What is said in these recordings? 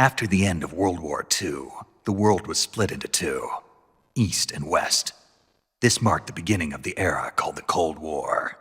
After the end of World War II, the world was split into two, East and West. This marked the beginning of the era called the Cold War.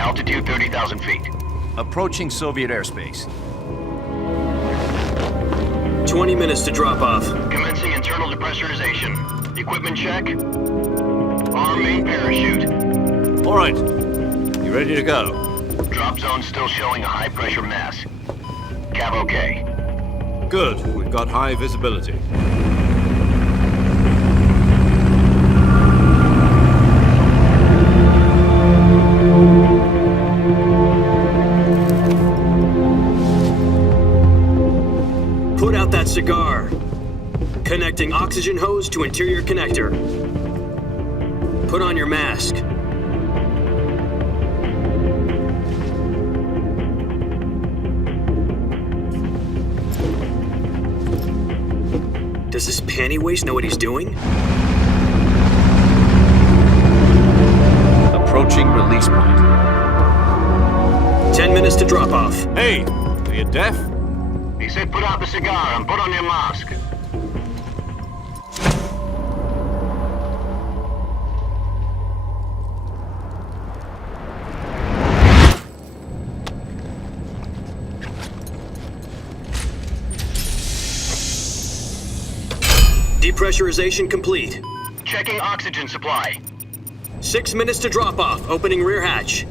Altitude 30,000 feet. Approaching Soviet airspace. 20 minutes to drop off. Commencing internal depressurization. Equipment check. Arm main parachute. All right. You ready to go? Drop zone still showing a high pressure mass. Cav okay. Good. We've got high visibility. Put out that cigar. Connecting oxygen hose to interior connector. Put on your mask. Does this panty waste know what he's doing? Approaching release point. 10 minutes to drop off. Hey, are you deaf? He said put out the cigar and put on your mask. Depressurization complete. Checking oxygen supply. 6 minutes to drop off. Opening rear hatch.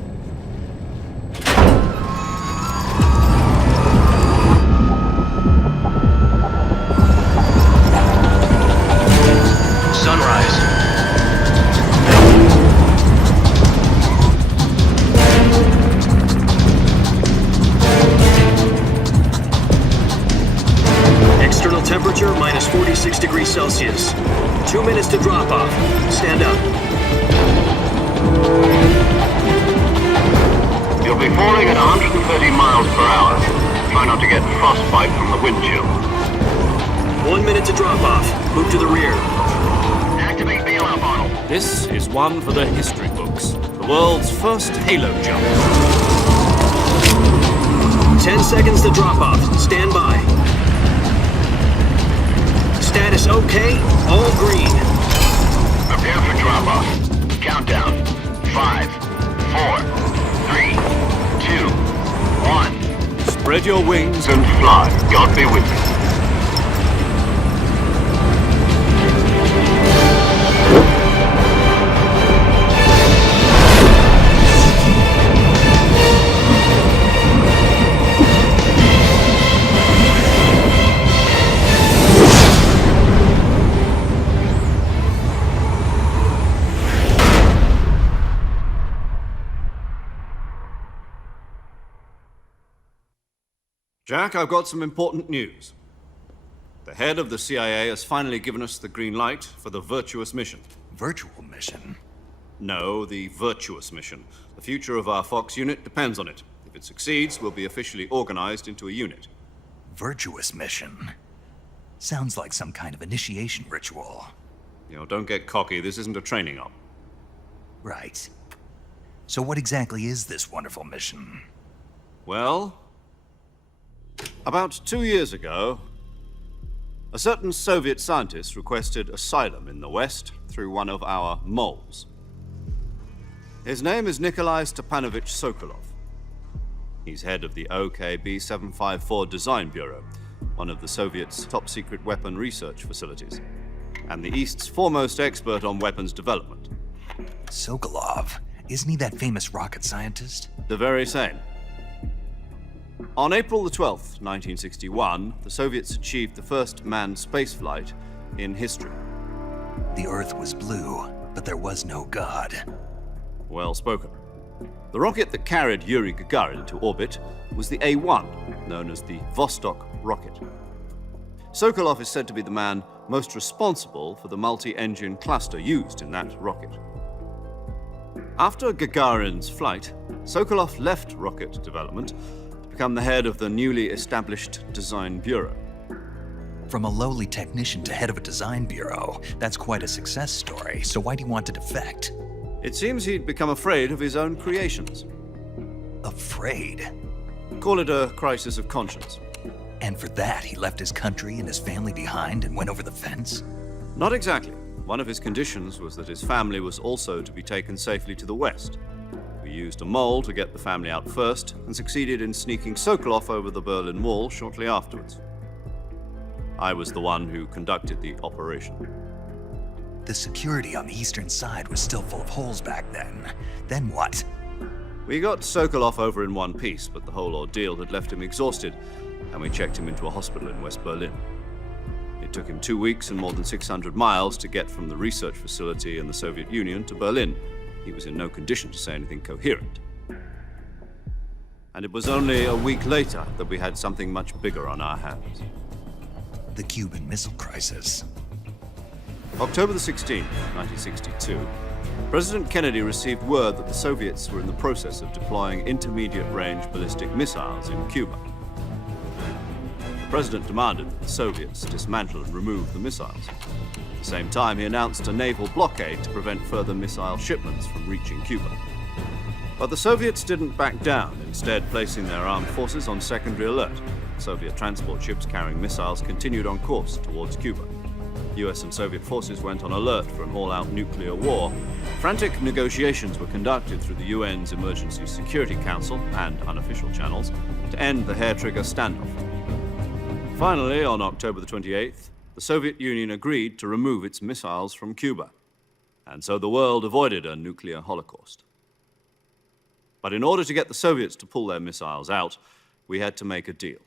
Sunrise. External temperature minus 46 degrees Celsius. 2 minutes to drop off. Stand up. You'll be falling at 130 miles per hour. Try not to get frostbite from the wind chill. 1 minute to drop off. Move to the rear. Activate bailout model. This is one for the history books. The world's first halo jump. 10 seconds to drop off. Stand by. Status okay. All green. Prepare for drop-off. Countdown. 5, 4, 3, 2, 1. Spread your wings And fly. God be with you. Jack, I've got some important news. The head of the CIA has finally given us the green light for the virtuous mission. Virtual mission? No, the virtuous mission. The future of our Fox unit depends on it. If it succeeds, we'll be officially organized into a unit. Virtuous mission? Sounds like some kind of initiation ritual. You know, don't get cocky. This isn't a training op. Right. So what exactly is this wonderful mission? Well, about 2 years ago, a certain Soviet scientist requested asylum in the West through one of our moles. His name is Nikolai Stepanovich Sokolov. He's head of the OKB 754 Design Bureau, one of the Soviets' top-secret weapon research facilities, and the East's foremost expert on weapons development. Sokolov? Isn't he that famous rocket scientist? The very same. On April the 12th, 1961, the Soviets achieved the first manned spaceflight in history. The Earth was blue, but there was no God. Well spoken. The rocket that carried Yuri Gagarin into orbit was the A-1, known as the Vostok rocket. Sokolov is said to be the man most responsible for the multi-engine cluster used in that rocket. After Gagarin's flight, Sokolov left rocket development to become the head of the newly established Design Bureau. From a lowly technician to head of a design bureau, that's quite a success story, so why do you want to defect? It seems he'd become afraid of his own creations. Afraid? Call it a crisis of conscience. And for that, he left his country and his family behind and went over the fence? Not exactly. One of his conditions was that his family was also to be taken safely to the west. We used a mole to get the family out first and succeeded in sneaking Sokolov over the Berlin Wall shortly afterwards. I was the one who conducted the operation. The security on the eastern side was still full of holes back then. Then what? We got Sokolov over in one piece, but the whole ordeal had left him exhausted, and we checked him into a hospital in West Berlin. It took him 2 weeks and more than 600 miles to get from the research facility in the Soviet Union to Berlin. He was in no condition to say anything coherent. And it was only a week later that we had something much bigger on our hands. The Cuban Missile Crisis. October the 16th, 1962, President Kennedy received word that the Soviets were in the process of deploying intermediate-range ballistic missiles in Cuba. The President demanded that the Soviets dismantle and remove the missiles. At the same time, he announced a naval blockade to prevent further missile shipments from reaching Cuba. But the Soviets didn't back down, instead placing their armed forces on secondary alert. Soviet transport ships carrying missiles continued on course towards Cuba. US and Soviet forces went on alert for an all-out nuclear war. Frantic negotiations were conducted through the UN's Emergency Security Council and unofficial channels to end the hair-trigger standoff. Finally, on October the 28th, the Soviet Union agreed to remove its missiles from Cuba, and so the world avoided a nuclear holocaust. But in order to get the Soviets to pull their missiles out, we had to make a deal.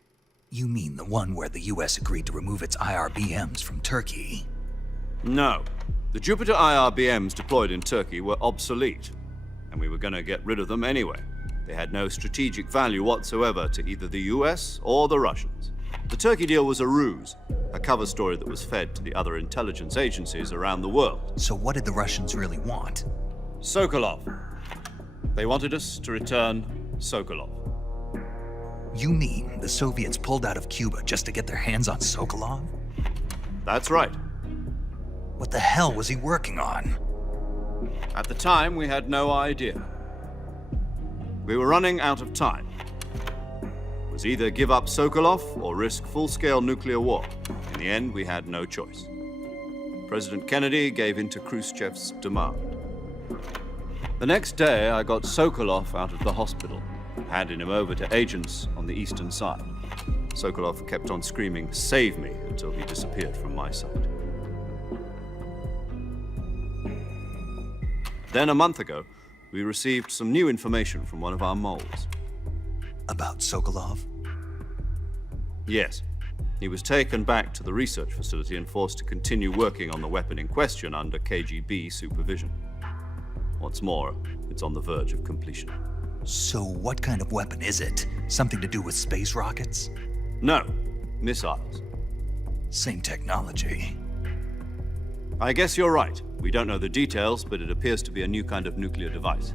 You mean the one where the US agreed to remove its IRBMs from Turkey? No. The Jupiter IRBMs deployed in Turkey were obsolete, and we were going to get rid of them anyway. They had no strategic value whatsoever to either the US or the Russians. The Turkey deal was a ruse, a cover story that was fed to the other intelligence agencies around the world. So what did the Russians really want? Sokolov. They wanted us to return Sokolov. You mean the Soviets pulled out of Cuba just to get their hands on Sokolov? That's right. What the hell was he working on? At the time, we had no idea. We were running out of time. It was either give up Sokolov or risk full-scale nuclear war. In the end, we had no choice. President Kennedy gave in to Khrushchev's demand. The next day, I got Sokolov out of the hospital, handing him over to agents on the eastern side. Sokolov kept on screaming, "Save me," until he disappeared from my sight. Then a month ago, we received some new information from one of our moles. About Sokolov? Yes. He was taken back to the research facility and forced to continue working on the weapon in question under KGB supervision. What's more, it's on the verge of completion. So what kind of weapon is it? Something to do with space rockets? No, missiles. Same technology. I guess you're right. We don't know the details, but it appears to be a new kind of nuclear device.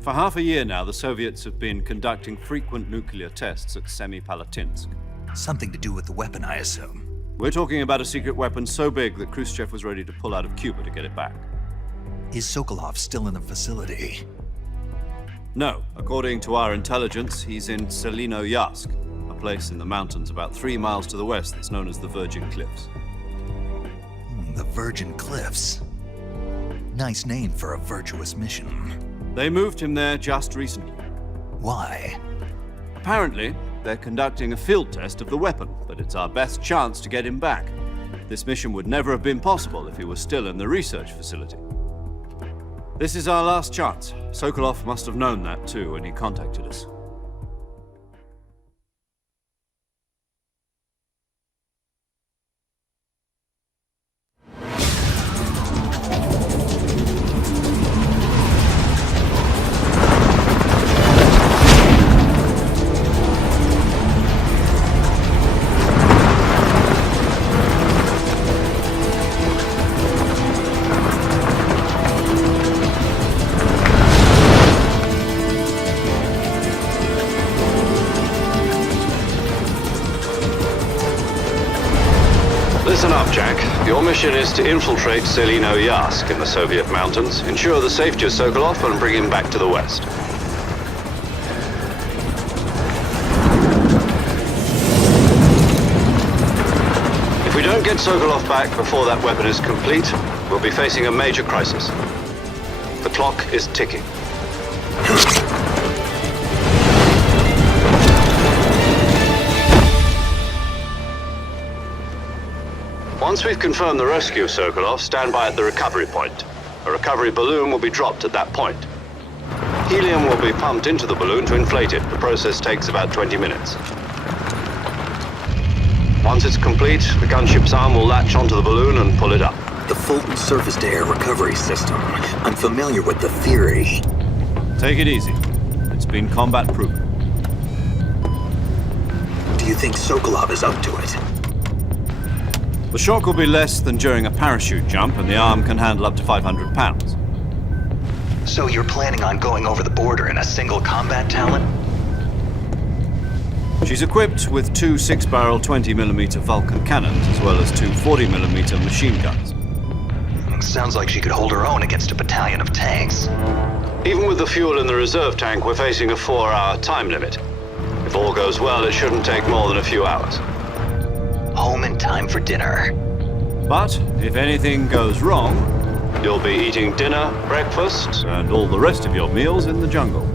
For half a year now, the Soviets have been conducting frequent nuclear tests at Semipalatinsk. Something to do with the weapon, I assume. We're talking about a secret weapon so big that Khrushchev was ready to pull out of Cuba to get it back. Is Sokolov still in the facility? No, according to our intelligence, he's in Selinoyarsk, a place in the mountains about 3 miles to the west that's known as the Virgin Cliffs. The Virgin Cliffs. Nice name for a virtuous mission. They moved him there just recently. Why? Apparently, they're conducting a field test of the weapon, but it's our best chance to get him back. This mission would never have been possible if he was still in the research facility. This is our last chance. Sokolov must have known that too when he contacted us. Your mission is to infiltrate Selino Yask in the Soviet mountains, ensure the safety of Sokolov, and bring him back to the West. If we don't get Sokolov back before that weapon is complete, we'll be facing a major crisis. The clock is ticking. Once we've confirmed the rescue of Sokolov, stand by at the recovery point. A recovery balloon will be dropped at that point. Helium will be pumped into the balloon to inflate it. The process takes about 20 minutes. Once it's complete, the gunship's arm will latch onto the balloon and pull it up. The Fulton surface-to-air recovery system. I'm familiar with the theory. Take it easy. It's been combat-proven. Do you think Sokolov is up to it? The shock will be less than during a parachute jump, and the arm can handle up to 500 pounds. So you're planning on going over the border in a single combat talent? She's equipped with two 6-barrel 20mm Vulcan cannons, as well as two 40mm machine guns. Sounds like she could hold her own against a battalion of tanks. Even with the fuel in the reserve tank, we're facing a 4-hour time limit. If all goes well, it shouldn't take more than a few hours. Home in time for dinner. But if anything goes wrong, you'll be eating dinner, breakfast, and all the rest of your meals in the jungle.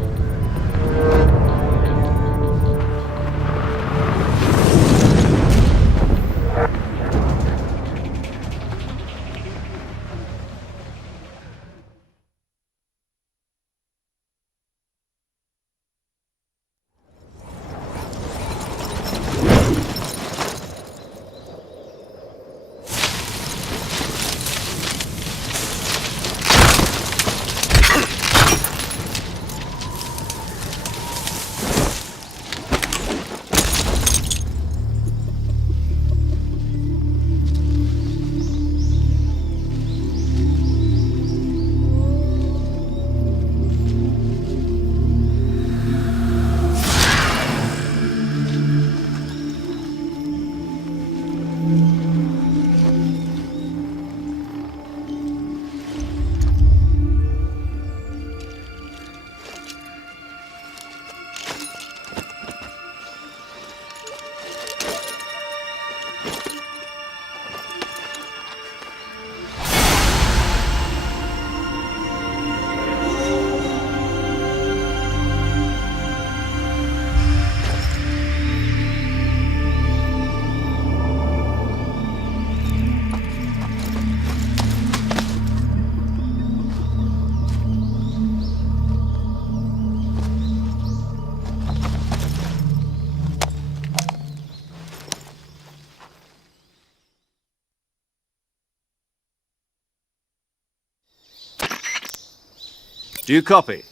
Do you copy?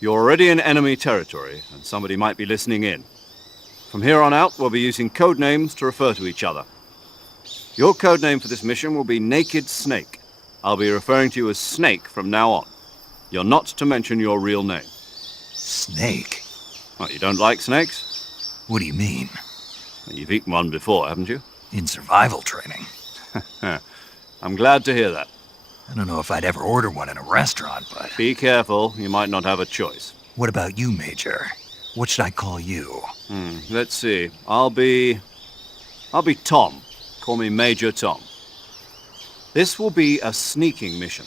You're already in enemy territory, and somebody might be listening in. From here on out, we'll be using code names to refer to each other. Your code name for this mission will be Naked Snake. I'll be referring to you as Snake from now on. You're not to mention your real name. Snake? What, you don't like snakes? What do you mean? You've eaten one before, haven't you? In survival training. I'm glad to hear that. I don't know if I'd ever order one in a restaurant, but... Be careful, you might not have a choice. What about you, Major? What should I call you? Let's see. I'll be Tom. Call me Major Tom. This will be a sneaking mission.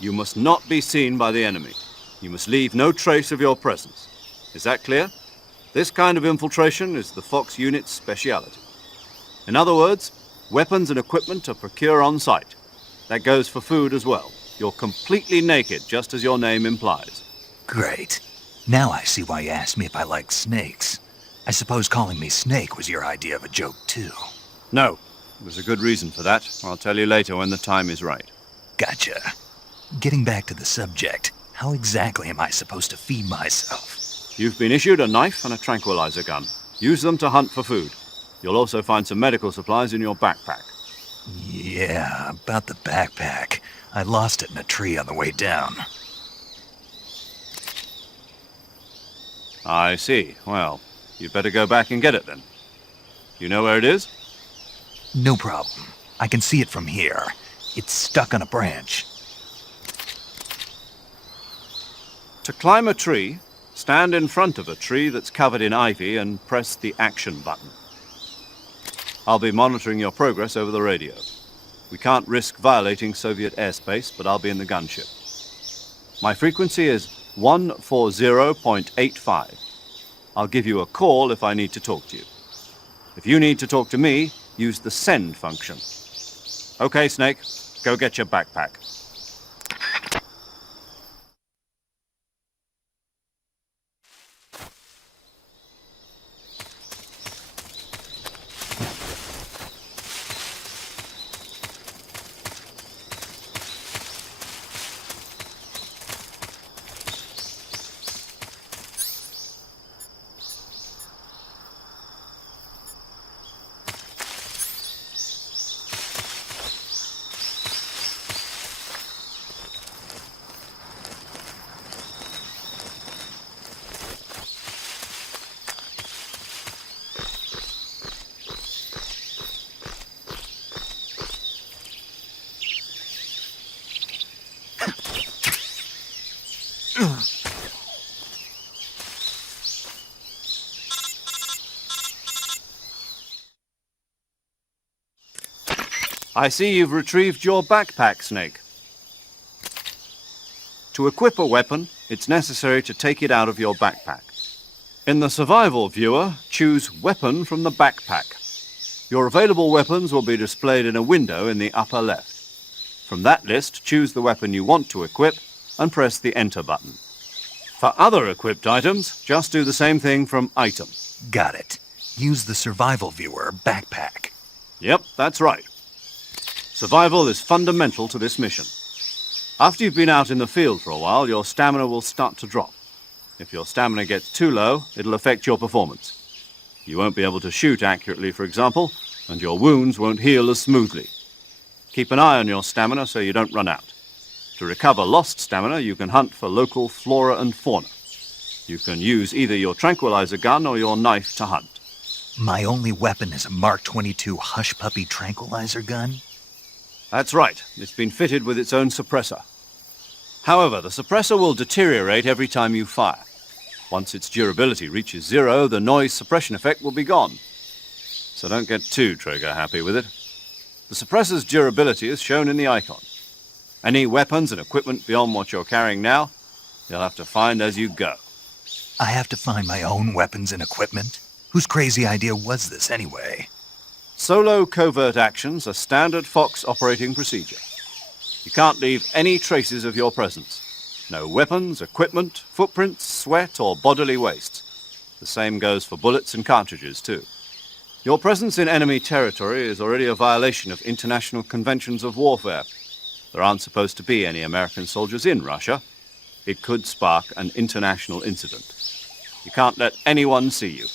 You must not be seen by the enemy. You must leave no trace of your presence. Is that clear? This kind of infiltration is the Fox unit's speciality. In other words, weapons and equipment are procured on site. That goes for food as well. You're completely naked, just as your name implies. Great. Now I see why you asked me if I like snakes. I suppose calling me Snake was your idea of a joke, too. No. There's a good reason for that. I'll tell you later when the time is right. Gotcha. Getting back to the subject, how exactly am I supposed to feed myself? You've been issued a knife and a tranquilizer gun. Use them to hunt for food. You'll also find some medical supplies in your backpack. Yeah, about the backpack. I lost it in a tree on the way down. I see. Well, you'd better go back and get it then. You know where it is? No problem. I can see it from here. It's stuck on a branch. To climb a tree, stand in front of a tree that's covered in ivy and press the action button. I'll be monitoring your progress over the radio. We can't risk violating Soviet airspace, but I'll be in the gunship. My frequency is 140.85. I'll give you a call if I need to talk to you. If you need to talk to me, use the send function. Okay, Snake, go get your backpack. I see you've retrieved your backpack, Snake. To equip a weapon, it's necessary to take it out of your backpack. In the survival viewer, choose Weapon from the backpack. Your available weapons will be displayed in a window in the upper left. From that list, choose the weapon you want to equip and press the Enter button. For other equipped items, just do the same thing from Item. Got it. Use the survival viewer backpack. Yep, that's right. Survival is fundamental to this mission. After you've been out in the field for a while, your stamina will start to drop. If your stamina gets too low, it'll affect your performance. You won't be able to shoot accurately, for example, and your wounds won't heal as smoothly. Keep an eye on your stamina so you don't run out. To recover lost stamina, you can hunt for local flora and fauna. You can use either your tranquilizer gun or your knife to hunt. My only weapon is a Mark 22 Hush Puppy tranquilizer gun? That's right. It's been fitted with its own suppressor. However, the suppressor will deteriorate every time you fire. Once its durability reaches 0, the noise suppression effect will be gone. So don't get too trigger-happy with it. The suppressor's durability is shown in the icon. Any weapons and equipment beyond what you're carrying now, you'll have to find as you go. I have to find my own weapons and equipment? Whose crazy idea was this anyway? Solo covert actions are standard Fox operating procedure. You can't leave any traces of your presence. No weapons, equipment, footprints, sweat, or bodily waste. The same goes for bullets and cartridges, too. Your presence in enemy territory is already a violation of international conventions of warfare. There aren't supposed to be any American soldiers in Russia. It could spark an international incident. You can't let anyone see you.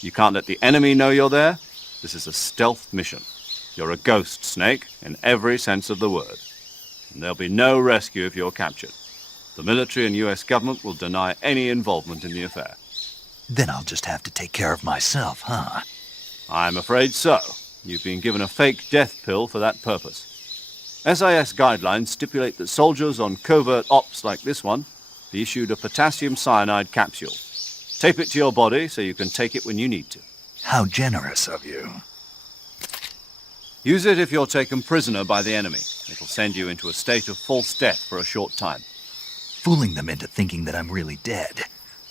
You can't let the enemy know you're there. This is a stealth mission. You're a ghost, Snake, in every sense of the word. And there'll be no rescue if you're captured. The military and US government will deny any involvement in the affair. Then I'll just have to take care of myself, huh? I'm afraid so. You've been given a fake death pill for that purpose. SIS guidelines stipulate that soldiers on covert ops like this one be issued a potassium cyanide capsule. Tape it to your body so you can take it when you need to. How generous of you. Use it if you're taken prisoner by the enemy. It'll send you into a state of false death for a short time. Fooling them into thinking that I'm really dead.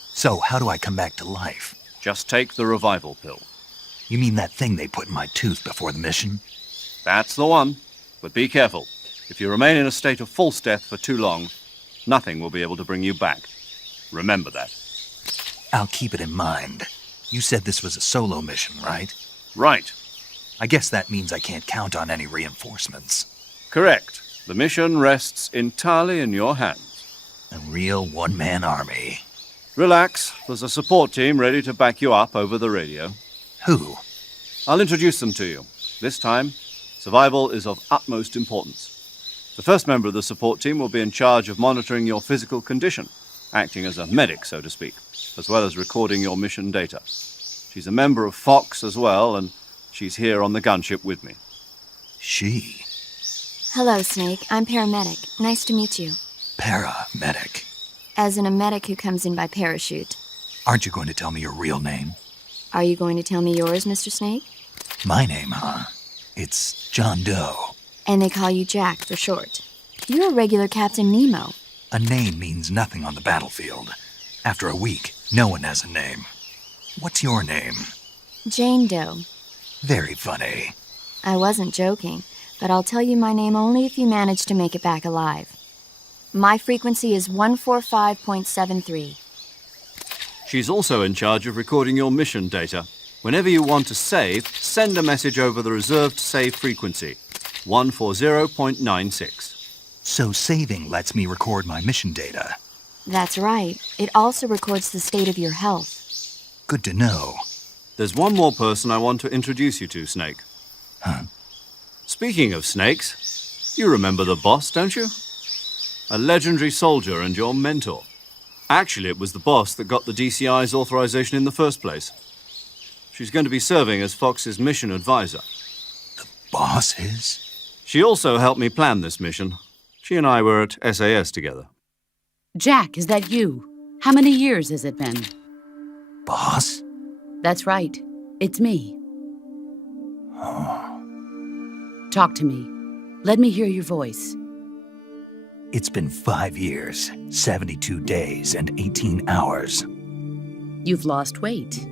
So how do I come back to life? Just take the revival pill. You mean that thing they put in my tooth before the mission? That's the one. But be careful. If you remain in a state of false death for too long, nothing will be able to bring you back. Remember that. I'll keep it in mind. You said this was a solo mission, right? Right. I guess that means I can't count on any reinforcements. Correct. The mission rests entirely in your hands. A real one-man army. Relax. There's a support team ready to back you up over the radio. Who? I'll introduce them to you. This time, survival is of utmost importance. The first member of the support team will be in charge of monitoring your physical condition, acting as a medic, so to speak, as well as recording your mission data. She's a member of Fox as well, and she's here on the gunship with me. She? Hello, Snake. I'm paramedic. Nice to meet you. Paramedic. As in a medic who comes in by parachute. Aren't you going to tell me your real name? Are you going to tell me yours, Mr. Snake? My name, huh? It's John Doe. And they call you Jack for short. You're a regular Captain Nemo. A name means nothing on the battlefield. After a week, no one has a name. What's your name? Jane Doe. Very funny. I wasn't joking, but I'll tell you my name only if you manage to make it back alive. My frequency is 145.73. She's also in charge of recording your mission data. Whenever you want to save, send a message over the reserved save frequency, 140.96. So saving lets me record my mission data. That's right. It also records the state of your health. Good to know. There's one more person I want to introduce you to, Snake. Huh? Speaking of snakes, you remember the boss, don't you? A legendary soldier and your mentor. Actually, it was the boss that got the DCI's authorization in the first place. She's going to be serving as Fox's mission advisor. Boss is? She also helped me plan this mission. She and I were at SAS together. Jack, is that you? How many years has it been? Boss? That's right. It's me. Talk to me. Let me hear your voice. It's been 5 years, 72 days, and 18 hours. You've lost weight.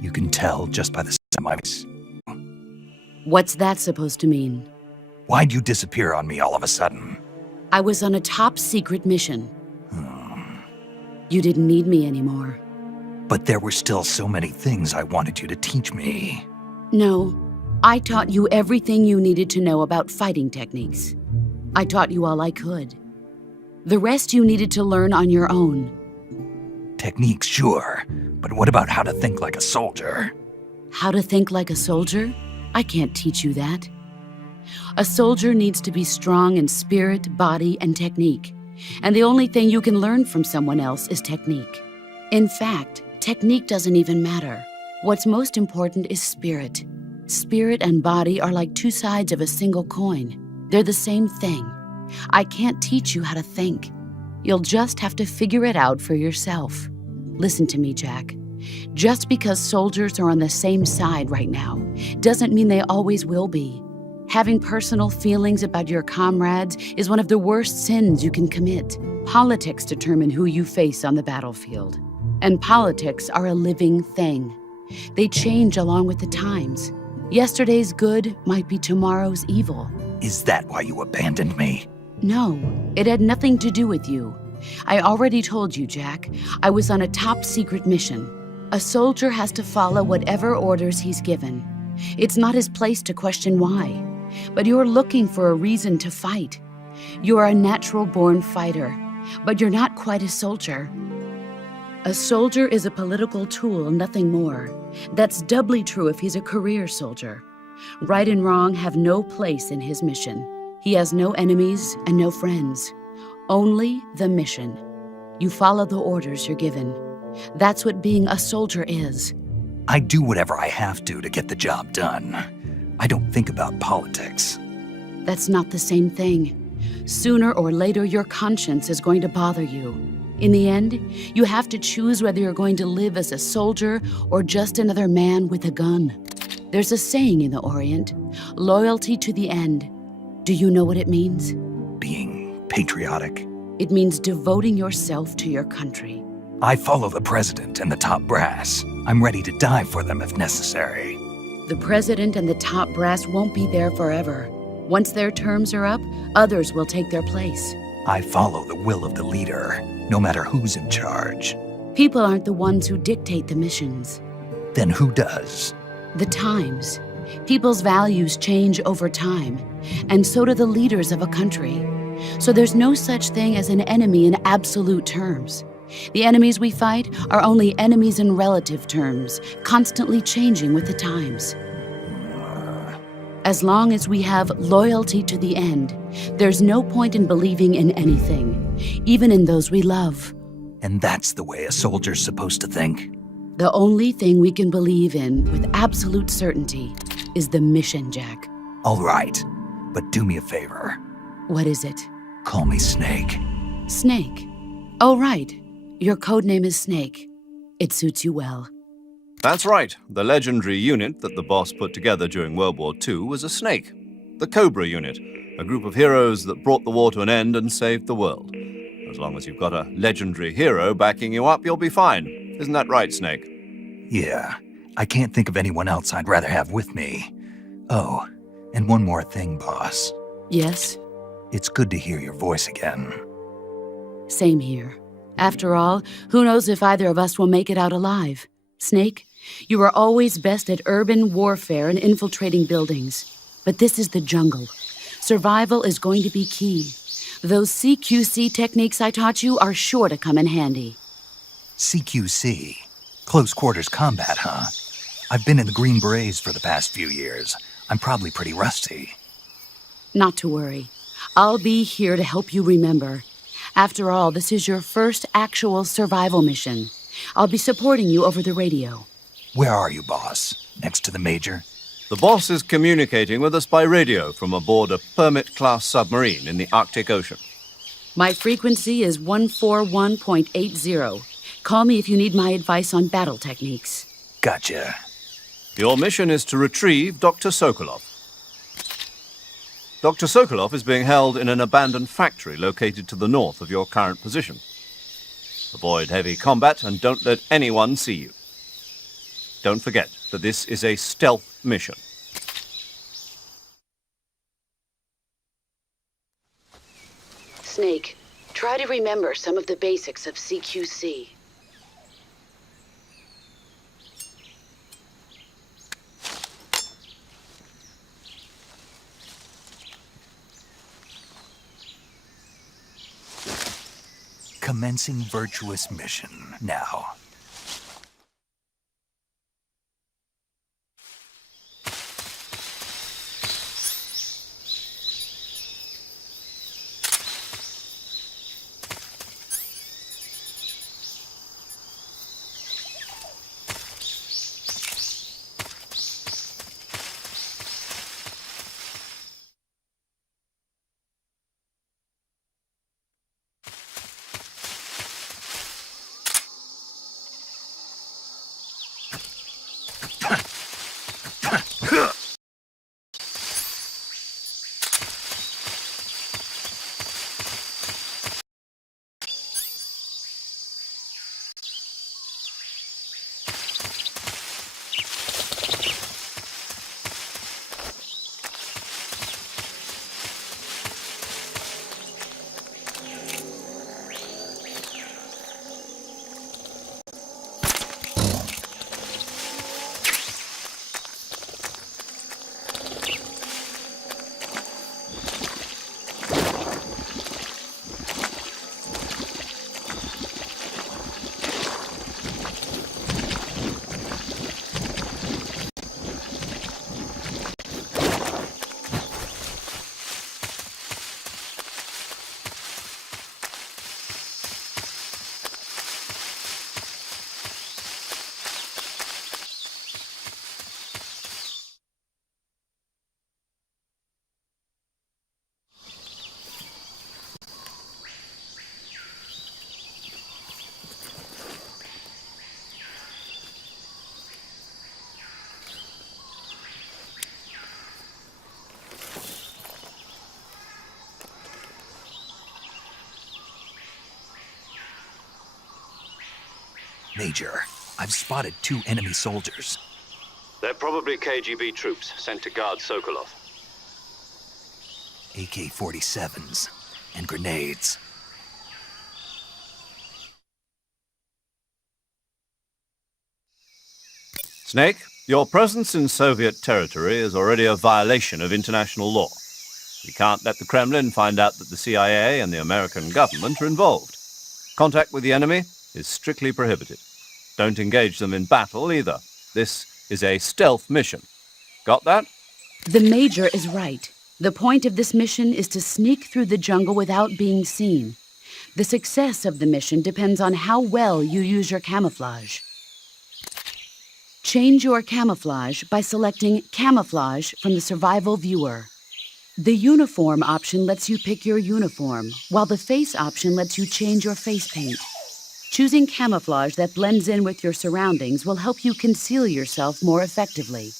You can tell just by the sound of my voice. What's that supposed to mean? Why'd you disappear on me all of a sudden? I was on a top-secret mission. You didn't need me anymore. But there were still so many things I wanted you to teach me. No, I taught you everything you needed to know about fighting techniques. I taught you all I could. The rest you needed to learn on your own. Techniques, sure. But what about how to think like a soldier? How to think like a soldier? I can't teach you that. A soldier needs to be strong in spirit, body, and technique. And the only thing you can learn from someone else is technique. In fact, technique doesn't even matter. What's most important is spirit. Spirit and body are like two sides of a single coin. They're the same thing. I can't teach you how to think. You'll just have to figure it out for yourself. Listen to me, Jack. Just because soldiers are on the same side right now doesn't mean they always will be. Having personal feelings about your comrades is one of the worst sins you can commit. Politics determine who you face on the battlefield. And politics are a living thing. They change along with the times. Yesterday's good might be tomorrow's evil. Is that why you abandoned me? No, it had nothing to do with you. I already told you, Jack. I was on a top-secret mission. A soldier has to follow whatever orders he's given. It's not his place to question why. But you're looking for a reason to fight. You're a natural-born fighter, but you're not quite a soldier. A soldier is a political tool, nothing more. That's doubly true if he's a career soldier. Right and wrong have no place in his mission. He has no enemies and no friends. Only the mission. You follow the orders you're given. That's what being a soldier is. I do whatever I have to get the job done. I don't think about politics. That's not the same thing. Sooner or later, your conscience is going to bother you. In the end, you have to choose whether you're going to live as a soldier or just another man with a gun. There's a saying in the Orient, loyalty to the end. Do you know what it means? Being patriotic. It means devoting yourself to your country. I follow the president and the top brass. I'm ready to die for them if necessary. The president and the top brass won't be there forever. Once their terms are up, others will take their place. I follow the will of the leader, no matter who's in charge. People aren't the ones who dictate the missions. Then who does? The times. People's values change over time, and so do the leaders of a country. So there's no such thing as an enemy in absolute terms. The enemies we fight are only enemies in relative terms, constantly changing with the times. As long as we have loyalty to the end, there's no point in believing in anything, even in those we love. And that's the way a soldier's supposed to think? The only thing we can believe in with absolute certainty is the mission, Jack. All right. But do me a favor. What is it? Call me Snake. Snake. Oh, right. Your code name is Snake. It suits you well. That's right. The legendary unit that the boss put together during World War II was a snake. The Cobra unit, a group of heroes that brought the war to an end and saved the world. As long as you've got a legendary hero backing you up, you'll be fine. Isn't that right, Snake? Yeah, I can't think of anyone else I'd rather have with me. Oh, and one more thing, boss. Yes? It's good to hear your voice again. Same here. After all, who knows if either of us will make it out alive? Snake, you are always best at urban warfare and infiltrating buildings. But this is the jungle. Survival is going to be key. Those CQC techniques I taught you are sure to come in handy. CQC? Close quarters combat, huh? I've been in the Green Berets for the past few years. I'm probably pretty rusty. Not to worry. I'll be here to help you remember. After all, this is your first actual survival mission. I'll be supporting you over the radio. Where are you, boss? Next to the Major? The boss is communicating with us by radio from aboard a Permit-class submarine in the Arctic Ocean. My frequency is 141.80. Call me if you need my advice on battle techniques. Gotcha. Your mission is to retrieve Dr. Sokolov. Dr. Sokolov is being held in an abandoned factory located to the north of your current position. Avoid heavy combat and don't let anyone see you. Don't forget that this is a stealth mission. Snake, try to remember some of the basics of CQC. Commencing virtuous mission now. Major, I've spotted 2 enemy soldiers. They're probably KGB troops sent to guard Sokolov. AK-47s and grenades. Snake, your presence in Soviet territory is already a violation of international law. We can't let the Kremlin find out that the CIA and the American government are involved. Contact with the enemy is strictly prohibited. Don't engage them in battle either. This is a stealth mission. Got that? The Major is right. The point of this mission is to sneak through the jungle without being seen. The success of the mission depends on how well you use your camouflage. Change your camouflage by selecting Camouflage from the Survival Viewer. The uniform option lets you pick your uniform, while the face option lets you change your face paint. Choosing camouflage that blends in with your surroundings will help you conceal yourself more effectively.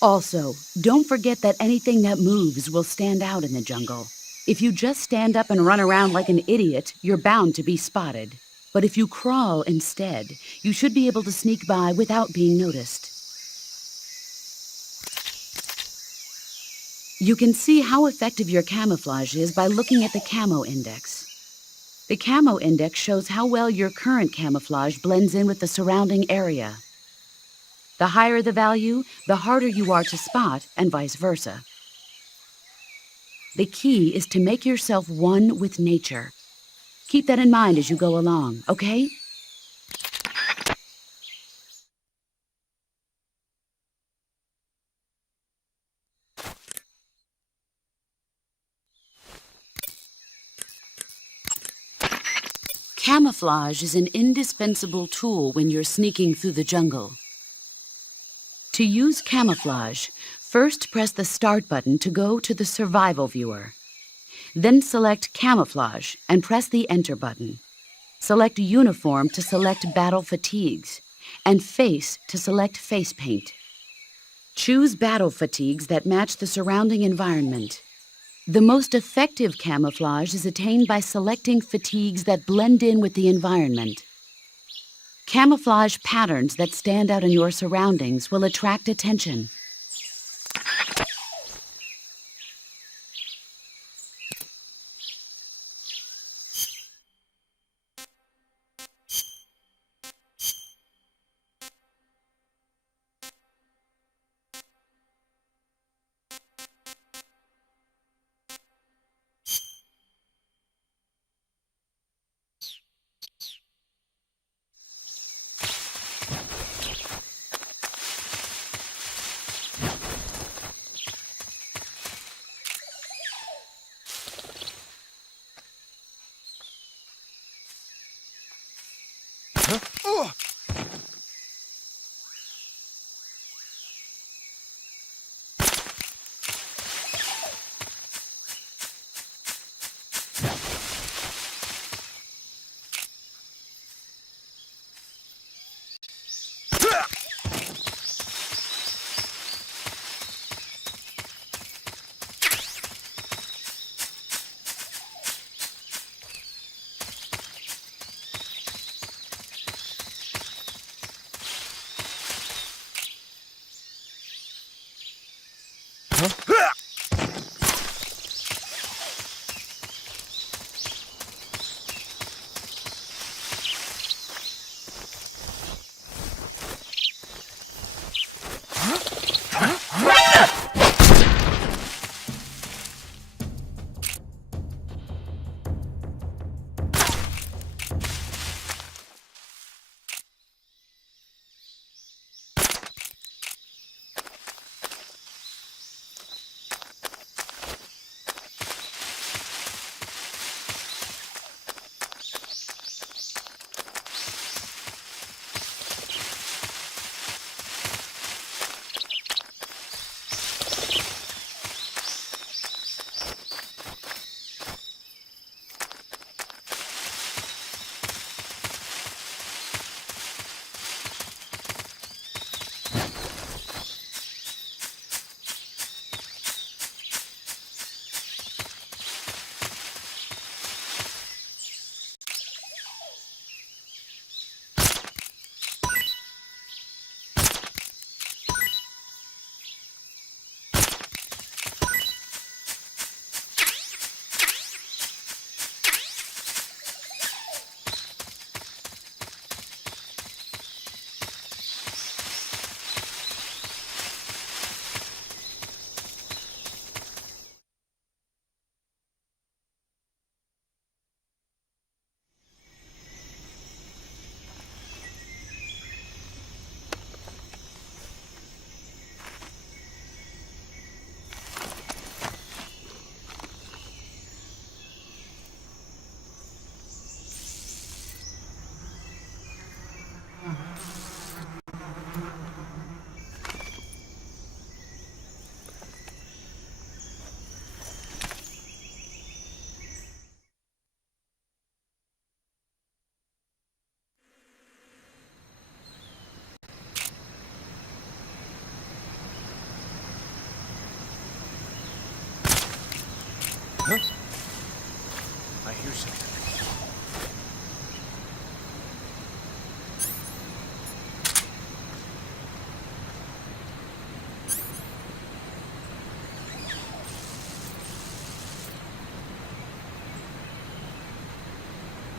Also, don't forget that anything that moves will stand out in the jungle. If you just stand up and run around like an idiot, you're bound to be spotted. But if you crawl instead, you should be able to sneak by without being noticed. You can see how effective your camouflage is by looking at the camo index. The camo index shows how well your current camouflage blends in with the surrounding area. The higher the value, the harder you are to spot, and vice versa. The key is to make yourself one with nature. Keep that in mind as you go along, okay? Camouflage is an indispensable tool when you're sneaking through the jungle. To use camouflage, first press the Start button to go to the Survival viewer. Then select Camouflage and press the Enter button. Select Uniform to select Battle Fatigues, and Face to select Face Paint. Choose battle fatigues that match the surrounding environment. The most effective camouflage is attained by selecting fatigues that blend in with the environment. Camouflage patterns that stand out in your surroundings will attract attention.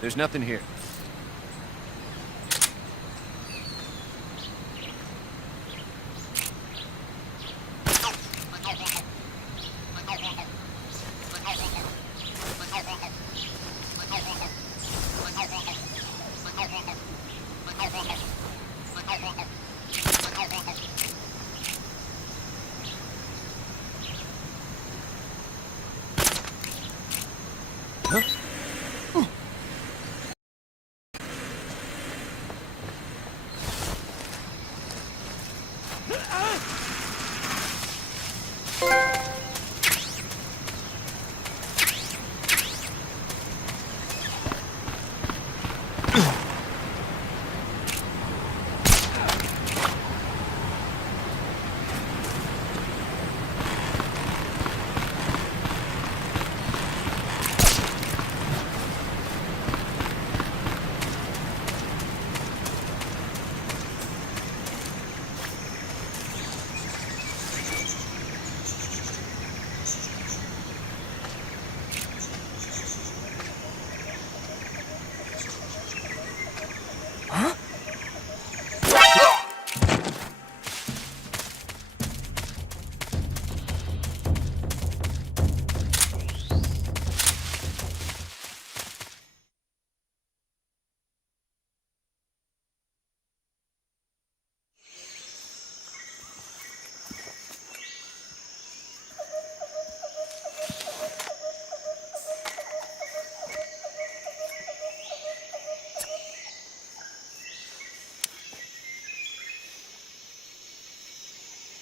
There's nothing here.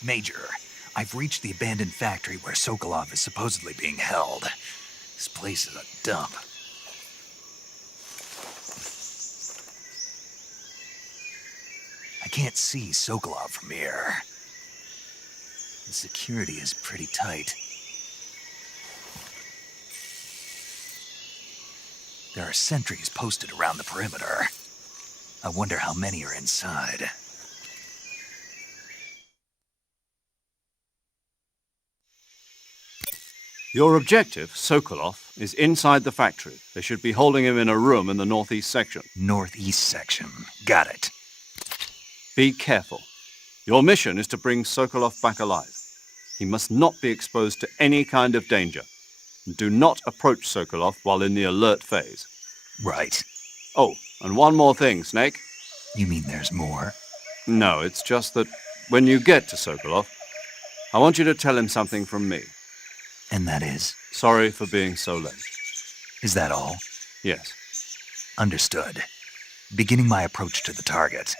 Major, I've reached the abandoned factory where Sokolov is supposedly being held. This place is a dump. I can't see Sokolov from here. The security is pretty tight. There are sentries posted around the perimeter. I wonder how many are inside. Your objective, Sokolov, is inside the factory. They should be holding him in a room in the northeast section. Northeast section. Got it. Be careful. Your mission is to bring Sokolov back alive. He must not be exposed to any kind of danger. Do not approach Sokolov while in the alert phase. Right. Oh, and one more thing, Snake. You mean there's more? No, it's just that when you get to Sokolov, I want you to tell him something from me. And that is? Sorry for being so late. Is that all? Yes. Understood. Beginning my approach to the target.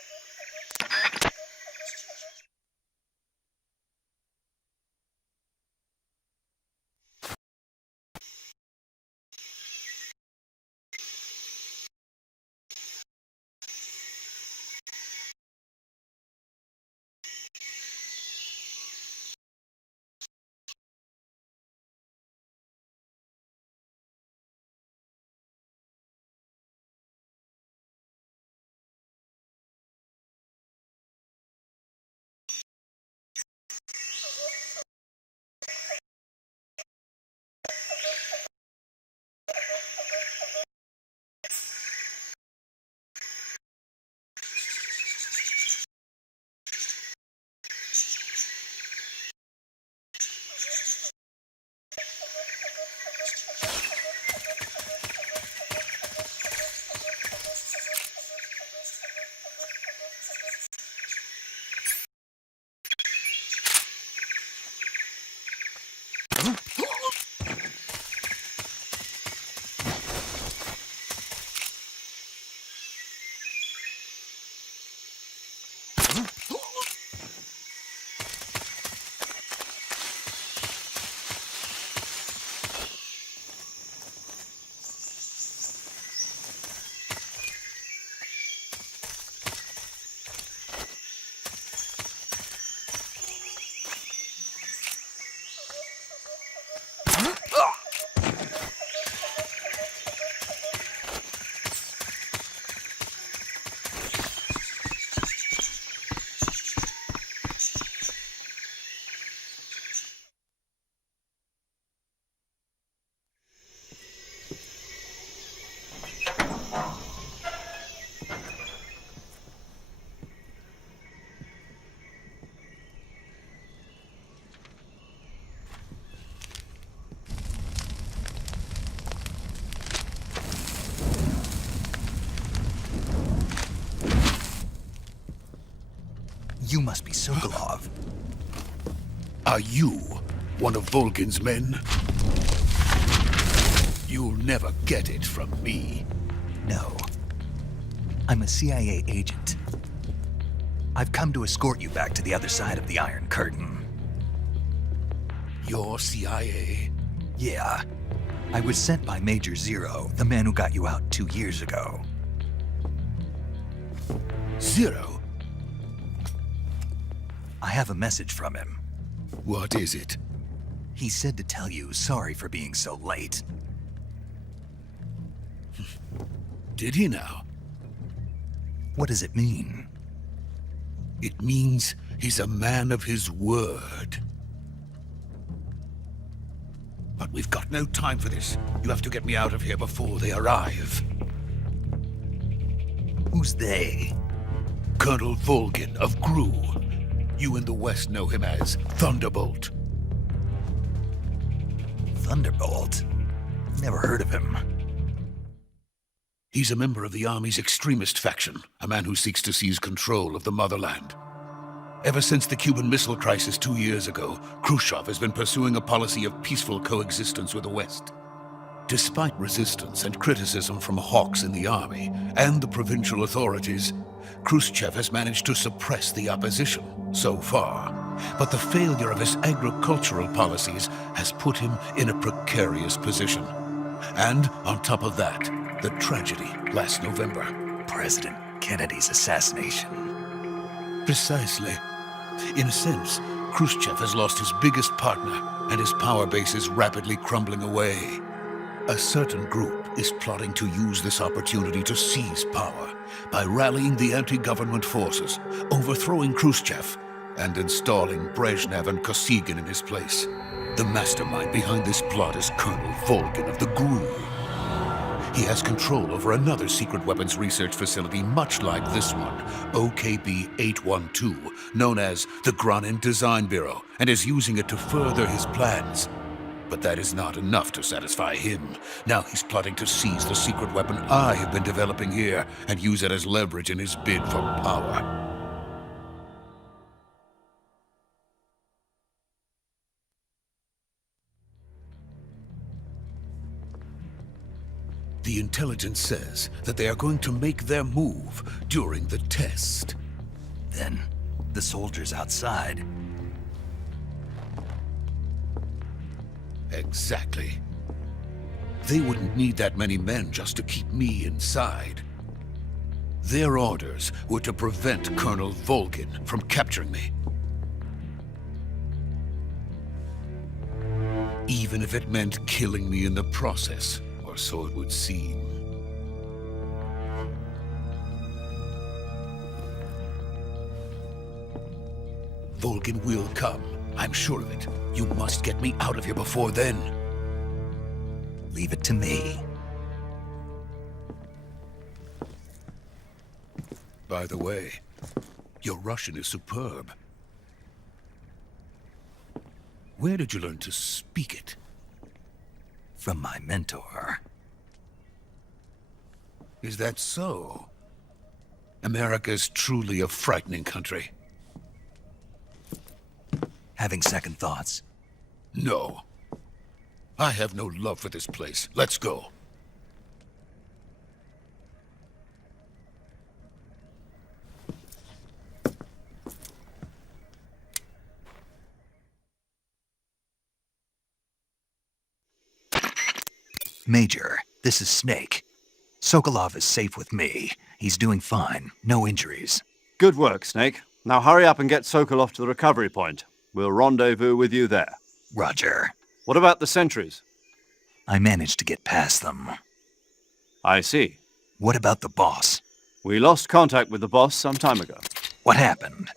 You must be Sokolov. Are you one of Volgin's men? You'll never get it from me. No. I'm a CIA agent. I've come to escort you back to the other side of the Iron Curtain. You're CIA? Yeah. I was sent by Major Zero, the man who got you out 2 years ago. Zero? I have a message from him. What is it? He said to tell you sorry for being so late. Did he now? What does it mean? It means he's a man of his word. But we've got no time for this. You have to get me out of here before they arrive. Who's they? Colonel Volgin of Gru. You in the West know him as Thunderbolt. Thunderbolt? Never heard of him. He's a member of the Army's extremist faction, a man who seeks to seize control of the motherland. Ever since the Cuban Missile Crisis 2 years ago, Khrushchev has been pursuing a policy of peaceful coexistence with the West. Despite resistance and criticism from hawks in the army and the provincial authorities, Khrushchev has managed to suppress the opposition so far. But the failure of his agricultural policies has put him in a precarious position. And on top of that, the tragedy last November. President Kennedy's assassination. Precisely. In a sense, Khrushchev has lost his biggest partner, and his power base is rapidly crumbling away. A certain group is plotting to use this opportunity to seize power by rallying the anti-government forces, overthrowing Khrushchev, and installing Brezhnev and Kosygin in his place. The mastermind behind this plot is Colonel Volgin of the GRU. He has control over another secret weapons research facility much like this one, OKB-812, known as the Granin Design Bureau, and is using it to further his plans. But that is not enough to satisfy him. Now he's plotting to seize the secret weapon I have been developing here and use it as leverage in his bid for power. The intelligence says that they are going to make their move during the test. Then, the soldiers outside. Exactly. They wouldn't need that many men just to keep me inside. Their orders were to prevent Colonel Volgin from capturing me. Even if it meant killing me in the process. Or so it would seem. Volgin will come. I'm sure of it. You must get me out of here before then. Leave it to me. By the way, your Russian is superb. Where did you learn to speak it? From my mentor. Is that so? America is truly a frightening country. Having second thoughts? No. I have no love for this place. Let's go. Major, this is Snake. Sokolov is safe with me. He's doing fine. No injuries. Good work, Snake. Now hurry up and get Sokolov to the recovery point. We'll rendezvous with you there. Roger. What about the sentries? I managed to get past them. I see. What about the boss? We lost contact with the boss some time ago. What happened?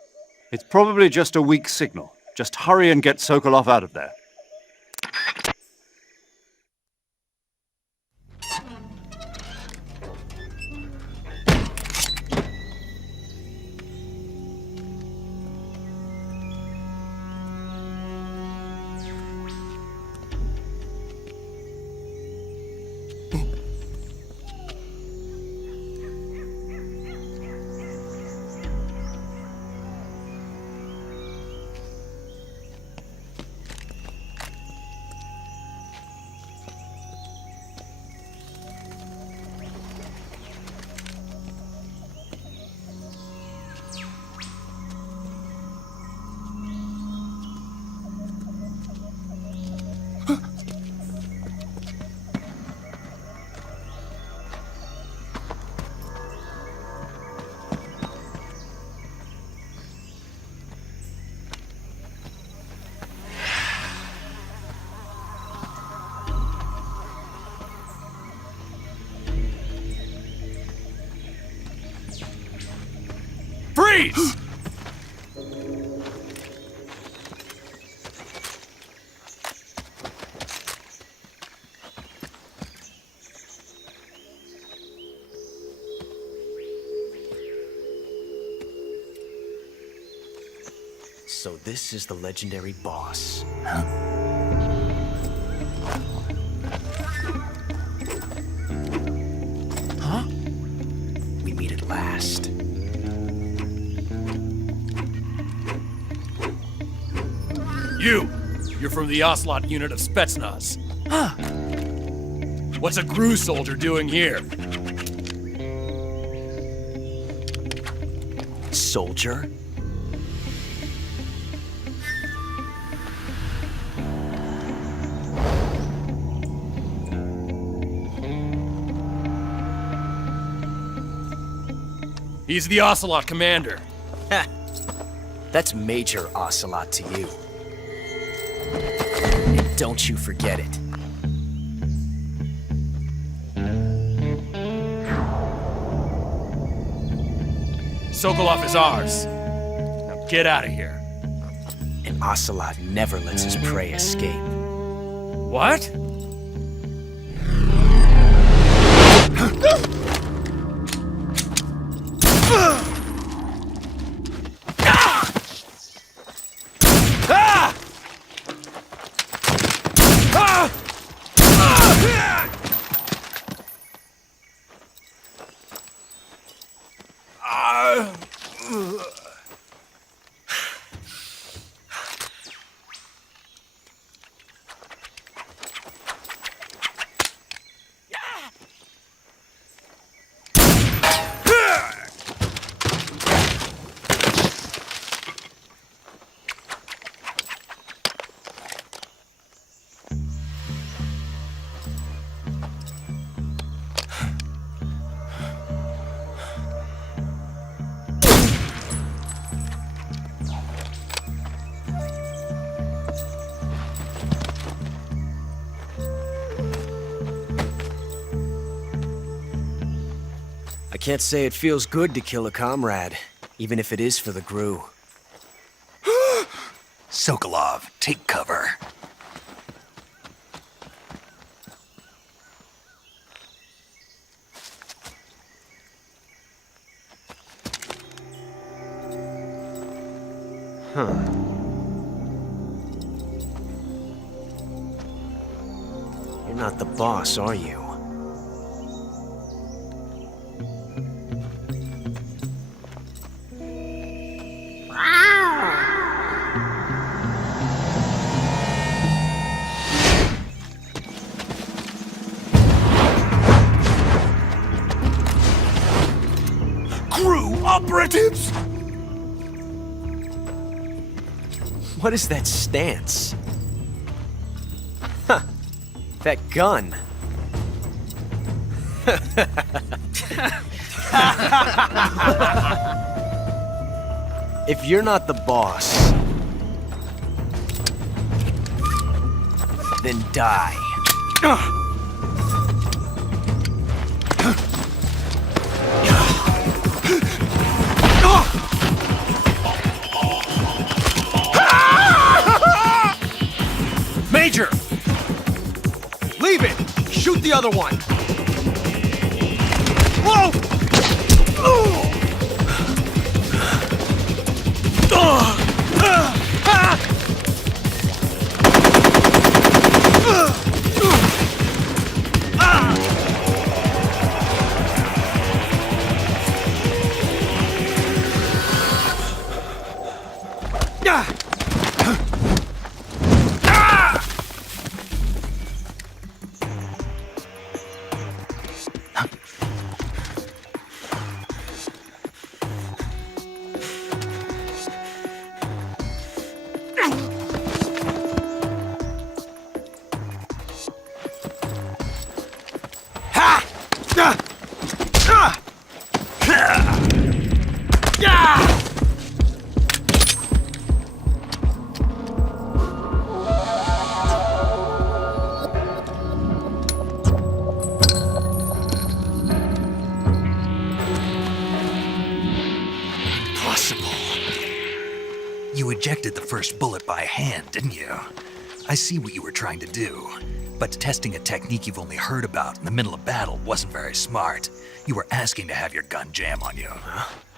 It's probably just a weak signal. Just hurry and get Sokolov out of there. Freeze! So this is the legendary boss. Huh? We meet at last. You're from the Ocelot unit of Spetsnaz. Huh. What's a GRU soldier doing here? Soldier? He's the Ocelot commander. Ha! That's Major Ocelot to you. And don't you forget it. Sokolov is ours. Now get out of here. And Ocelot never lets his prey escape. What? I can't say it feels good to kill a comrade, even if it is for the GRU. Sokolov, take cover. Huh. You're not the boss, are you? GRU operatives! What is that stance? Huh. That gun. If you're not the boss, then die. Major! Leave it! Shoot the other one! Whoa! You ejected the first bullet by hand, didn't you? I see what you were trying to do, but testing a technique you've only heard about in the middle of battle wasn't very smart. You were asking to have your gun jam on you.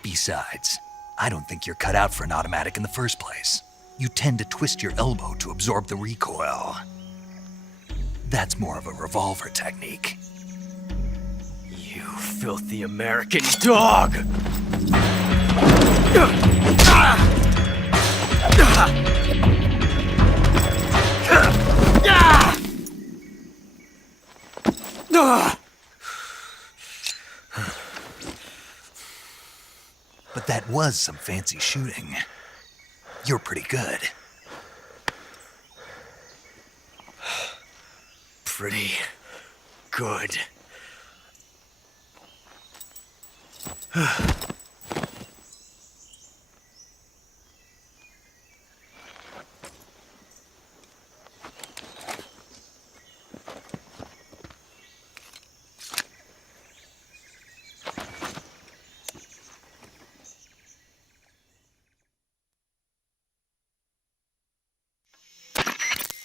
Besides, I don't think you're cut out for an automatic in the first place. You tend to twist your elbow to absorb the recoil. That's more of a revolver technique. You filthy American dog! But that was some fancy shooting. You're pretty good. Pretty good.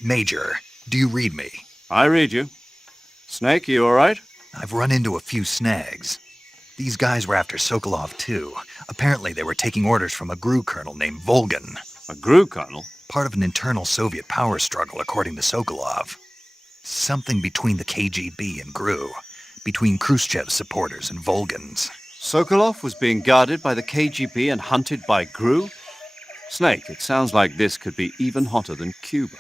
Major, do you read me? I read you. Snake, you all right? I've run into a few snags. These guys were after Sokolov too. Apparently they were taking orders from a GRU colonel named Volgan. A GRU colonel? Part of an internal Soviet power struggle, according to Sokolov. Something between the KGB and GRU. Between Khrushchev's supporters and Volgan's. Sokolov was being guarded by the KGB and hunted by GRU? Snake, it sounds like this could be even hotter than Cuba.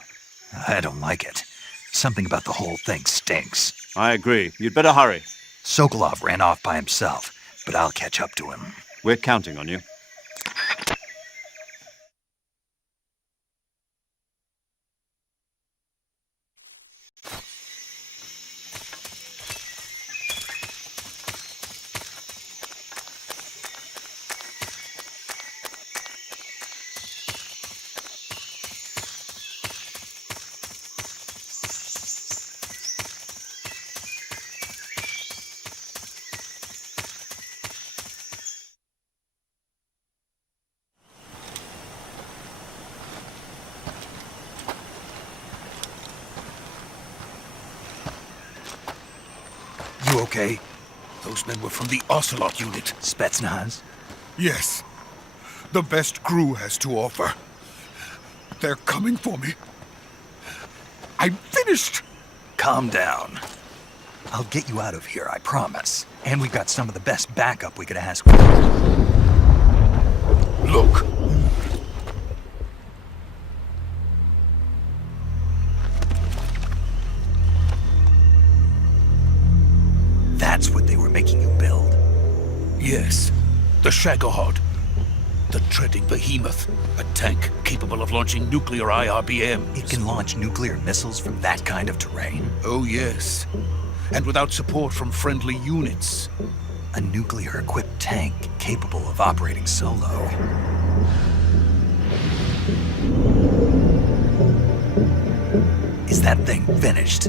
I don't like it. Something about the whole thing stinks. I agree. You'd better hurry. Sokolov ran off by himself, but I'll catch up to him. We're counting on you. You okay? Those men were from the Ocelot unit. Spetsnaz? Yes. The best GRU has to offer. They're coming for me. I'm finished! Calm down. I'll get you out of here, I promise. And we've got some of the best backup we could ask for. Look. That's what they were making you build? Yes. The Shagohod. The treading behemoth. A tank capable of launching nuclear IRBMs. It can launch nuclear missiles from that kind of terrain? Oh, yes. And without support from friendly units. A nuclear-equipped tank capable of operating solo. Is that thing finished?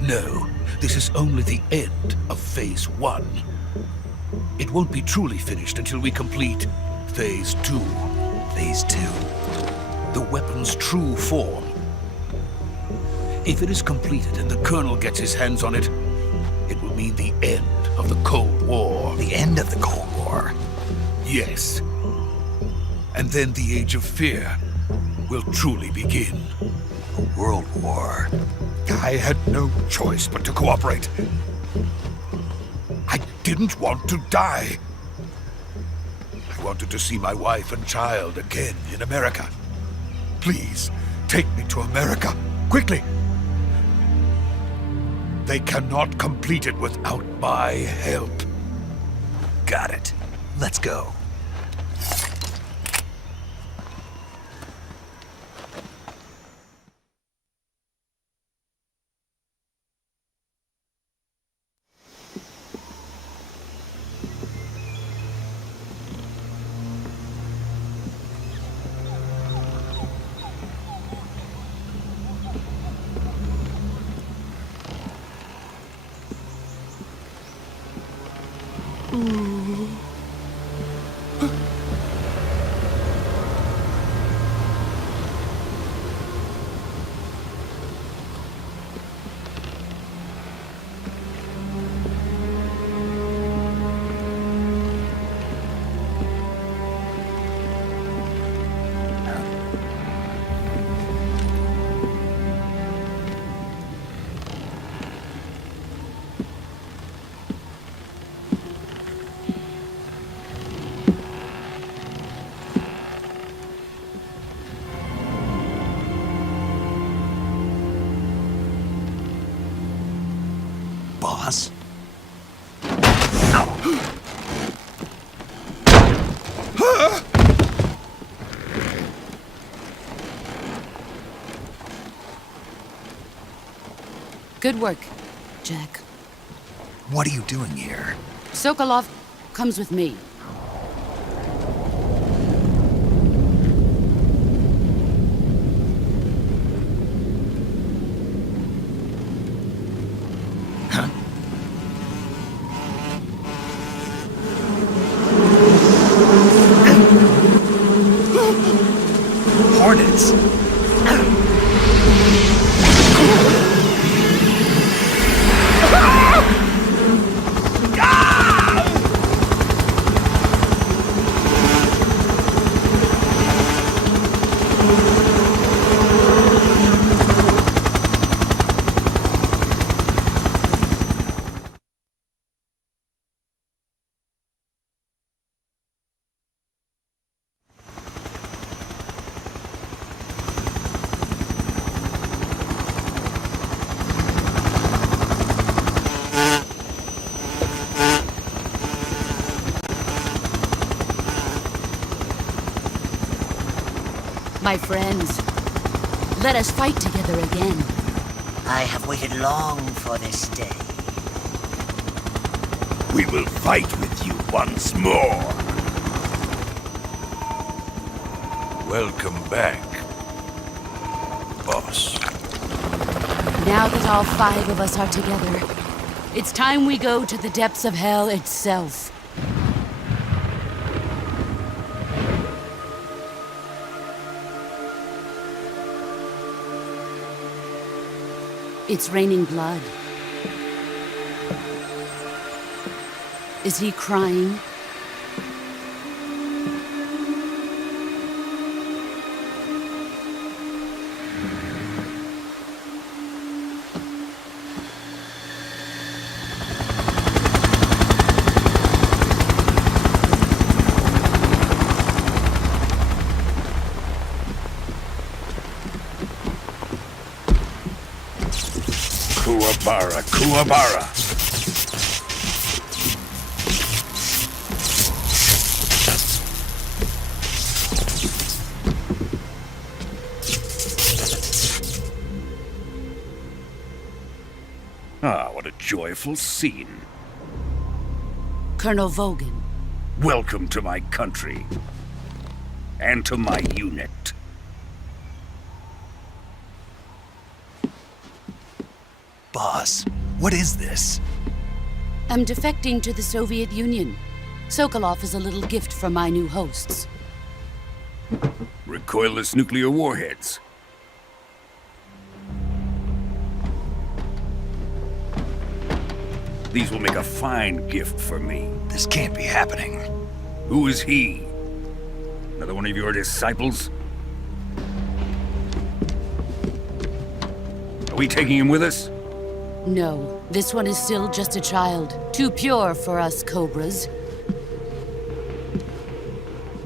No, this is only the end of Phase 1. It won't be truly finished until we complete Phase 2. Phase 2? The weapon's true form. If it is completed and the Colonel gets his hands on it, it will mean the end of the Cold War. The end of the Cold War? Yes. And then the Age of Fear will truly begin. A world war. I had no choice but to cooperate. I didn't want to die. I wanted to see my wife and child again in America. Please, take me to America, quickly. They cannot complete it without my help. Got it. Let's go. Good work, Jack. What are you doing here? Sokolov comes with me. Hornets! My friends, let us fight together again. I have waited long for this day. We will fight with you once more. Welcome back, boss. Now that all 5 of us are together, it's time we go to the depths of hell itself. It's raining blood. Is he crying? Kuwabara, Kuwabara. Ah, what a joyful scene. Colonel Vogan. Welcome to my country. And to my unit. Boss, what is this? I'm defecting to the Soviet Union. Sokolov is a little gift from my new hosts. Recoilless nuclear warheads. These will make a fine gift for me. This can't be happening. Who is he? Another one of your disciples? Are we taking him with us? No, this one is still just a child. Too pure for us Cobras.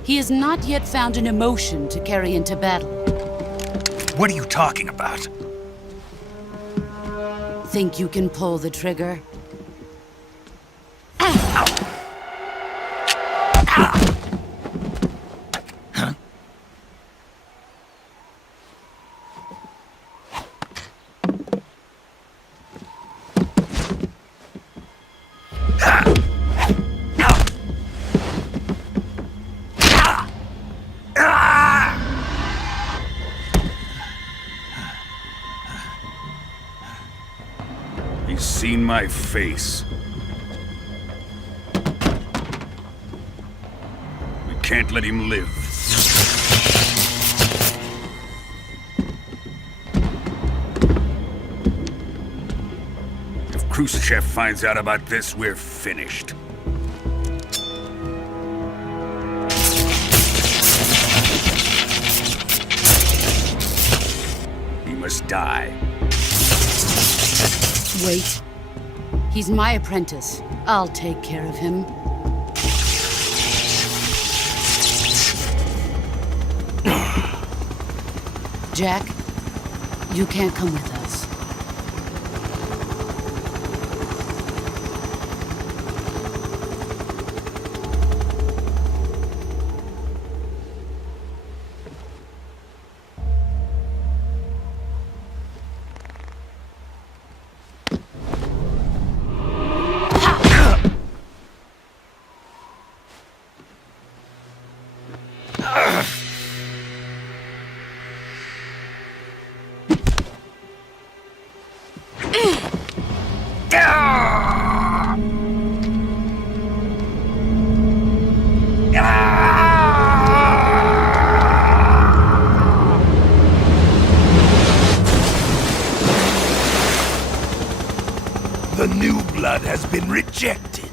He has not yet found an emotion to carry into battle. What are you talking about? Think you can pull the trigger? He's seen my face. We can't let him live. If Khrushchev finds out about this, we're finished. He must die. Wait. He's my apprentice. I'll take care of him. Jack, you can't come with us. ejected.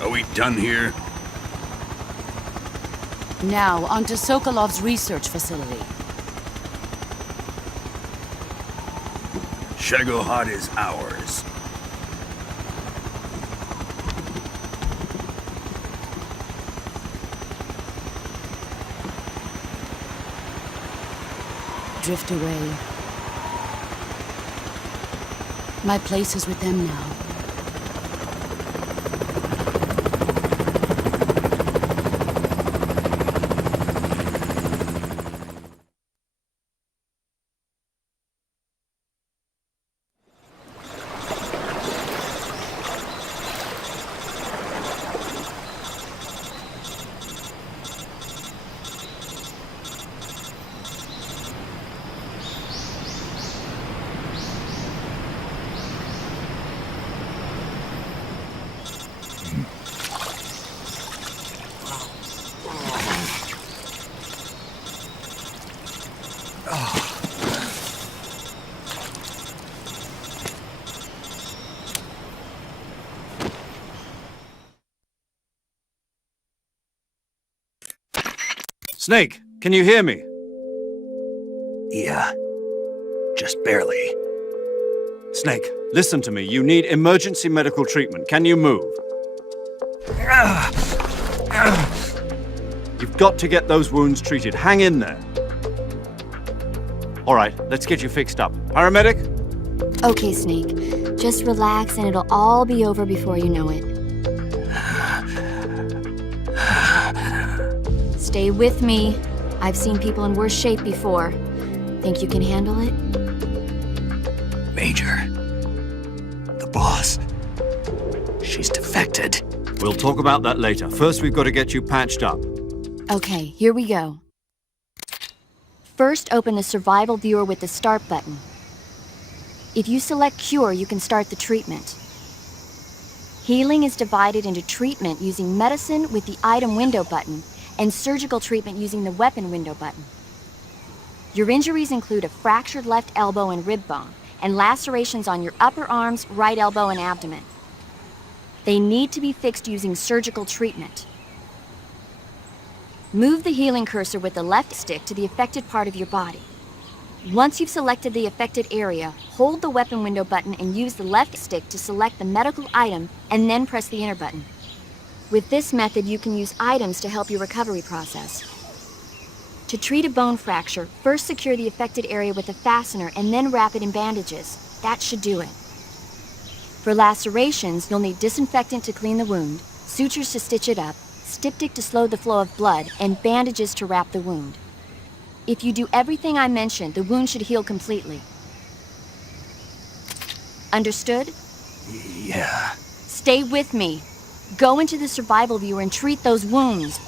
Are we done here? Now, on to Sokolov's research facility. Shagohod is ours. Drift away. My place is with them now. Snake, can you hear me? Yeah, just barely. Snake, listen to me. You need emergency medical treatment. Can you move? You've got to get those wounds treated. Hang in there. All right, let's get you fixed up. Paramedic? Okay, Snake. Just relax and it'll all be over before you know it. Stay with me. I've seen people in worse shape before. Think you can handle it? Major, the boss, she's defected. We'll talk about that later. First, we've got to get you patched up. Okay, here we go. First, open the survival viewer with the start button. If you select cure, you can start the treatment. Healing is divided into treatment using medicine with the item window button and surgical treatment using the weapon window button. Your injuries include a fractured left elbow and rib bone, and lacerations on your upper arms, right elbow, and abdomen. They need to be fixed using surgical treatment. Move the healing cursor with the left stick to the affected part of your body. Once you've selected the affected area, hold the weapon window button and use the left stick to select the medical item, and then press the enter button. With this method, you can use items to help your recovery process. To treat a bone fracture, first secure the affected area with a fastener and then wrap it in bandages. That should do it. For lacerations, you'll need disinfectant to clean the wound, sutures to stitch it up, styptic to slow the flow of blood, and bandages to wrap the wound. If you do everything I mentioned, the wound should heal completely. Understood? Yeah. Stay with me. Go into the survival viewer and treat those wounds.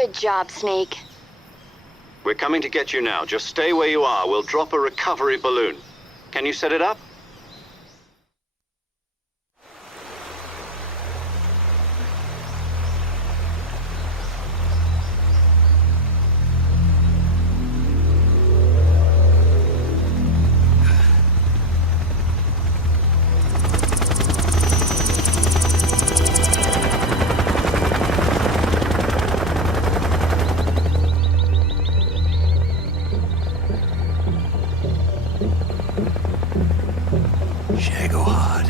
Good job, Snake. We're coming to get you now. Just stay where you are. We'll drop a recovery balloon. Can you set it up? Shagohod.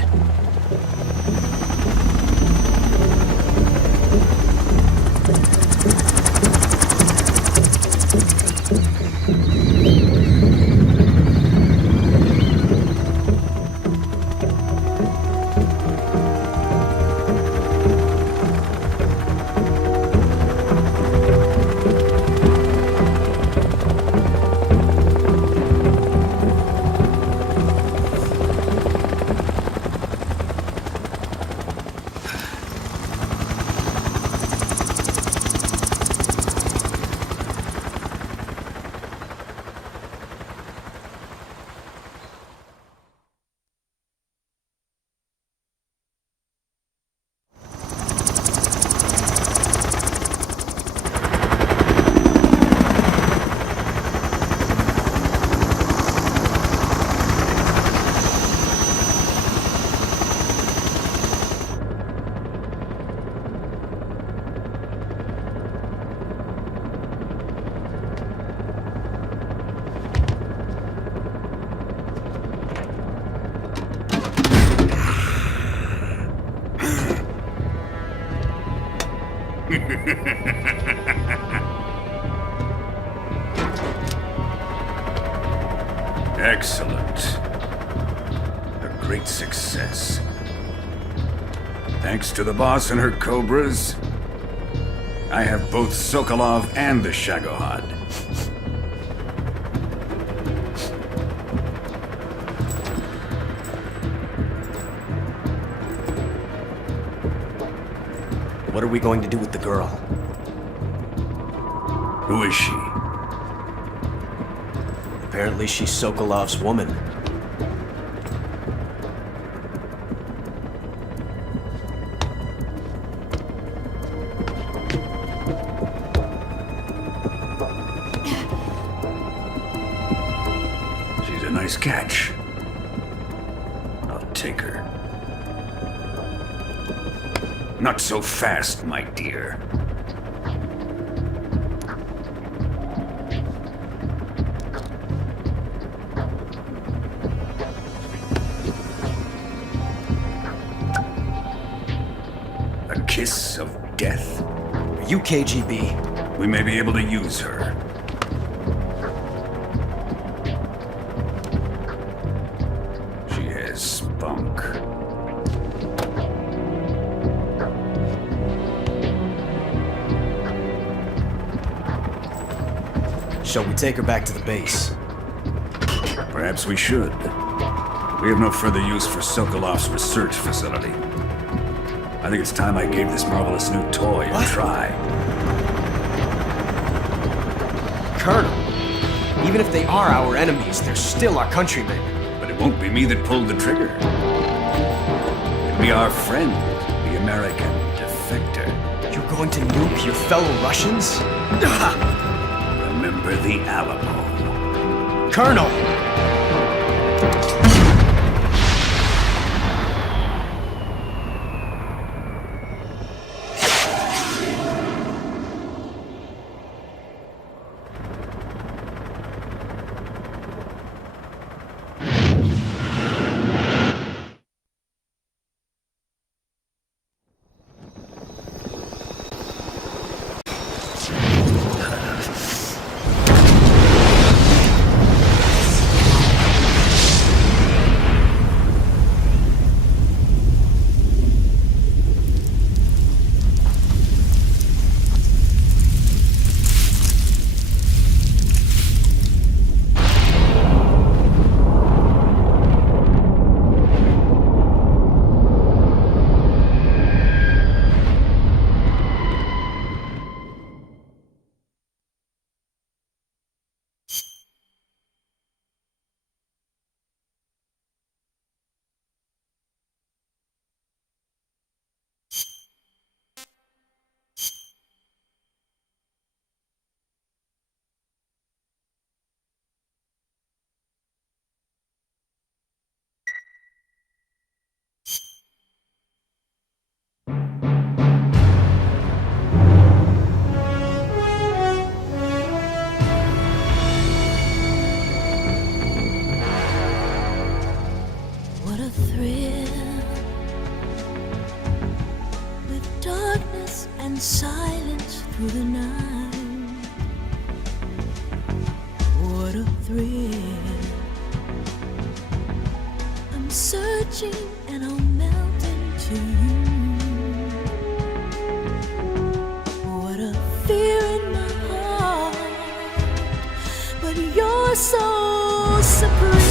Excellent. A great success. Thanks to the boss and her cobras, I have both Sokolov and the Shagohod. What are we going to do with the girl? Who is she? Apparently she's Sokolov's woman. She's a nice catch. I'll take her. Not so fast, my dear. A kiss of death? Are you KGB? We may be able to use her. She has spunk. Shall we take her back to the base? Perhaps we should. We have no further use for Sokolov's research facility. I think it's time I gave this marvelous new toy a try. Colonel, even if they are our enemies, they're still our countrymen. But it won't be me that pulled the trigger. It'll be our friend, the American defector. You're going to nuke your fellow Russians? Remember the Alamo. Colonel! and silence through the night. What a thrill. I'm searching and I'll melt into you. What a fear in my heart, but you're so supreme.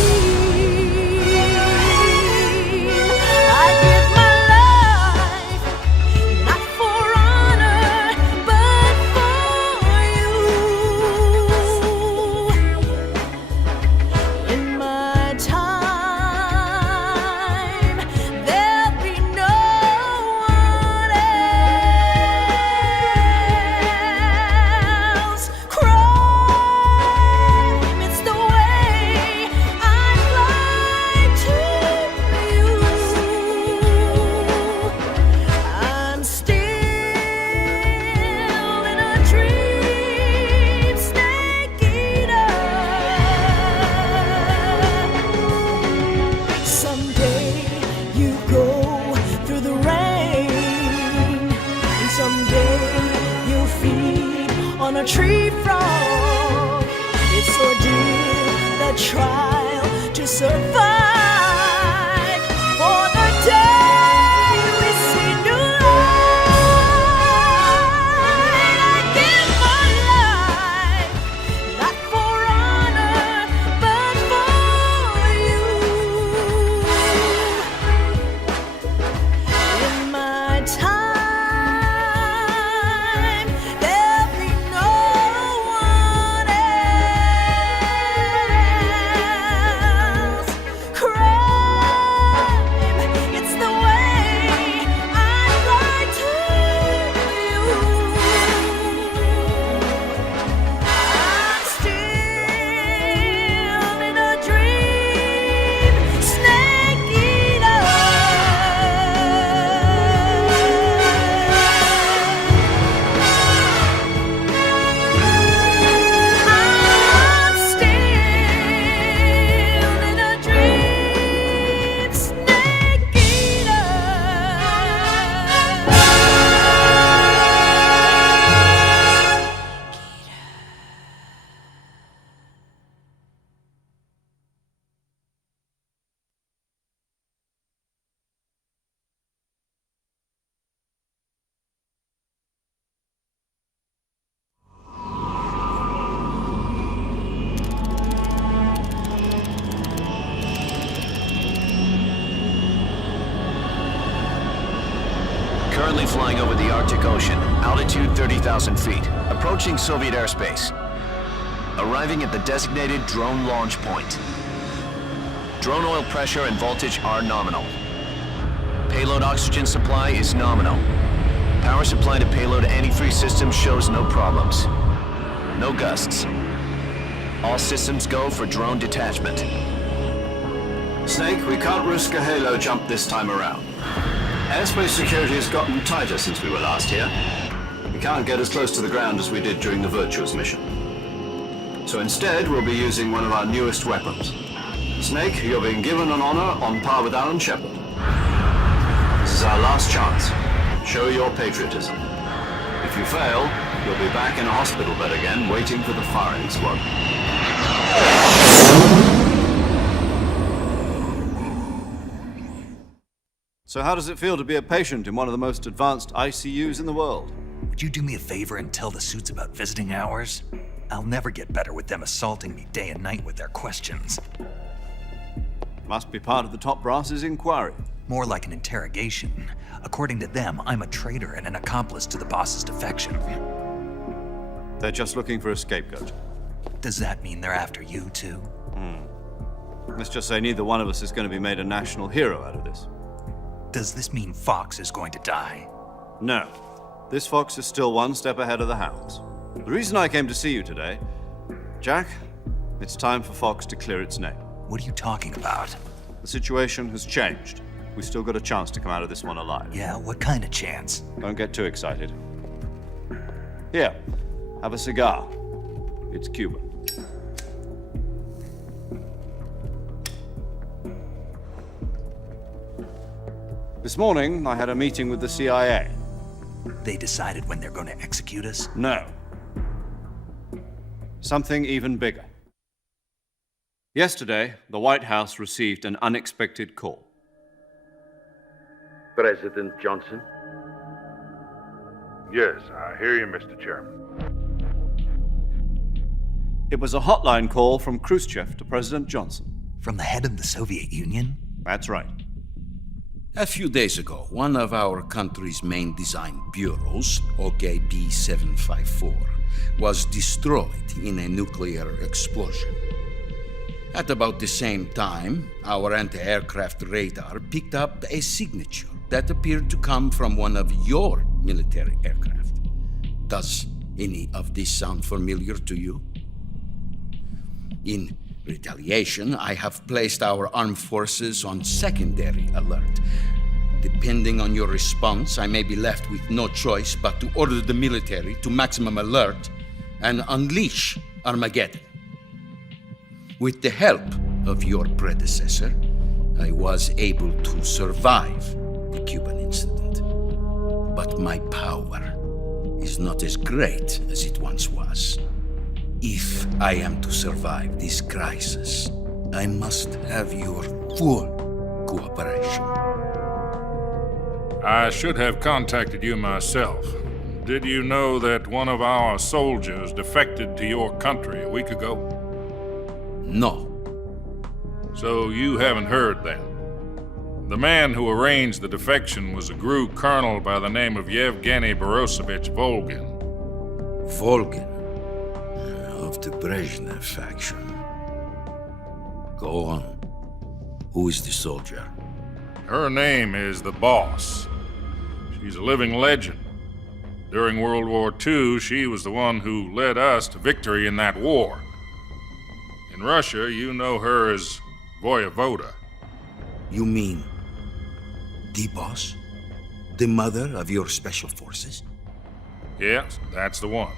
A tree frog, it's ordeal, the trial to survive. For the day we see new light, I give my life, not for honor, but for you. In my time, Currently flying over the Arctic Ocean, altitude 30,000 feet, approaching Soviet airspace. Arriving at the designated drone launch point. Drone oil pressure and voltage are nominal. Payload oxygen supply is nominal. Power supply to payload antifreeze system shows no problems. No gusts. All systems go for drone detachment. Snake, we can't risk a halo jump this time around. Airspace security has gotten tighter since we were last here. We can't get as close to the ground as we did during the Virtuous mission. So instead, we'll be using one of our newest weapons. Snake, you're being given an honor on par with Alan Shepard. This is our last chance. Show your patriotism. If you fail, you'll be back in a hospital bed again, waiting for the firing squad. So how does it feel to be a patient in one of the most advanced ICUs in the world? Would you do me a favor and tell the suits about visiting hours? I'll never get better with them assaulting me day and night with their questions. Must be part of the top brass's inquiry. More like an interrogation. According to them, I'm a traitor and an accomplice to the boss's defection. They're just looking for a scapegoat. Does that mean they're after you, too? Let's just say neither one of us is going to be made a national hero out of this. Does this mean Fox is going to die? No. This fox is still one step ahead of the hounds. The reason I came to see you today, Jack, it's time for Fox to clear its name. What are you talking about? The situation has changed. We've still got a chance to come out of this one alive. Yeah, what kind of chance? Don't get too excited. Here, have a cigar. It's Cuban. This morning, I had a meeting with the CIA. They decided when they're going to execute us? No. Something even bigger. Yesterday, the White House received an unexpected call. President Johnson? Yes, I hear you, Mr. Chairman. It was a hotline call from Khrushchev to President Johnson. From the head of the Soviet Union? That's right. A few days ago, one of our country's main design bureaus, OKB 754, was destroyed in a nuclear explosion. At about the same time, our anti-aircraft radar picked up a signature that appeared to come from one of your military aircraft. Does any of this sound familiar to you? In retaliation, I have placed our armed forces on secondary alert. Depending on your response, I may be left with no choice but to order the military to maximum alert and unleash Armageddon. With the help of your predecessor, I was able to survive the Cuban incident. But my power is not as great as it once was. If I am to survive this crisis, I must have your full cooperation. I should have contacted you myself. Did you know that one of our soldiers defected to your country a week ago? No. So you haven't heard then. The man who arranged the defection was a GRU colonel by the name of Yevgeny Borosovich Volgin. Volgin? Of the Brezhnev faction. Go on. Who is the soldier? Her name is the Boss. She's a living legend. During World War II, she was the one who led us to victory in that war. In Russia, you know her as Voyevoda. You mean the Boss? The mother of your special forces? Yes, that's the one.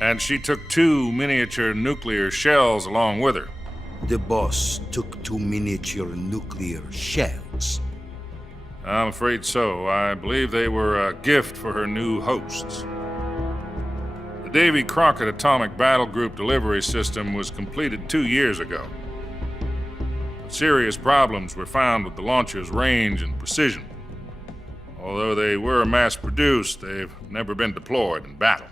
And she took 2 miniature nuclear shells along with her. The Boss took 2 miniature nuclear shells? I'm afraid so. I believe they were a gift for her new hosts. The Davy Crockett Atomic Battle Group delivery system was completed 2 years ago. But serious problems were found with the launcher's range and precision. Although they were mass-produced, they've never been deployed in battle.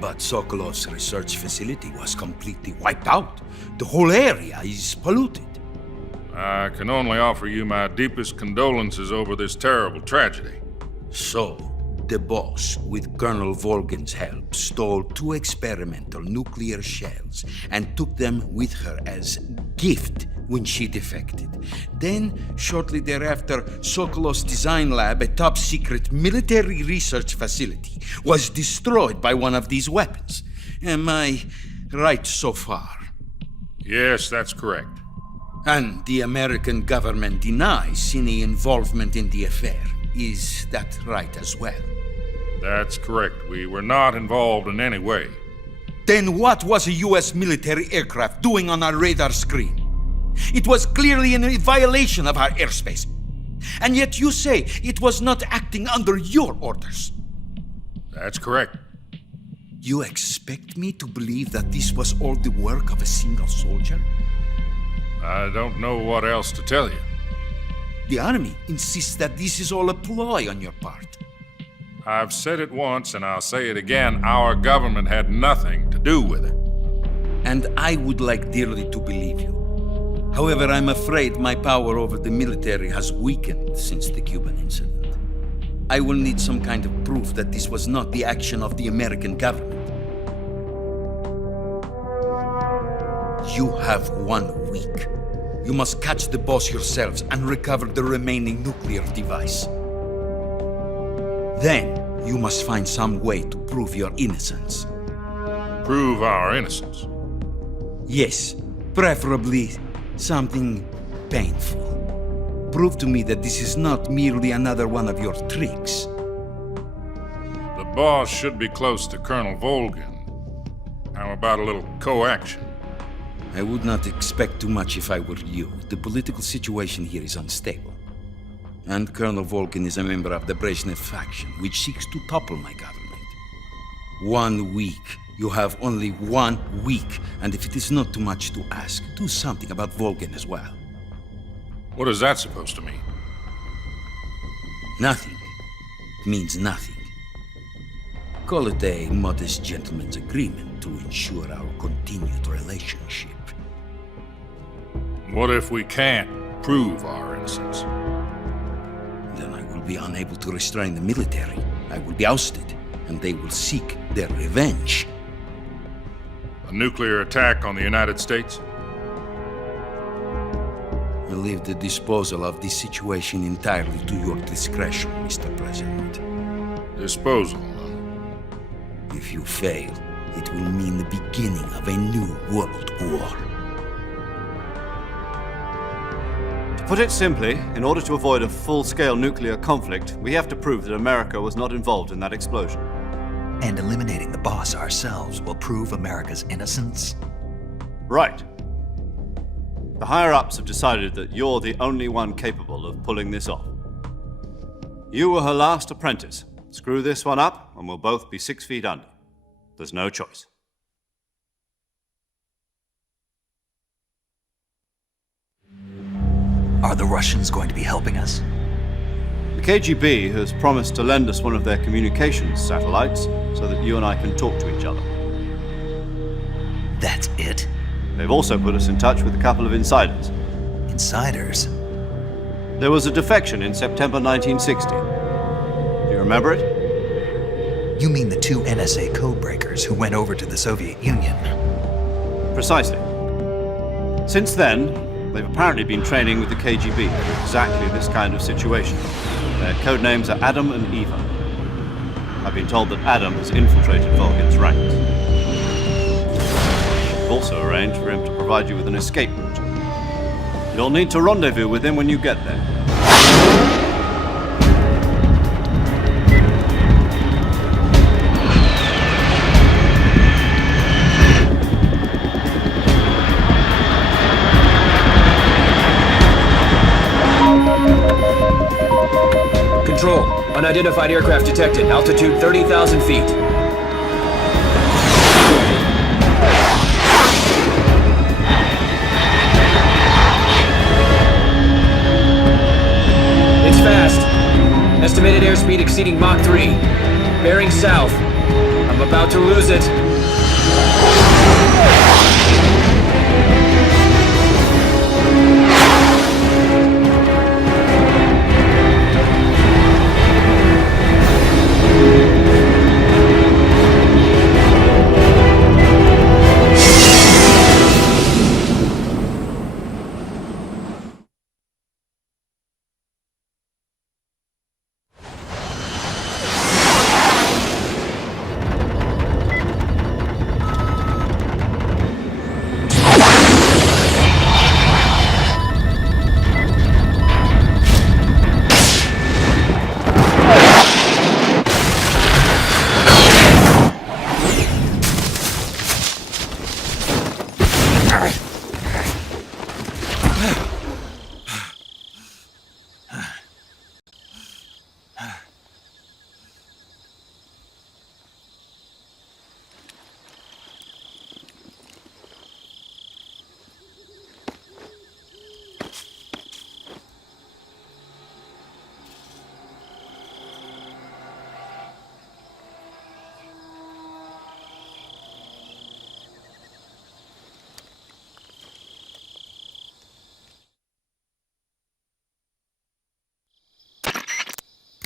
But Sokolov's research facility was completely wiped out. The whole area is polluted. I can only offer you my deepest condolences over this terrible tragedy. So, the Boss, with Colonel Volgin's help, stole 2 experimental nuclear shells and took them with her as gift when she defected. Then, shortly thereafter, Sokolov's design lab, a top-secret military research facility, was destroyed by one of these weapons. Am I right so far? Yes, that's correct. And the American government denies any involvement in the affair. Is that right as well? That's correct. We were not involved in any way. Then what was a U.S. military aircraft doing on our radar screen? It was clearly in violation of our airspace. And yet you say it was not acting under your orders. That's correct. You expect me to believe that this was all the work of a single soldier? I don't know what else to tell you. The Army insists that this is all a ploy on your part. I've said it once and I'll say it again. Our government had nothing to do with it. And I would like dearly to believe you. However, I'm afraid my power over the military has weakened since the Cuban incident. I will need some kind of proof that this was not the action of the American government. You have 1 week. You must catch the Boss yourselves and recover the remaining nuclear device. Then, you must find some way to prove your innocence. Prove our innocence? Yes, preferably something painful. Prove to me that this is not merely another one of your tricks. The Boss should be close to Colonel Volgin. How about a little co-action? I would not expect too much if I were you. The political situation here is unstable. And Colonel Volkin is a member of the Brezhnev faction, which seeks to topple my government. 1 week. You have only 1 week, and if it is not too much to ask, do something about Volkin as well. What is that supposed to mean? Nothing. It means nothing. Call it a modest gentleman's agreement to ensure our continued relationship. What if we can't prove our innocence? Then I will be unable to restrain the military. I will be ousted, and they will seek their revenge. A nuclear attack on the United States? I leave the disposal of this situation entirely to your discretion, Mr. President. Disposal, huh? If you fail, it will mean the beginning of a new world war. To put it simply, in order to avoid a full-scale nuclear conflict, we have to prove that America was not involved in that explosion. And eliminating the boss ourselves will prove America's innocence? Right. The higher-ups have decided that you're the only one capable of pulling this off. You were her last apprentice. Screw this one up, and we'll both be 6 feet under. There's no choice. Are the Russians going to be helping us? The KGB has promised to lend us one of their communications satellites so that you and I can talk to each other. That's it? They've also put us in touch with a couple of insiders. Insiders? There was a defection in September 1960. Do you remember it? You mean the 2 NSA codebreakers who went over to the Soviet Union? Precisely. Since then, they've apparently been training with the KGB for exactly this kind of situation. Their code names are Adam and Eva. I've been told that Adam has infiltrated Volkin's ranks. I've also arranged for him to provide you with an escape route. You'll need to rendezvous with him when you get there. Control. Unidentified aircraft detected. Altitude 30,000 feet. It's fast. Estimated airspeed exceeding Mach 3. Bearing south. I'm about to lose it.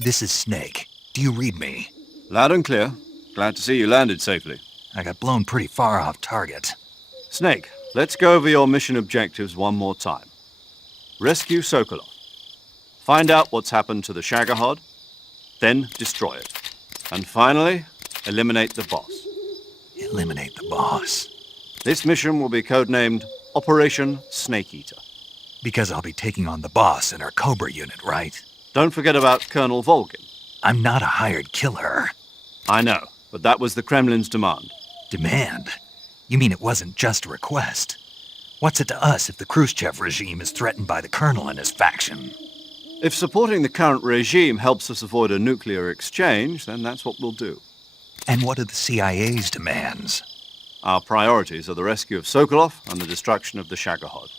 This is Snake. Do you read me? Loud and clear. Glad to see you landed safely. I got blown pretty far off target. Snake, let's go over your mission objectives one more time. Rescue Sokolov. Find out what's happened to the Shagohod, then destroy it. And finally, eliminate the boss. Eliminate the boss? This mission will be codenamed Operation Snake Eater. Because I'll be taking on the boss and her Cobra unit, right? Don't forget about Colonel Volkin. I'm not a hired killer. I know, but that was the Kremlin's demand. Demand? You mean it wasn't just a request? What's it to us if the Khrushchev regime is threatened by the Colonel and his faction? If supporting the current regime helps us avoid a nuclear exchange, then that's what we'll do. And what are the CIA's demands? Our priorities are the rescue of Sokolov and the destruction of the Shagohod.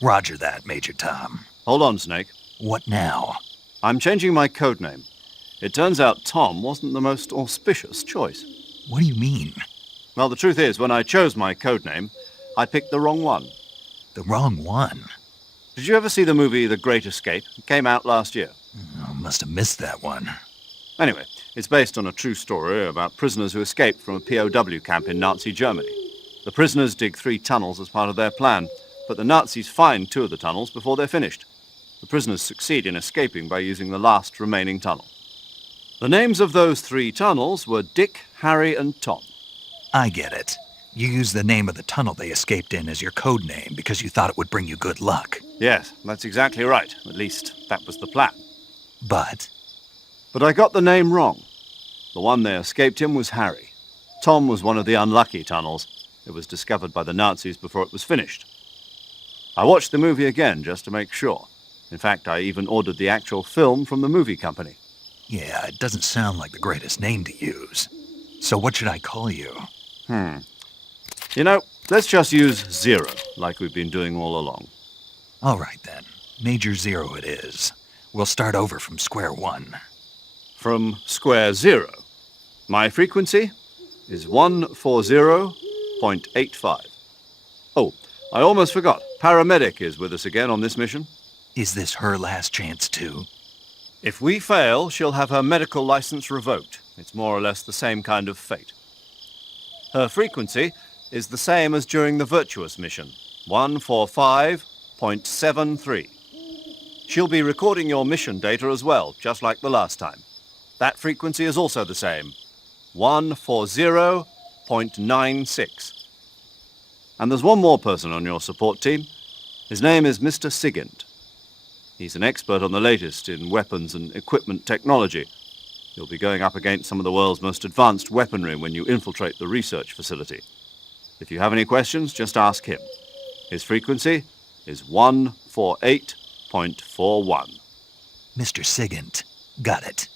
Roger that, Major Tom. Hold on, Snake. What now? I'm changing my codename. It turns out Tom wasn't the most auspicious choice. What do you mean? Well, the truth is, when I chose my codename, I picked the wrong one. The wrong one? Did you ever see the movie The Great Escape? It came out last year. Oh, must have missed that one. Anyway, it's based on a true story about prisoners who escaped from a POW camp in Nazi Germany. The prisoners dig 3 tunnels as part of their plan, but the Nazis find 2 of the tunnels before they're finished. The prisoners succeed in escaping by using the last remaining tunnel. The names of those 3 tunnels were Dick, Harry, and Tom. I get it. You used the name of the tunnel they escaped in as your code name because you thought it would bring you good luck. Yes, that's exactly right. At least, that was the plan. But I got the name wrong. The one they escaped in was Harry. Tom was one of the unlucky tunnels. It was discovered by the Nazis before it was finished. I watched the movie again just to make sure. In fact, I even ordered the actual film from the movie company. yeah, it doesn't sound like the greatest name to use. So what should I call you? You know, let's just use Zero, like we've been doing all along. All right then. Major Zero it is. We'll start over from square one. From square zero. My frequency is 140.85. Oh, I almost forgot. Paramedic is with us again on this mission. Is this her last chance too? If we fail, she'll have her medical license revoked. It's more or less the same kind of fate. Her frequency is the same as during the Virtuous mission, 145.73. She'll be recording your mission data as well, just like the last time. That frequency is also the same, 140.96. And there's one more person on your support team. His name is Mr. Sigint. He's an expert on the latest in weapons and equipment technology. You'll be going up against some of the world's most advanced weaponry when you infiltrate the research facility. If you have any questions, just ask him. His frequency is 148.41. Mr. Sigint. Got it.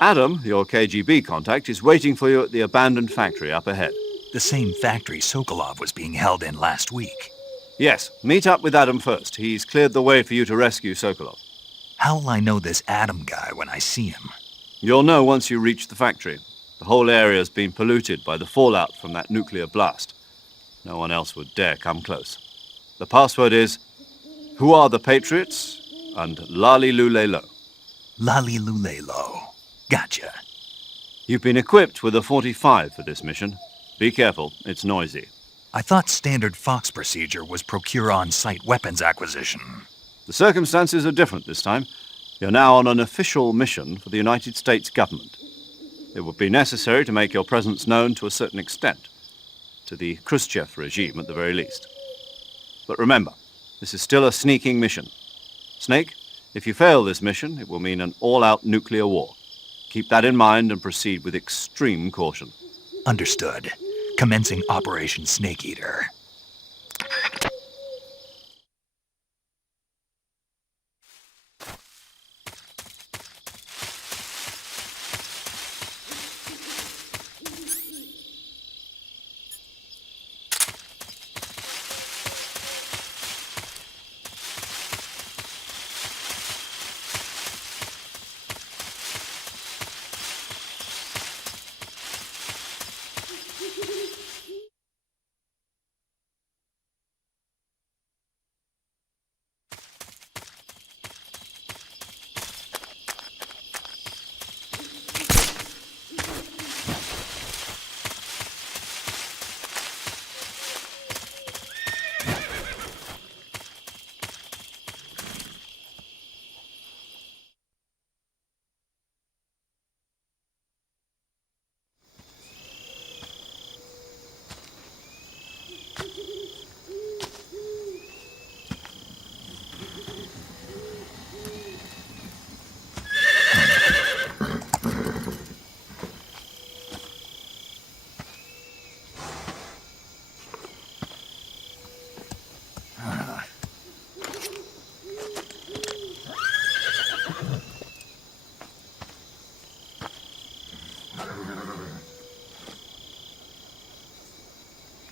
Adam, your KGB contact, is waiting for you at the abandoned factory up ahead. The same factory Sokolov was being held in last week. Yes, meet up with Adam first. He's cleared the way for you to rescue Sokolov. How will I know this Adam guy when I see him? You'll know once you reach the factory. The whole area's been polluted by the fallout from that nuclear blast. No one else would dare come close. The password is, "Who are the Patriots?" and Lali Lulelo. Lali Lulelo. Gotcha. You've been equipped with a 45 for this mission. Be careful, it's noisy. I thought standard Fox procedure was procure on-site weapons acquisition. The circumstances are different this time. You're now on an official mission for the United States government. It would be necessary to make your presence known to a certain extent, to the Khrushchev regime at the very least. But remember, this is still a sneaking mission. Snake, if you fail this mission, it will mean an all-out nuclear war. Keep that in mind and proceed with extreme caution. Understood. Commencing Operation Snake Eater.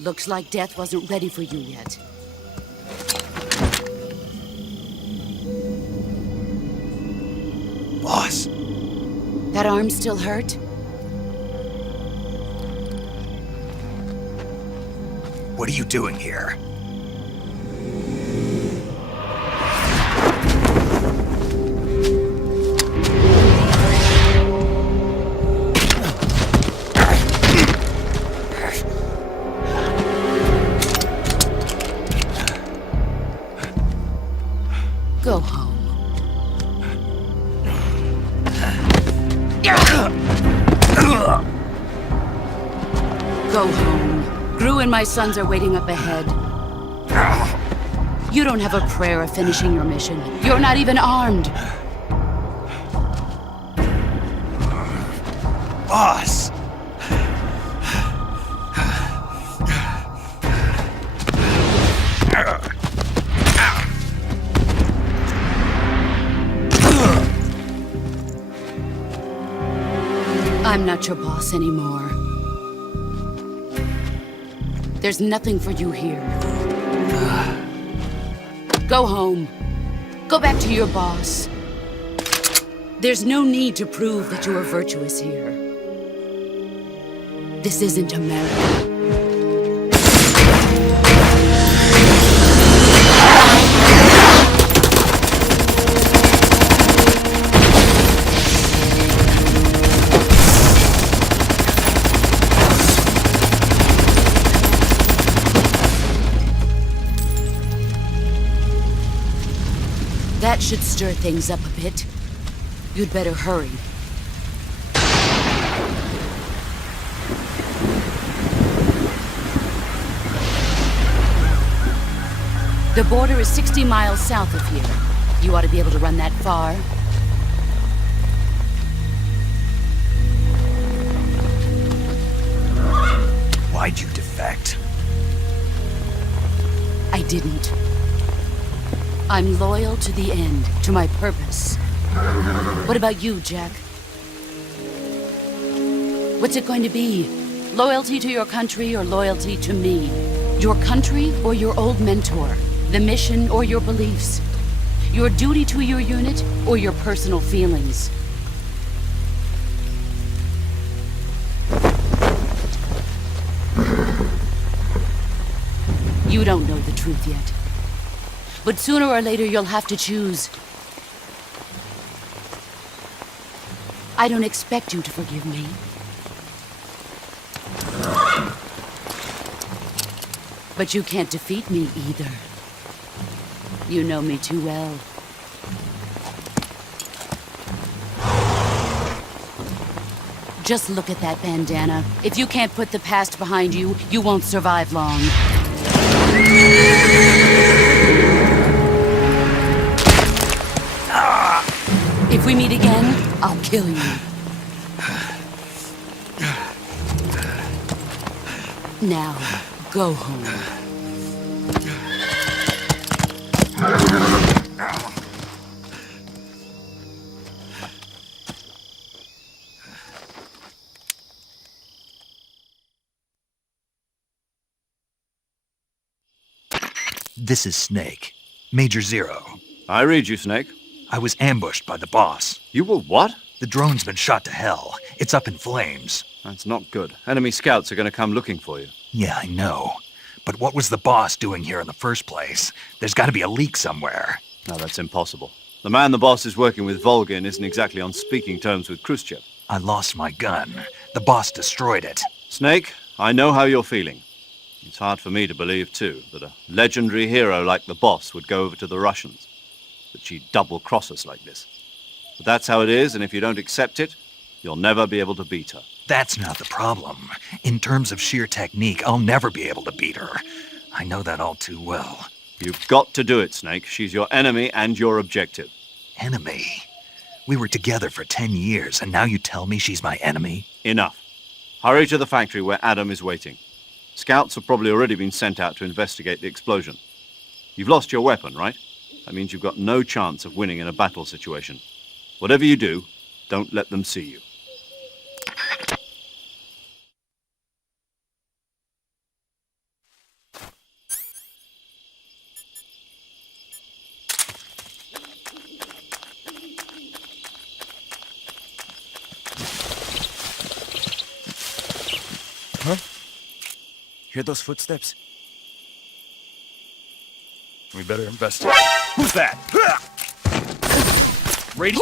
Looks like death wasn't ready for you yet. Boss, That arm still hurt? what are you doing here? Go home. Go home. Gru and my sons are waiting up ahead. You don't have a prayer of finishing your mission. You're not even armed. Boss! I'm not your boss anymore. There's nothing for you here. Go home. Go back to your boss. There's no need to prove that you are virtuous here. This isn't America. That should stir things up a bit. You'd better hurry. The border is 60 miles south of here. You ought to be able to run that far. Why'd you defect? I didn't. I'm loyal to the end, to my purpose. What about you, Jack? What's it going to be? Loyalty to your country or loyalty to me? Your country or your old mentor? The mission or your beliefs? Your duty to your unit or your personal feelings? You don't know the truth yet. But sooner or later, you'll have to choose. I don't expect you to forgive me. But you can't defeat me either. You know me too well. Just look at that bandana. If you can't put the past behind you, you won't survive long. If we meet again, I'll kill you. Now, go home. This is Snake. Major Zero. I read you, Snake. I was ambushed by the boss. You were what? The drone's been shot to hell. It's up in flames. That's not good. Enemy scouts are going to come looking for you. Yeah, I know. But what was the boss doing here in the first place? There's got to be a leak somewhere. No, that's impossible. The man the boss is working with, Volgin, isn't exactly on speaking terms with Khrushchev. I lost my gun. The boss destroyed it. Snake, I know how you're feeling. It's hard for me to believe, too, that a legendary hero like the boss would go over to the Russians. That she'd double-cross us like this. But that's how it is, and if you don't accept it, you'll never be able to beat her. That's not the problem. In terms of sheer technique, I'll never be able to beat her. I know that all too well. You've got to do it, Snake. She's your enemy and your objective. Enemy? We were together for 10 years, and now you tell me she's my enemy? Enough. Hurry to the factory where Adam is waiting. Scouts have probably already been sent out to investigate the explosion. You've lost your weapon, right? That means you've got no chance of winning in a battle situation. Whatever you do, don't let them see you. Huh? Hear those footsteps? We better investigate. Who's that? Radio.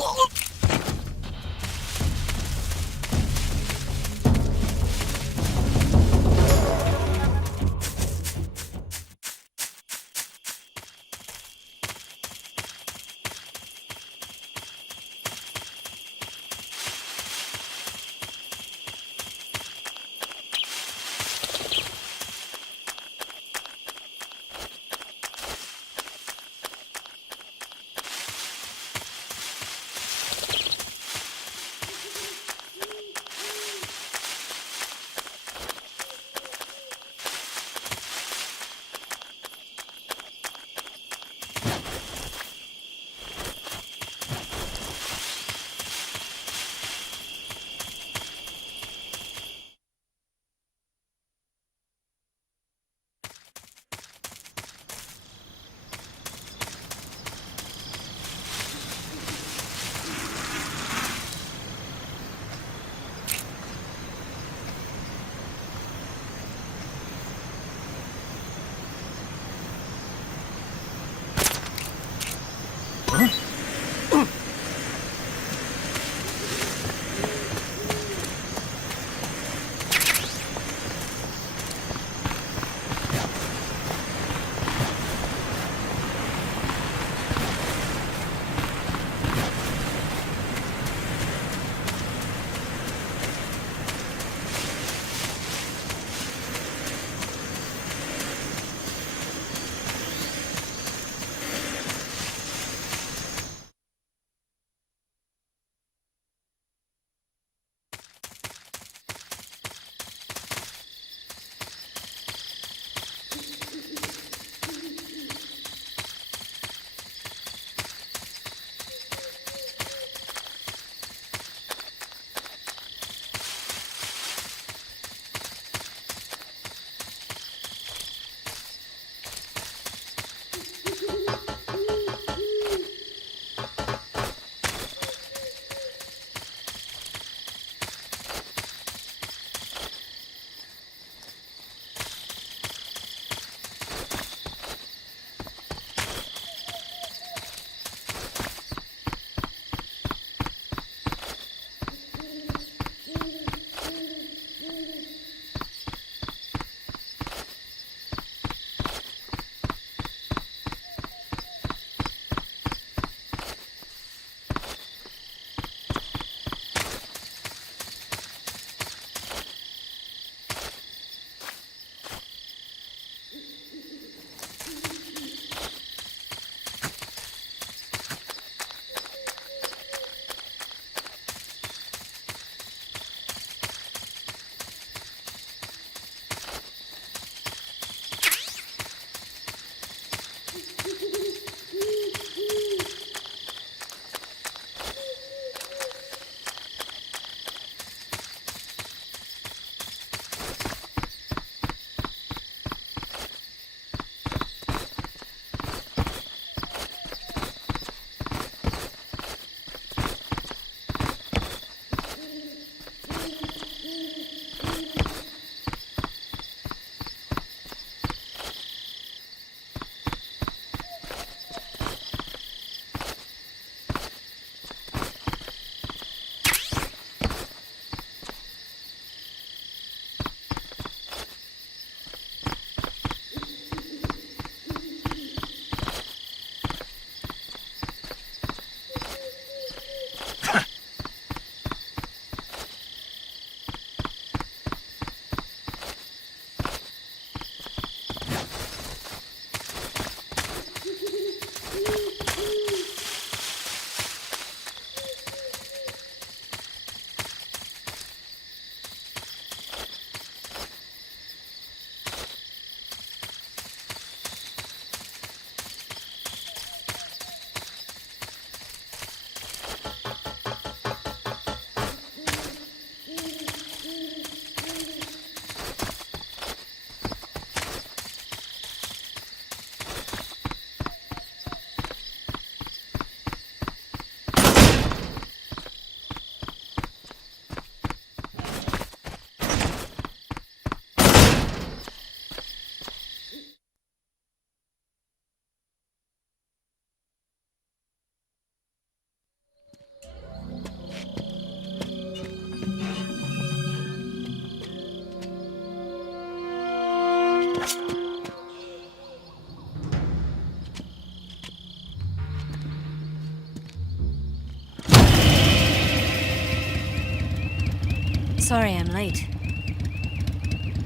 Sorry I'm late.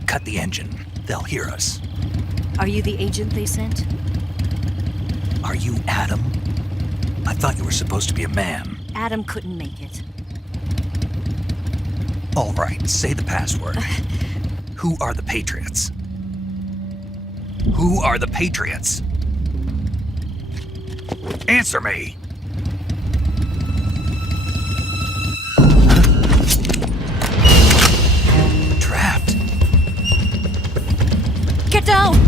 Cut the engine. They'll hear us. Are you the agent they sent? Are you Adam? I thought you were supposed to be a man. Adam couldn't make it. All right, say the password. Who are the Patriots? Who are the Patriots? Answer me! Trapped. Get down!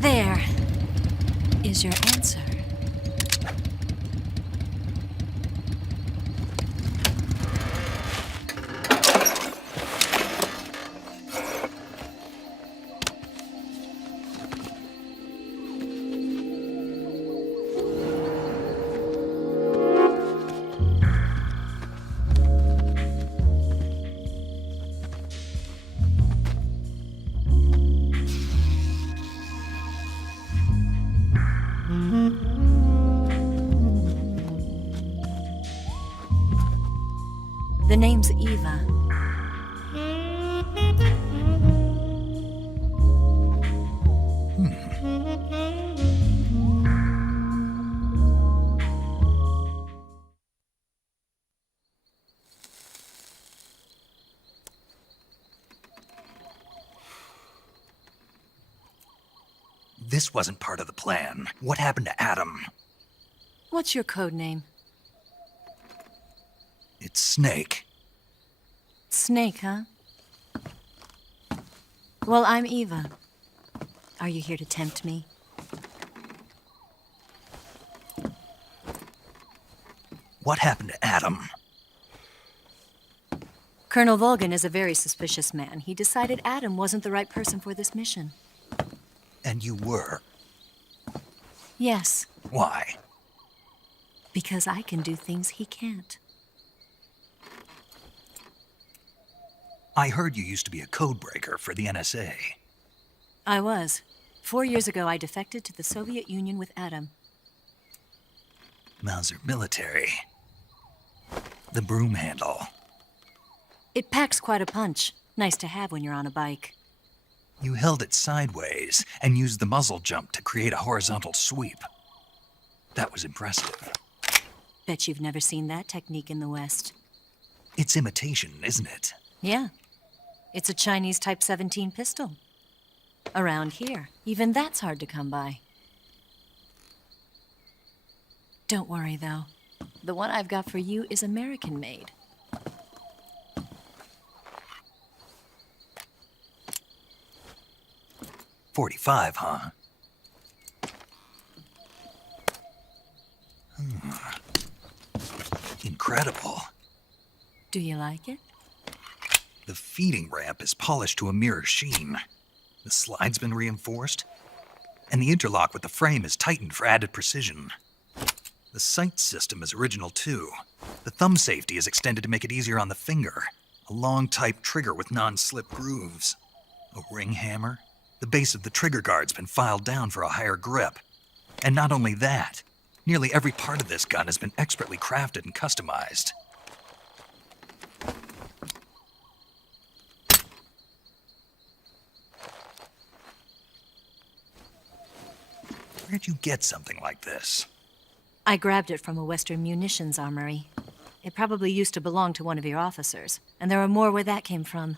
There is your answer. The name's Eva. This wasn't part of the plan. What happened to Adam? What's your code name? It's Snake. Snake, huh? Well, I'm Eva. Are you here to tempt me? What happened to Adam? Colonel Volgan is a very suspicious man. He decided Adam wasn't the right person for this mission. And you were. Yes, Why? because I can do things he can't. I heard you used to be a codebreaker for the NSA. I was. 4 years ago, I defected to the Soviet Union with Adam. Mauser military. The broom handle. It packs quite a punch. Nice to have when you're on a bike. You held it sideways and used the muzzle jump to create a horizontal sweep. That was impressive. Bet you've never seen that technique in the West. It's imitation, isn't it? Yeah. It's a Chinese Type 17 pistol. Around here, even that's hard to come by. Don't worry, though. The one I've got for you is American-made. .45, huh? Incredible. Do you like it? The feeding ramp is polished to a mirror sheen. The slide's been reinforced, and the interlock with the frame is tightened for added precision. The sight system is original too. The thumb safety is extended to make it easier on the finger. A long type trigger with non-slip grooves. A ring hammer. The base of the trigger guard's been filed down for a higher grip. And not only that, nearly every part of this gun has been expertly crafted and customized. Where'd you get something like this? I grabbed it from a Western munitions armory. It probably used to belong to one of your officers, and there are more where that came from.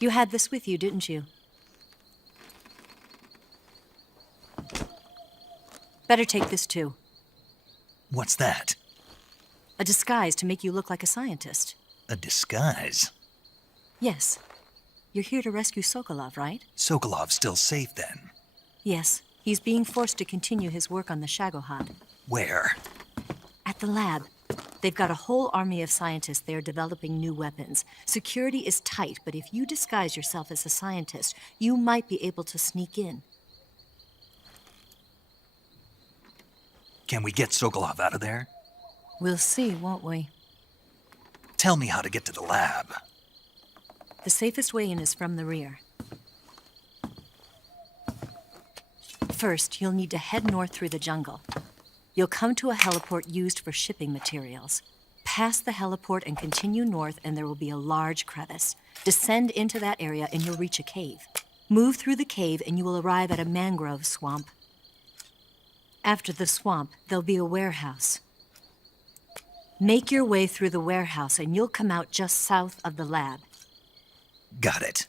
You had this with you, didn't you? Better take this too. What's that? A disguise to make you look like a scientist. A disguise? Yes. You're here to rescue Sokolov, right? Sokolov's still safe then. Yes. He's being forced to continue his work on the Shagohod. Where? At the lab. They've got a whole army of scientists there developing new weapons. Security is tight, but if you disguise yourself as a scientist, you might be able to sneak in. Can we get Sokolov out of there? We'll see, won't we? Tell me how to get to the lab. The safest way in is from the rear. First, you'll need to head north through the jungle. You'll come to a heliport used for shipping materials. Pass the heliport and continue north, and there will be a large crevice. Descend into that area, and you'll reach a cave. Move through the cave, and you will arrive at a mangrove swamp. After the swamp, there'll be a warehouse. Make your way through the warehouse, and you'll come out just south of the lab. Got it.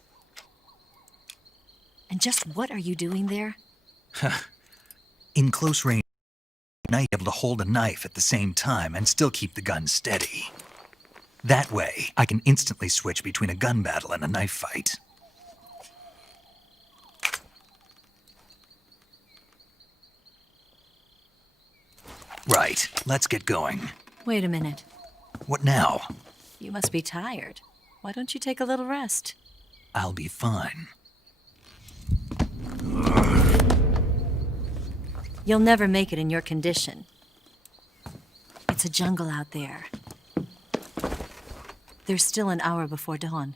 And just what are you doing there? In close range, you might be able to hold a knife at the same time and still keep the gun steady. That way, I can instantly switch between a gun battle and a knife fight. Right, let's get going. Wait a minute. What now? You must be tired. Why don't you take a little rest? I'll be fine. You'll never make it in your condition. It's a jungle out there. There's still an hour before dawn.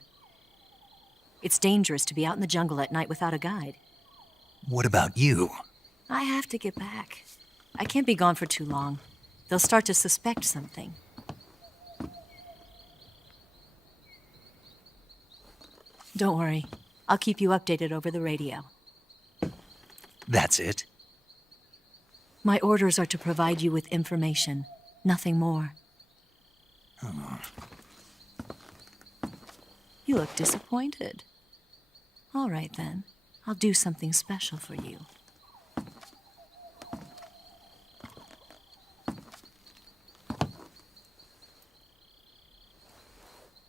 It's dangerous to be out in the jungle at night without a guide. What about you? I have to get back. I can't be gone for too long. They'll start to suspect something. Don't worry. I'll keep you updated over the radio. That's it? My orders are to provide you with information, nothing more. Oh. You look disappointed. All right, then. I'll do something special for you.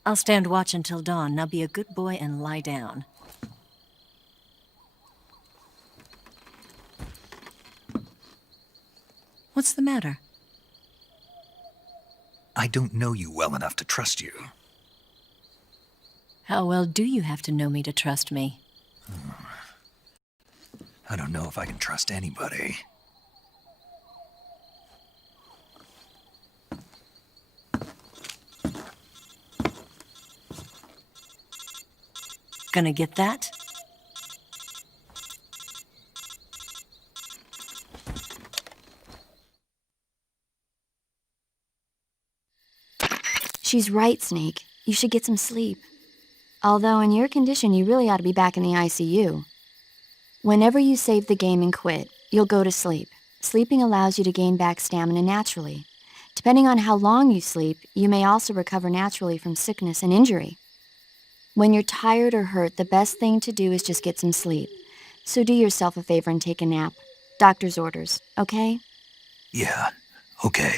I'll stand watch until dawn. Now be a good boy and lie down. What's the matter? I don't know you well enough to trust you. How well do you have to know me to trust me? I don't know if I can trust anybody. Gonna get that? She's right, Snake. You should get some sleep. Although in your condition, you really ought to be back in the ICU. Whenever you save the game and quit, you'll go to sleep. Sleeping allows you to gain back stamina naturally. Depending on how long you sleep, you may also recover naturally from sickness and injury. When you're tired or hurt, the best thing to do is just get some sleep. So do yourself a favor and take a nap. Doctor's orders, okay? Yeah, okay.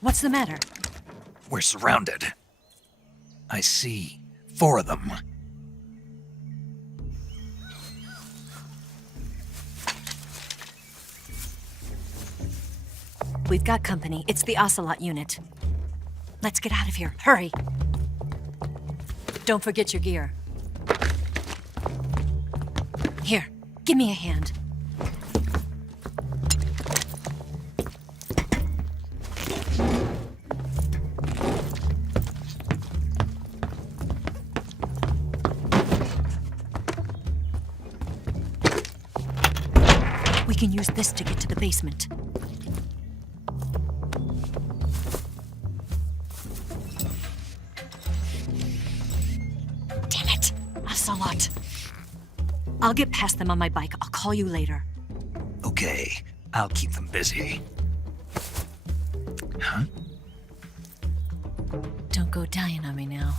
What's the matter? We're surrounded. I see 4 of them. We've got company. It's the Ocelot unit. Let's get out of here. Hurry! Don't forget your gear. Here, give me a hand. We can use this to get to the basement. Damn it! Ocelot. I'll get past them on my bike. I'll call you later. Okay, I'll keep them busy. Huh? Don't go dying on me now.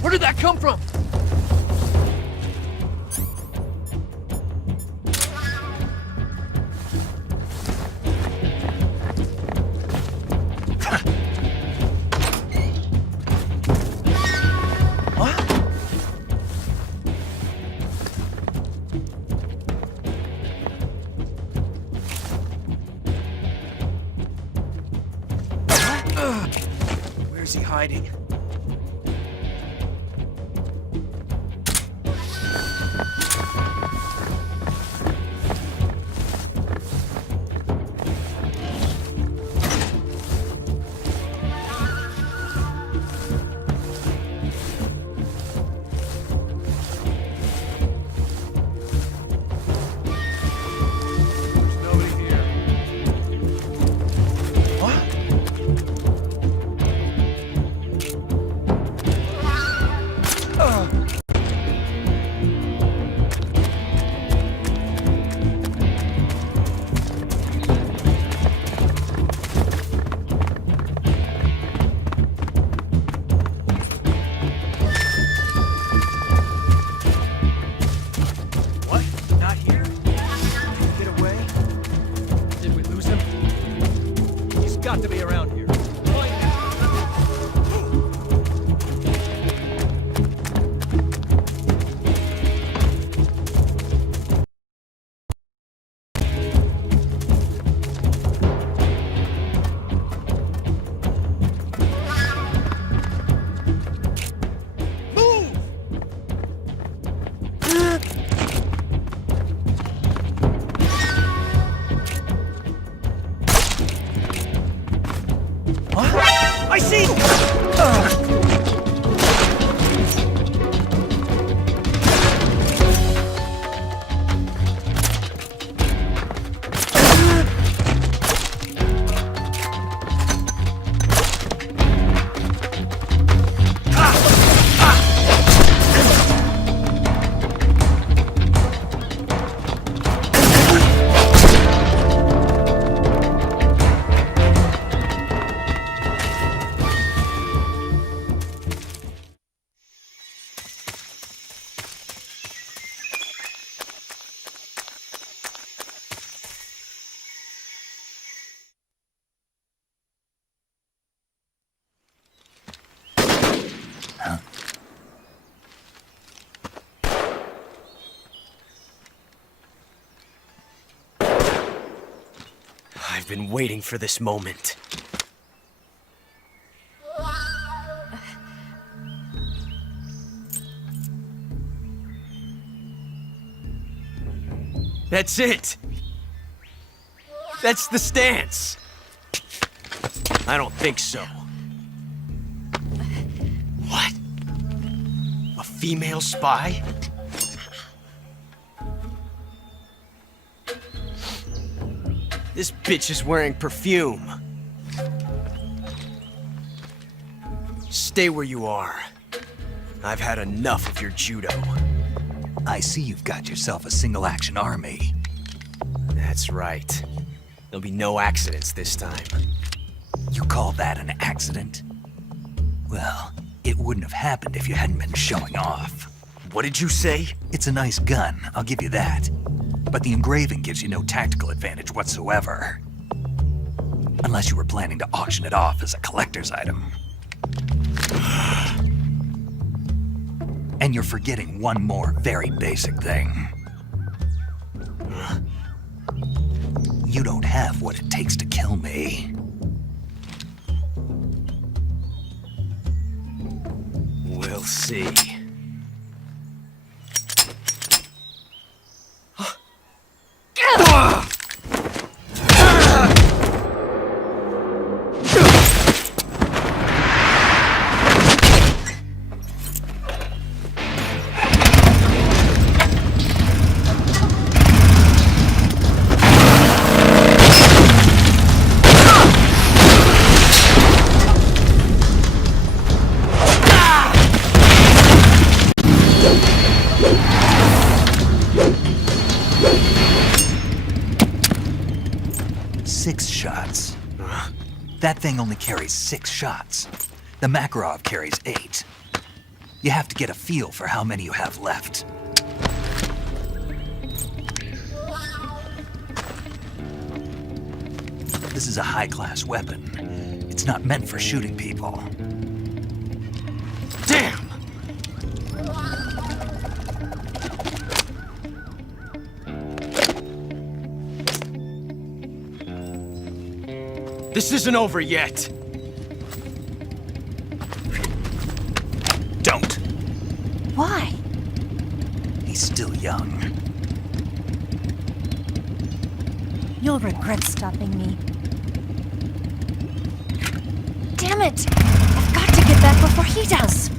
Where did that come from? Where's he hiding? To be around here. I see! I've been waiting for this moment. That's it! That's the stance! I don't think so. What? A female spy? This bitch is wearing perfume. Stay where you are. I've had enough of your judo. I see you've got yourself a single-action army. That's right. There'll be no accidents this time. You call that an accident? Well, it wouldn't have happened if you hadn't been showing off. What did you say? It's a nice gun, I'll give you that. But the engraving gives you no tactical advantage whatsoever. Unless you were planning to auction it off as a collector's item. And you're forgetting one more very basic thing. You don't have what it takes to kill me. We'll see. That thing only carries 6 shots. The Makarov carries 8. You have to get a feel for how many you have left. This is a high-class weapon. It's not meant for shooting people. Damn! This isn't over yet. Don't. Why? He's still young. You'll regret stopping me. Damn it! I've got to get back before he does.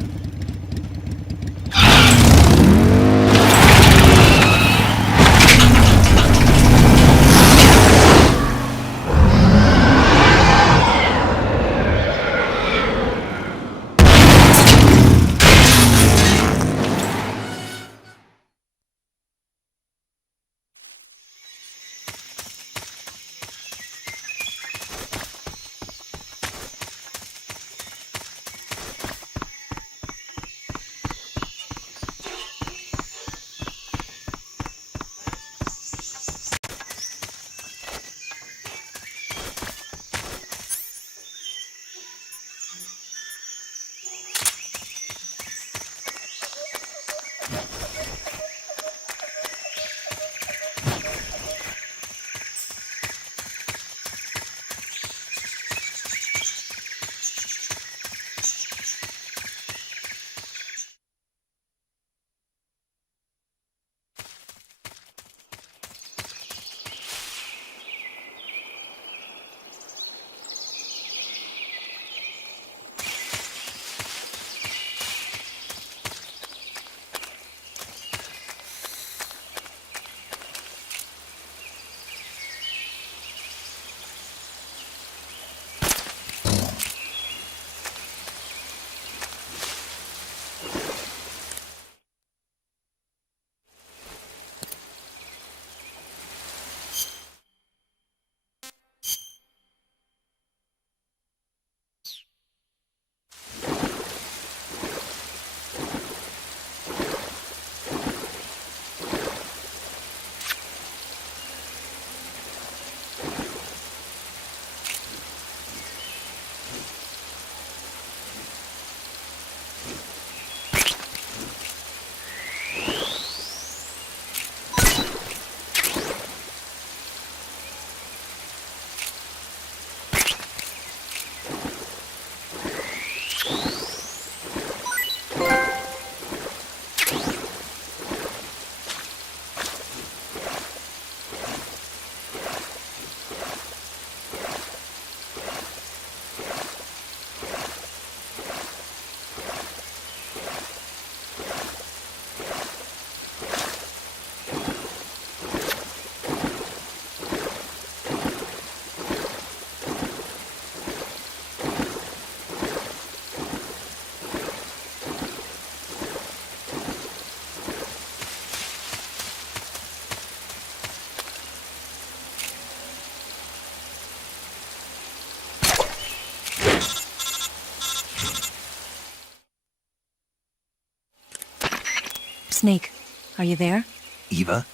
Snake, are you there? Eva,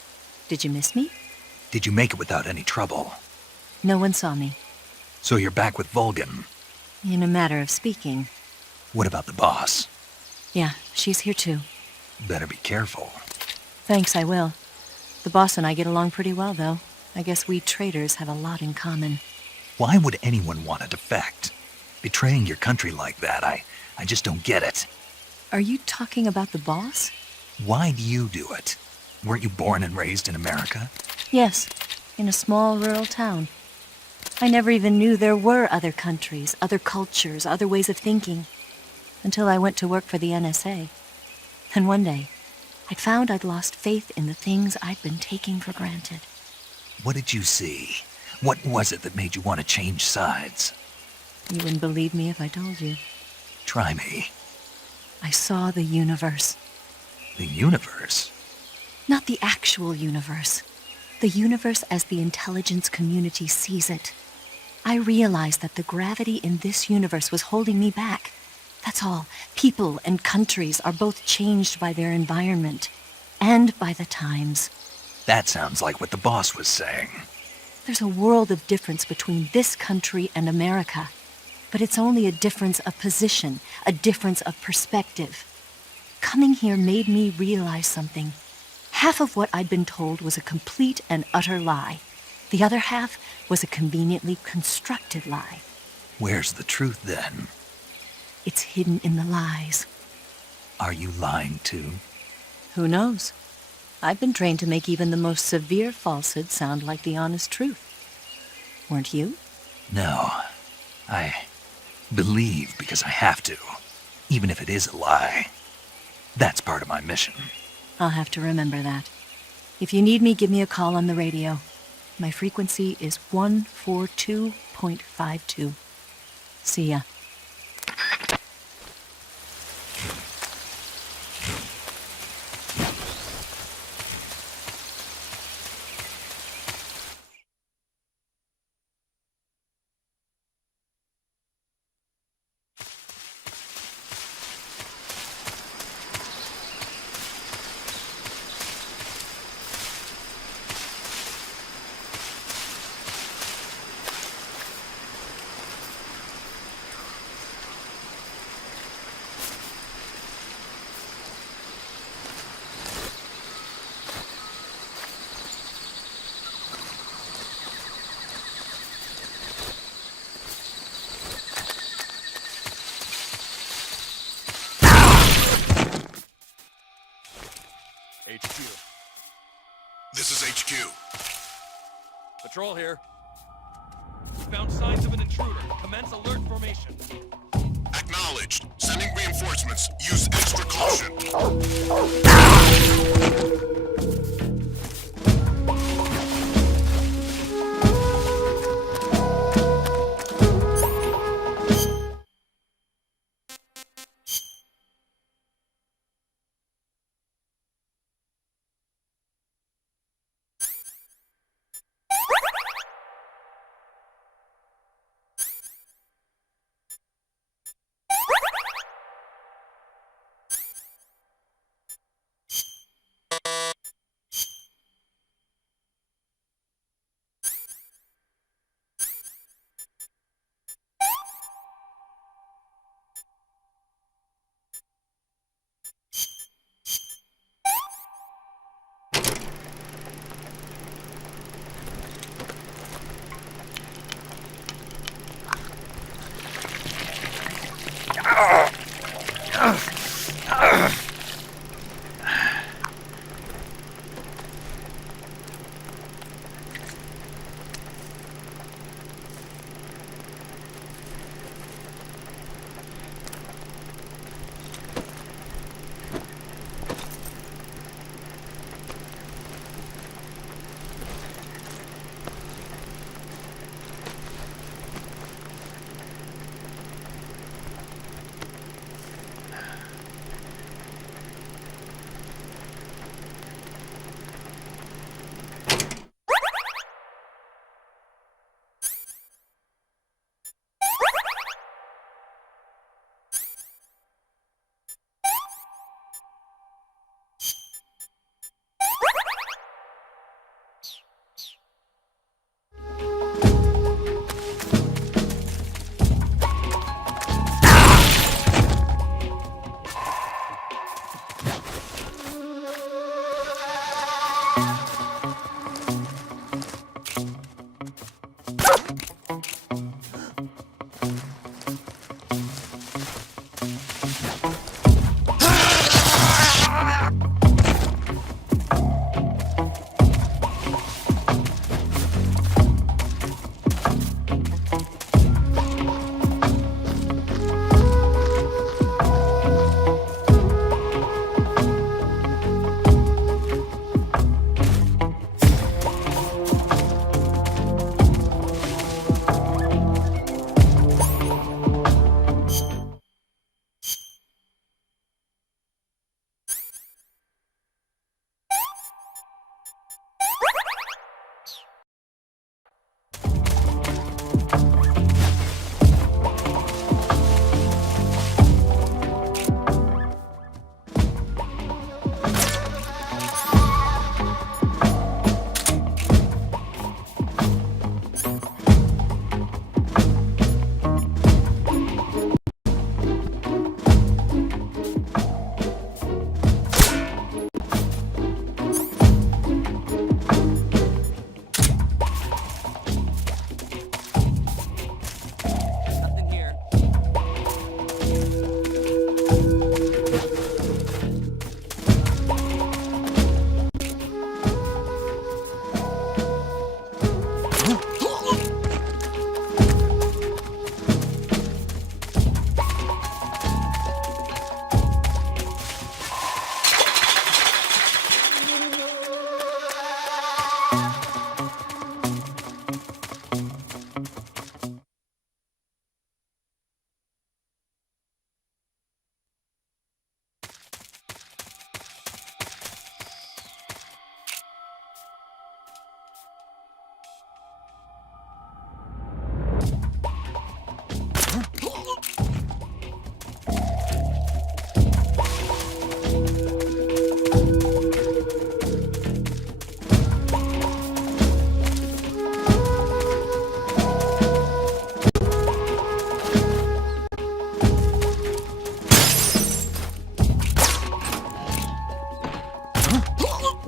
Did you miss me? did you make it without any trouble? No one saw me. So you're back with Vulcan. In a matter of speaking. What about the boss? Yeah, she's here too. Better be careful. Thanks, I will. The boss and I get along pretty well, though. I guess we traitors have a lot in common. Why would anyone want to defect? Betraying your country like that, I just don't get it. Are you talking about the boss? Why do you do it? Weren't you born and raised in America? Yes, in a small rural town. I never even knew there were other countries, other cultures, other ways of thinking, until I went to work for the NSA. And one day, I found I'd lost faith in the things I'd been taking for granted. What did you see? What was it that made you want to change sides? You wouldn't believe me if I told you. Try me. I saw the universe. The universe? Not the actual universe. The universe as the intelligence community sees it. I realized that the gravity in this universe was holding me back. That's all. People and countries are both changed by their environment and by the times. That sounds like what the boss was saying. There's a world of difference between this country and America. But it's only a difference of position, a difference of perspective. Coming here made me realize something. Half of what I'd been told was a complete and utter lie. The other half was a conveniently constructed lie. Where's the truth, then? It's hidden in the lies. Are you lying, too? Who knows? I've been trained to make even the most severe falsehood sound like the honest truth. Weren't you? No. I believe because I have to, even if it is a lie. That's part of my mission. I'll have to remember that. If you need me, give me a call on the radio. My frequency is 142.52. See ya. HQ. This is HQ. Patrol here. Found signs of an intruder. Commence alert formation. Acknowledged. Sending reinforcements. Use extra caution.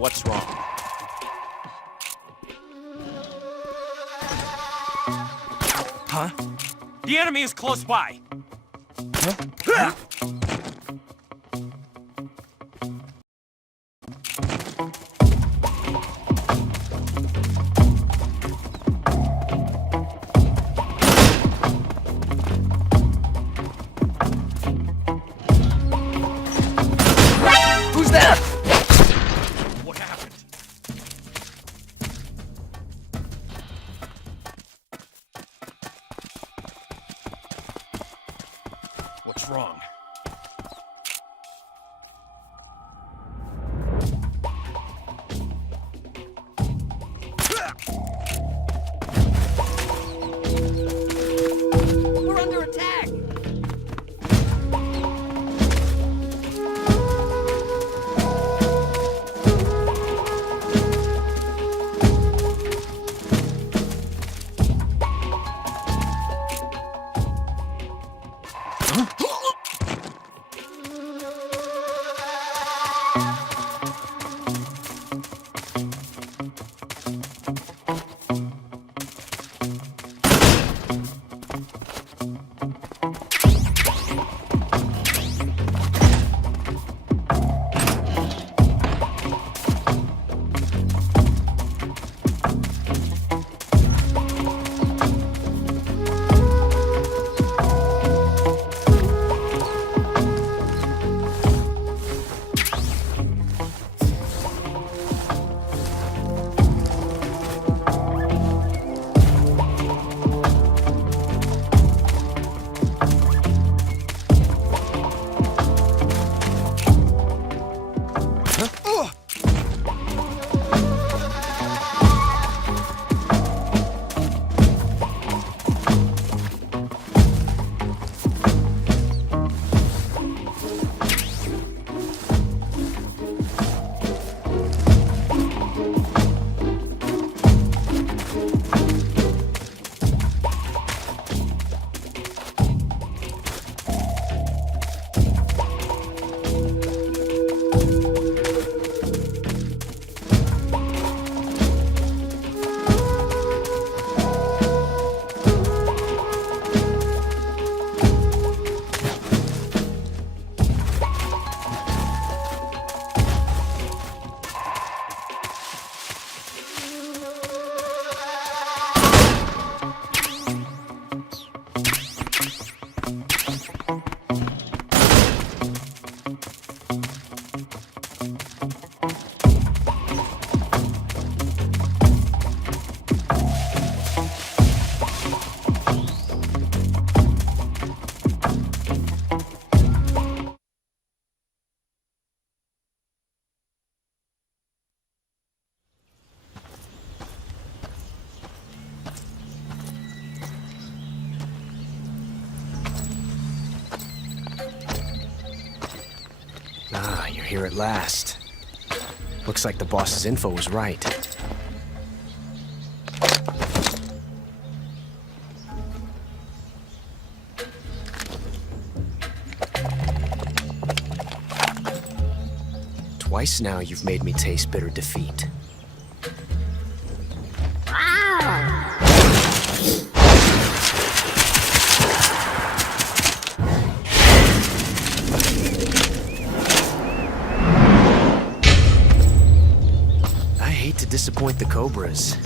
What's wrong? Huh? The enemy is close by! Huh? Who's there? What happened? What's wrong? We're under attack! Ah, you're here at last. Looks like the boss's info was right. Twice now you've made me taste bitter defeat. To disappoint the Cobras,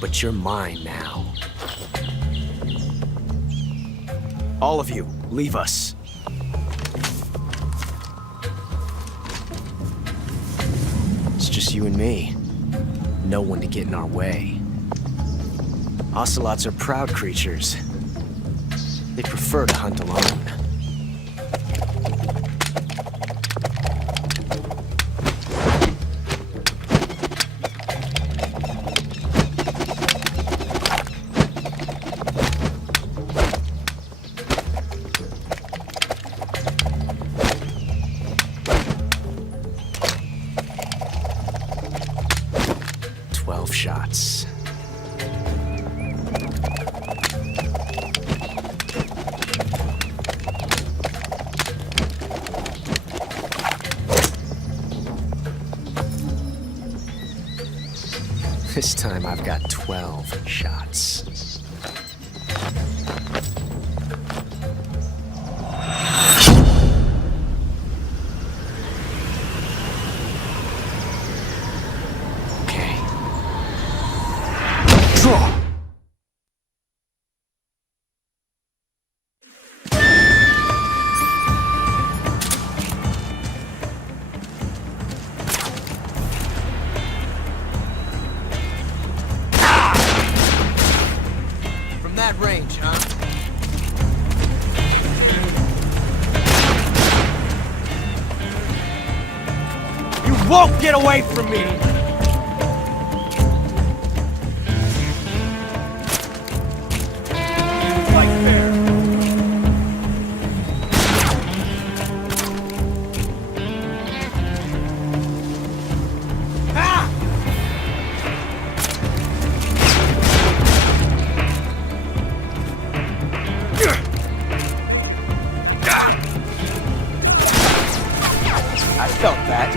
but you're mine now. All of you, leave us. It's just you and me. No one to get in our way. Ocelots are proud creatures. They prefer to hunt alone. Shots. This time I've got 12 shots. Okay. Draw! That range, huh? You won't get away from me! Fight fair! Ah! I felt that.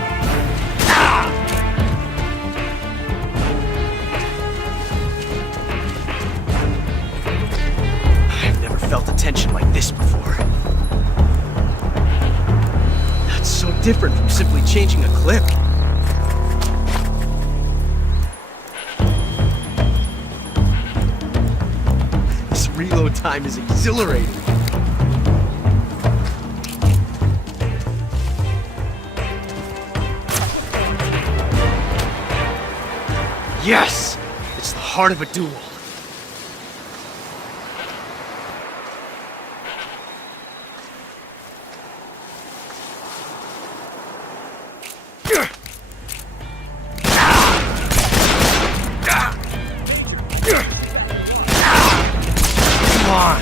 I've never felt a tension like this before. That's so different from simply changing a clip. This reload time is exhilarating. Yes! It's the heart of a duel. Come on!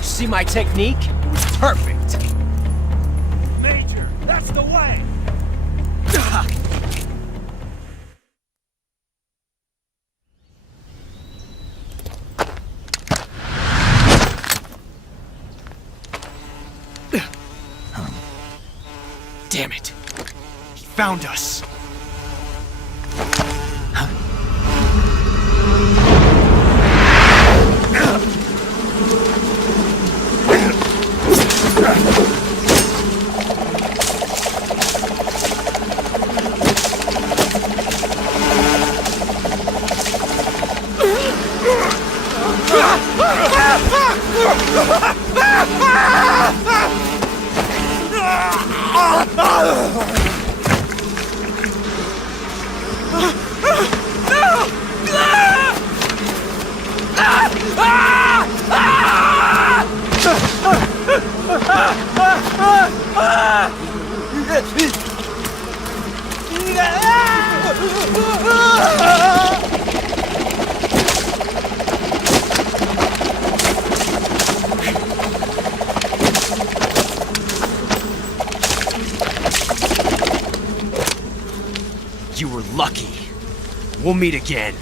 See my technique? It was perfect. Major, that's the way! Damn it. He found us. You were lucky. We'll meet again.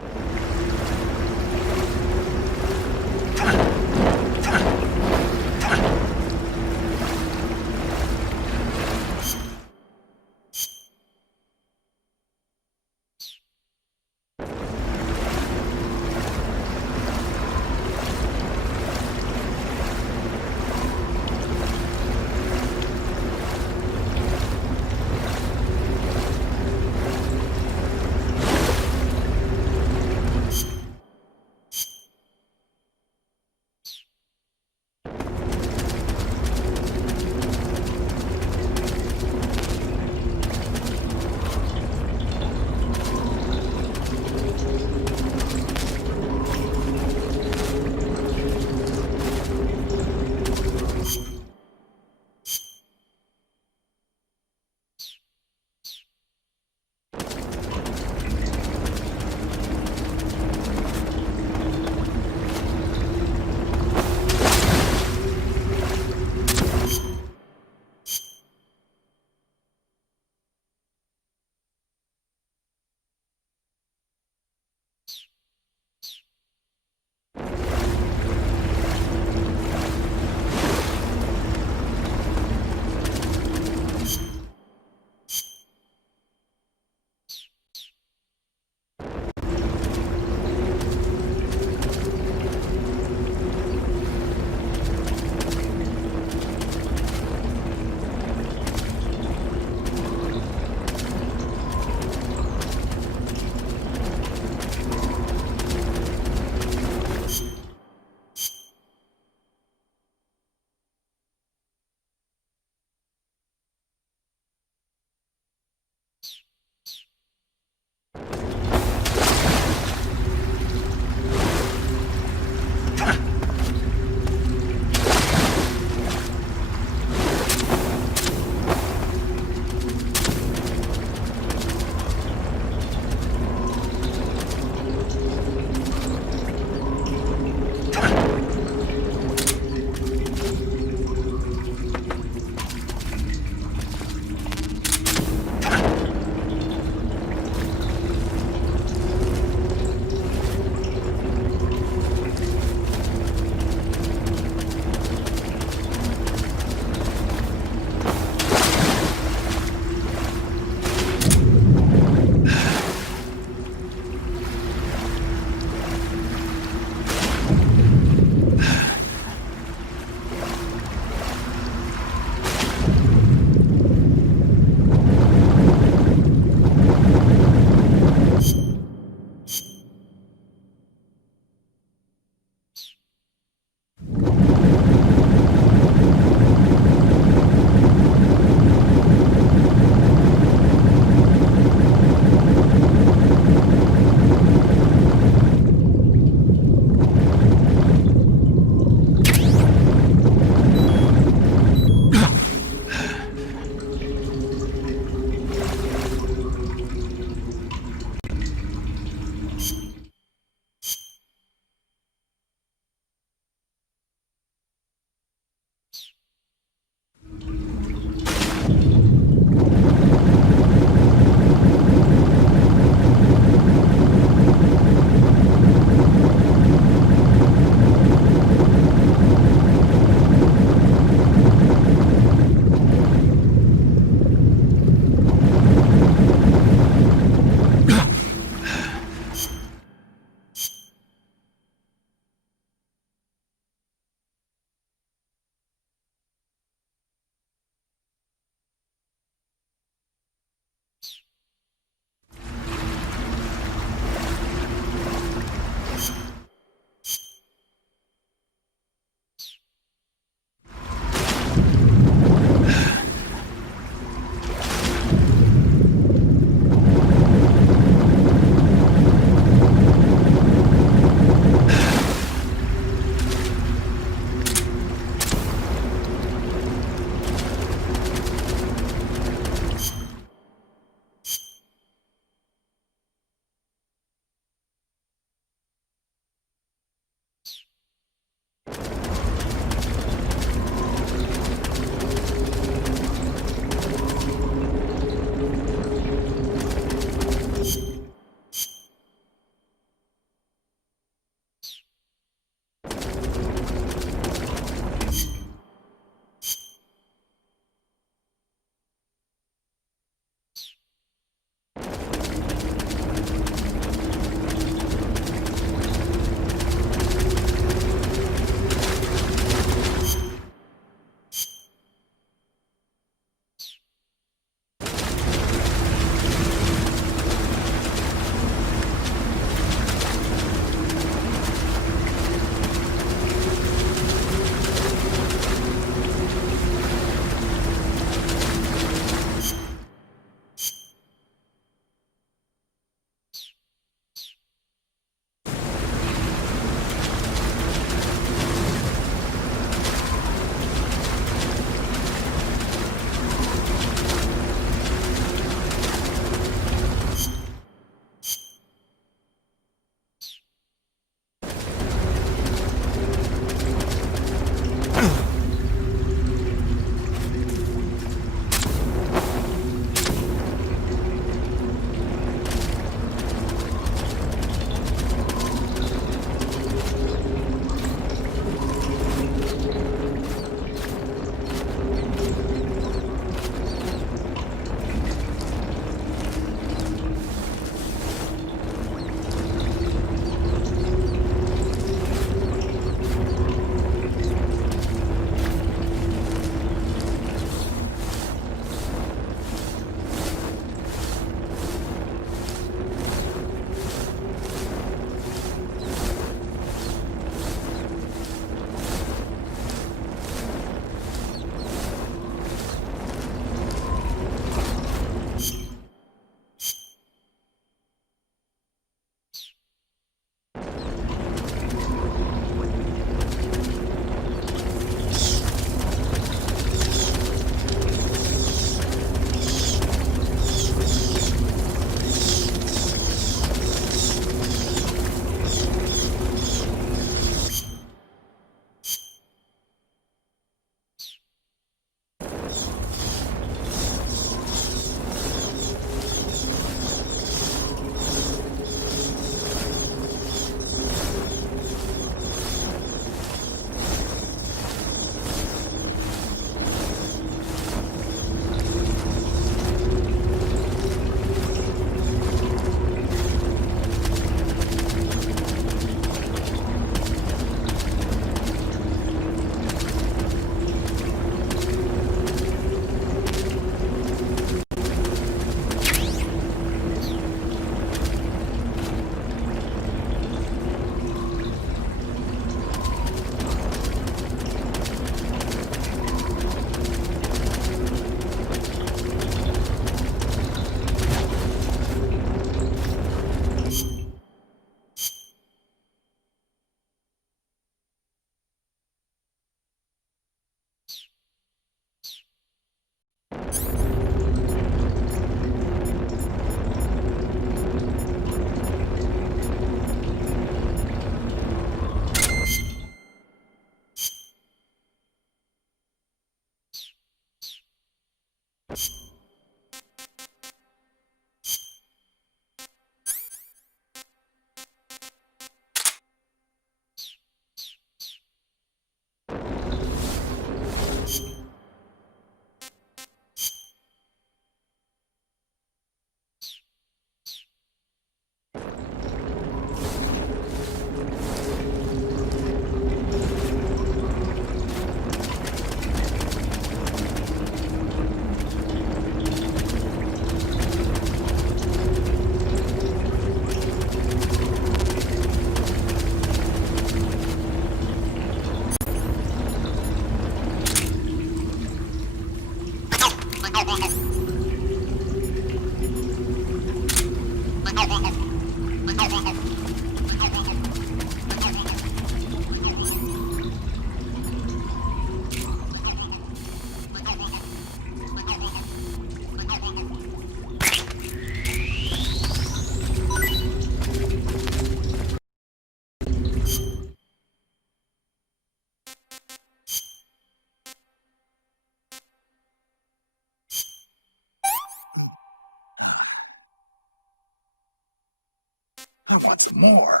I want some more.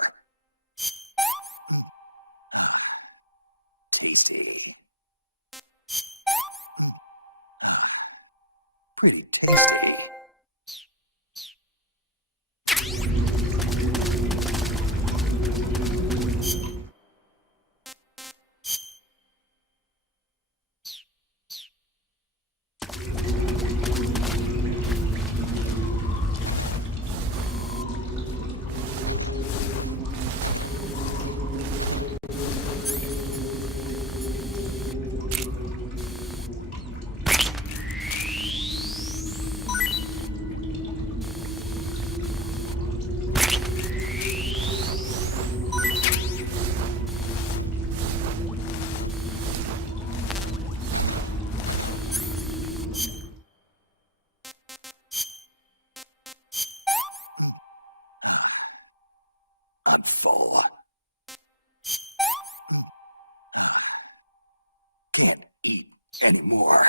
Tasty. Pretty tasty. I'm full. Can't eat anymore.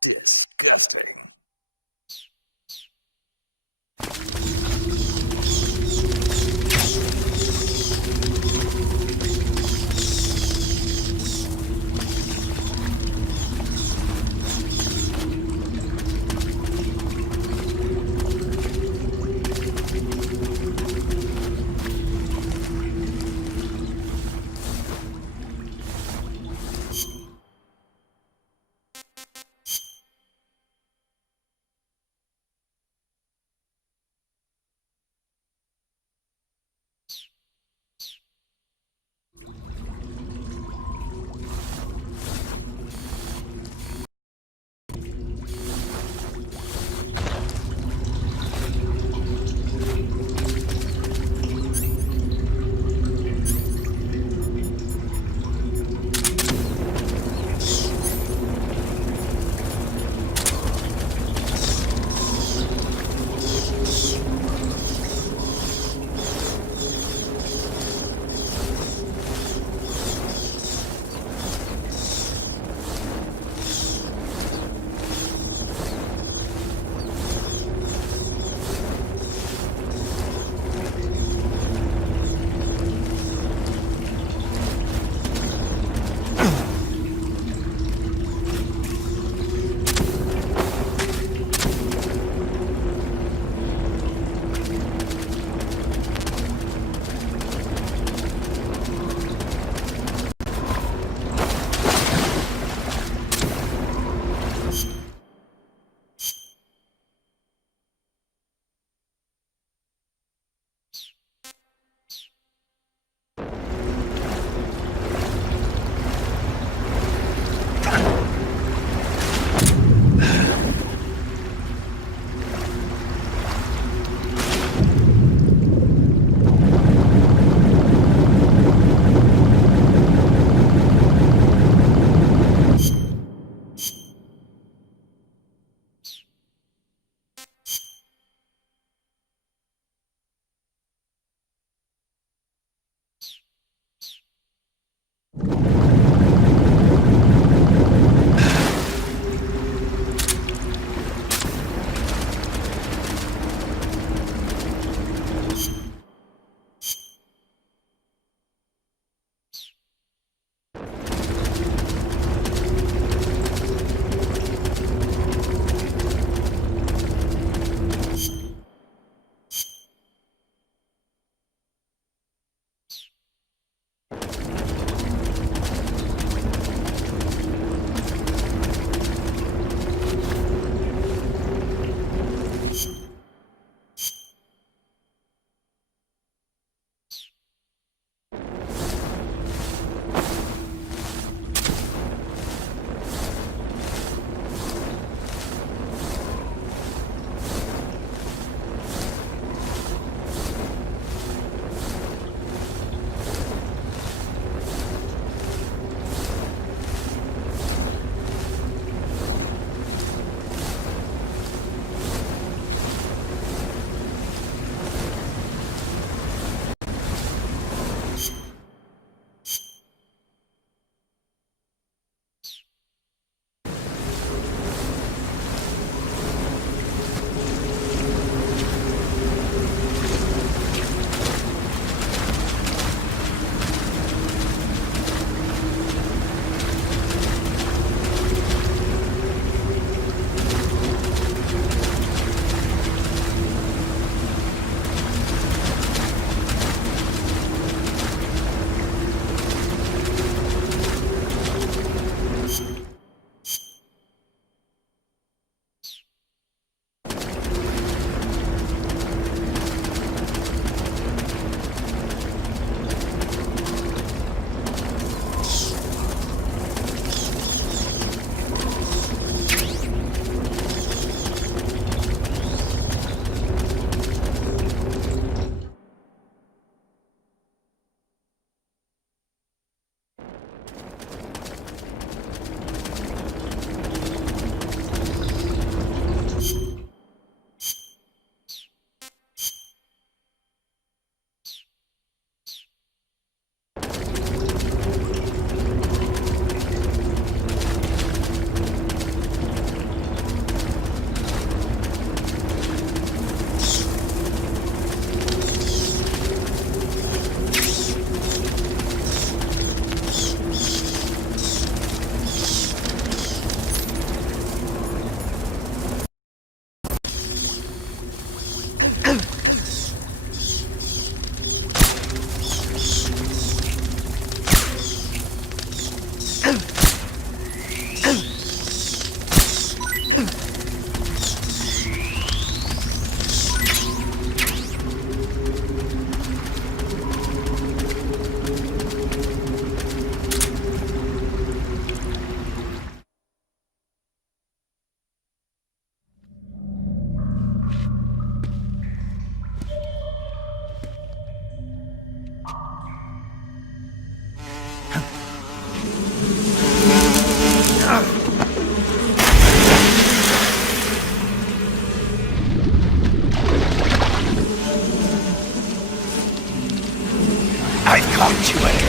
Disgusting.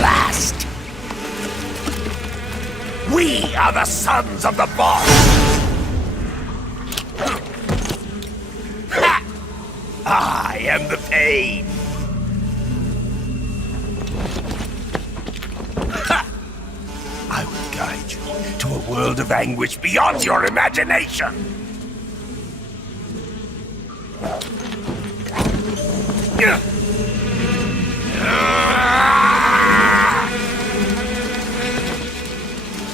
last. We are the sons of the boss. Ha! I am the pain. Ha! I will guide you to a world of anguish beyond your imagination.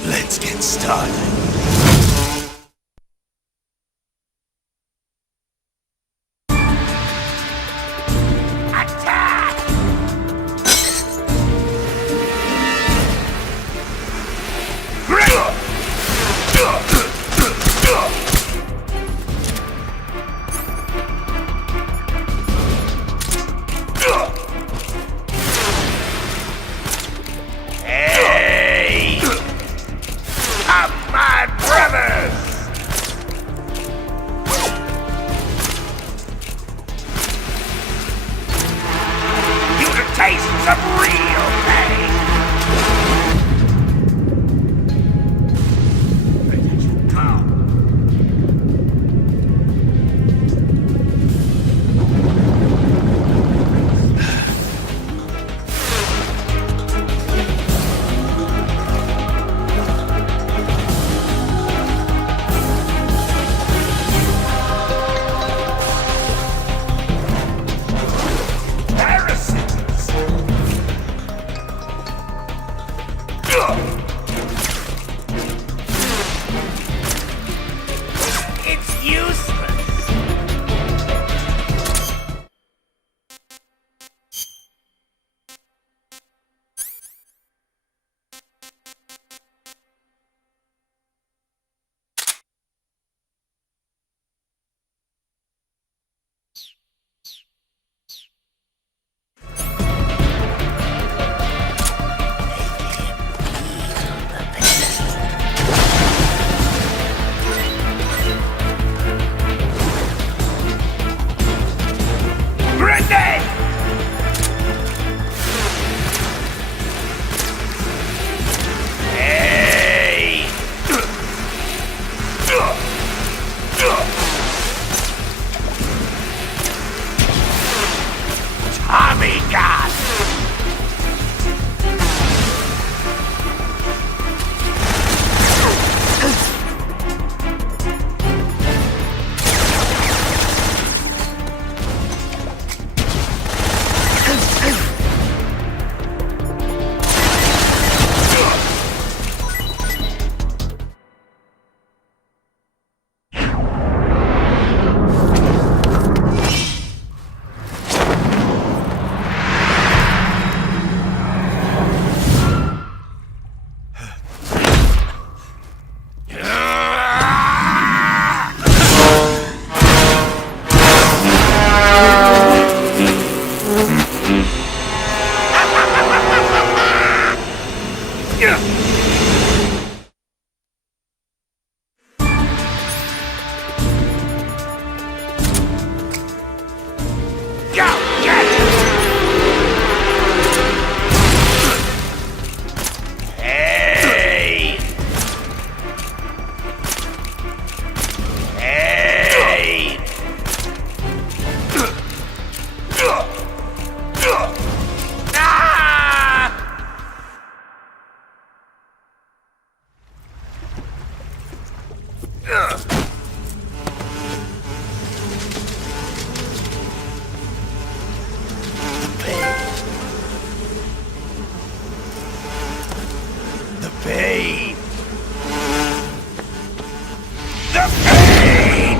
Let's get started. Hey! Come, my brothers! You can taste some real pain! It's useless! Grenade! Hey! Tommy God! Hey! Hey! The pain! The pain! The pain!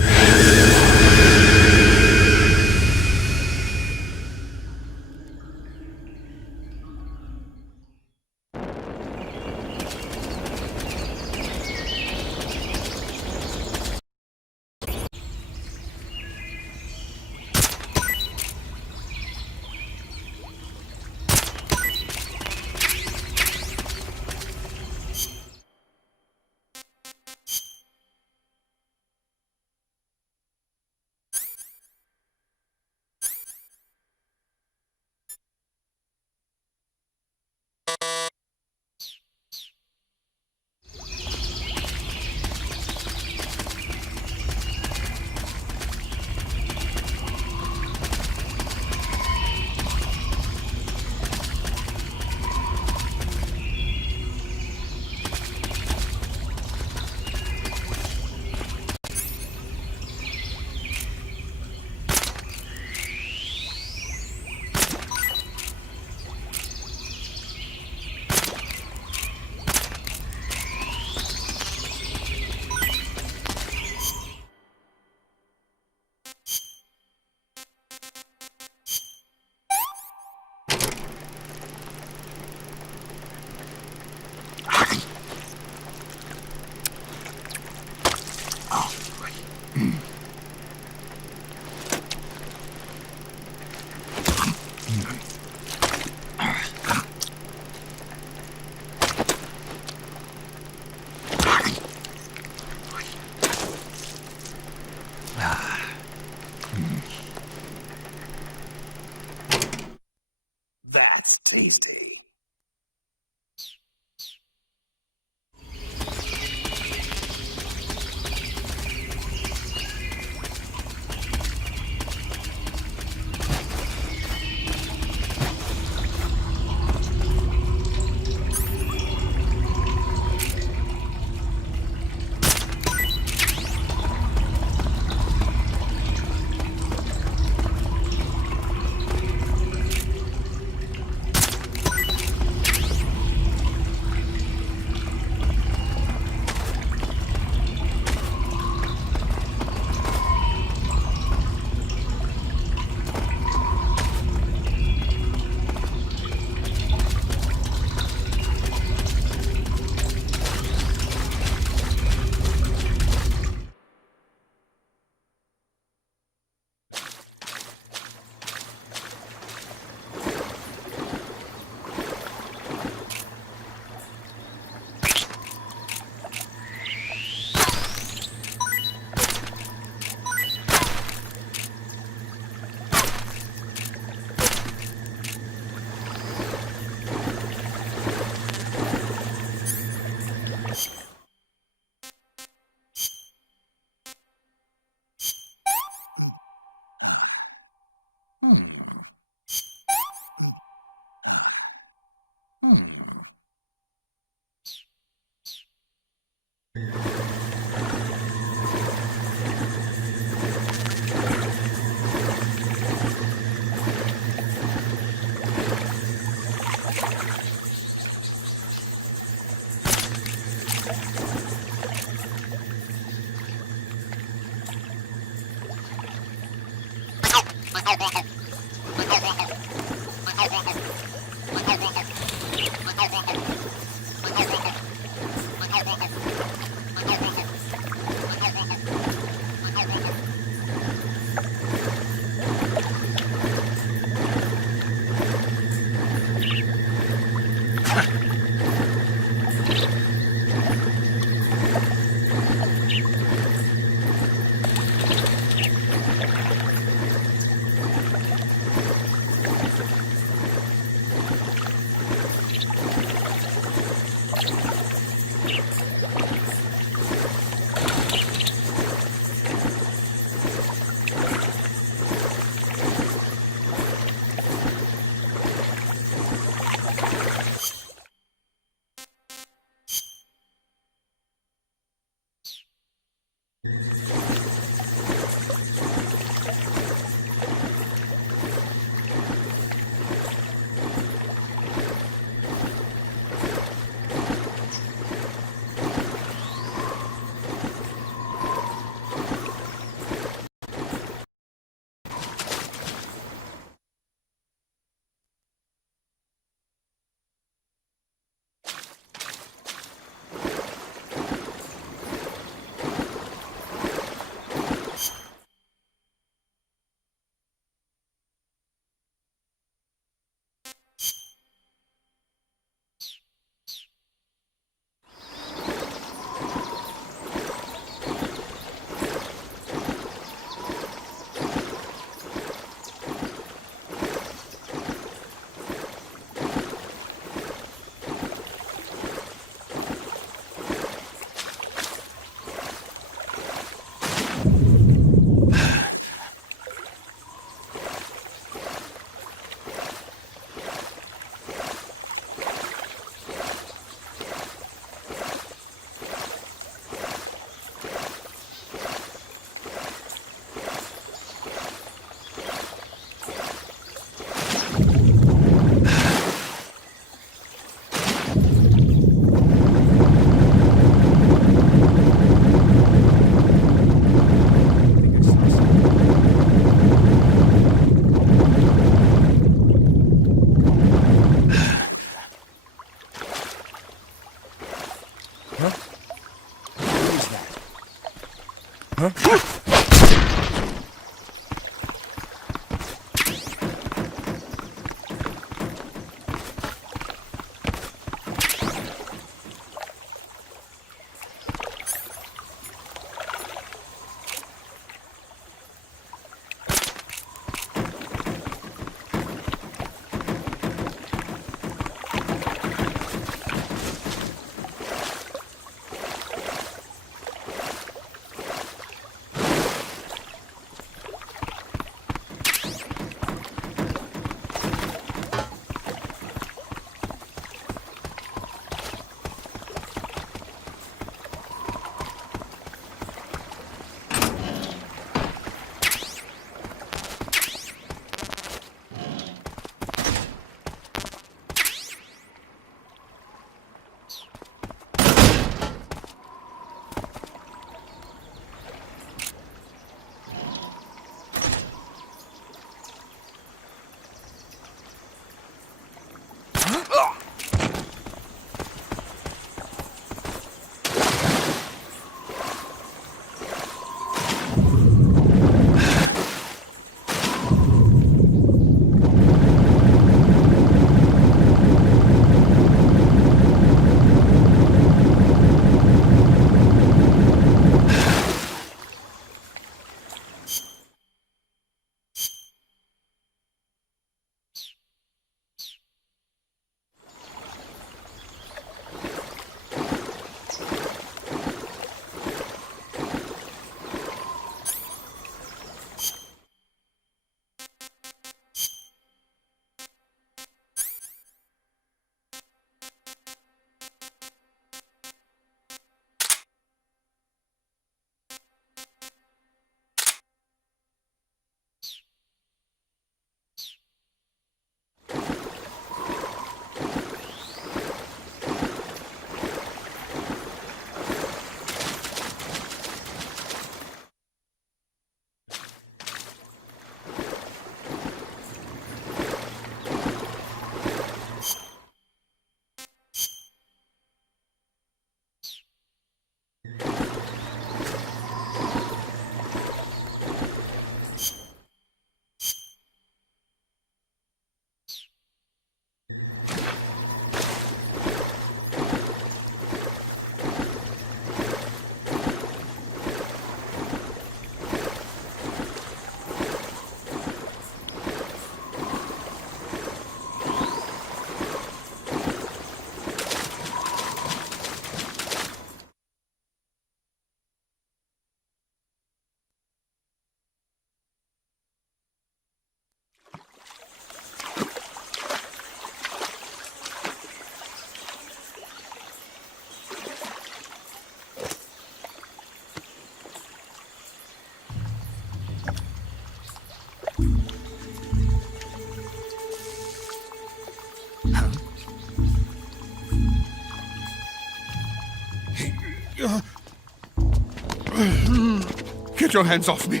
Get your hands off me.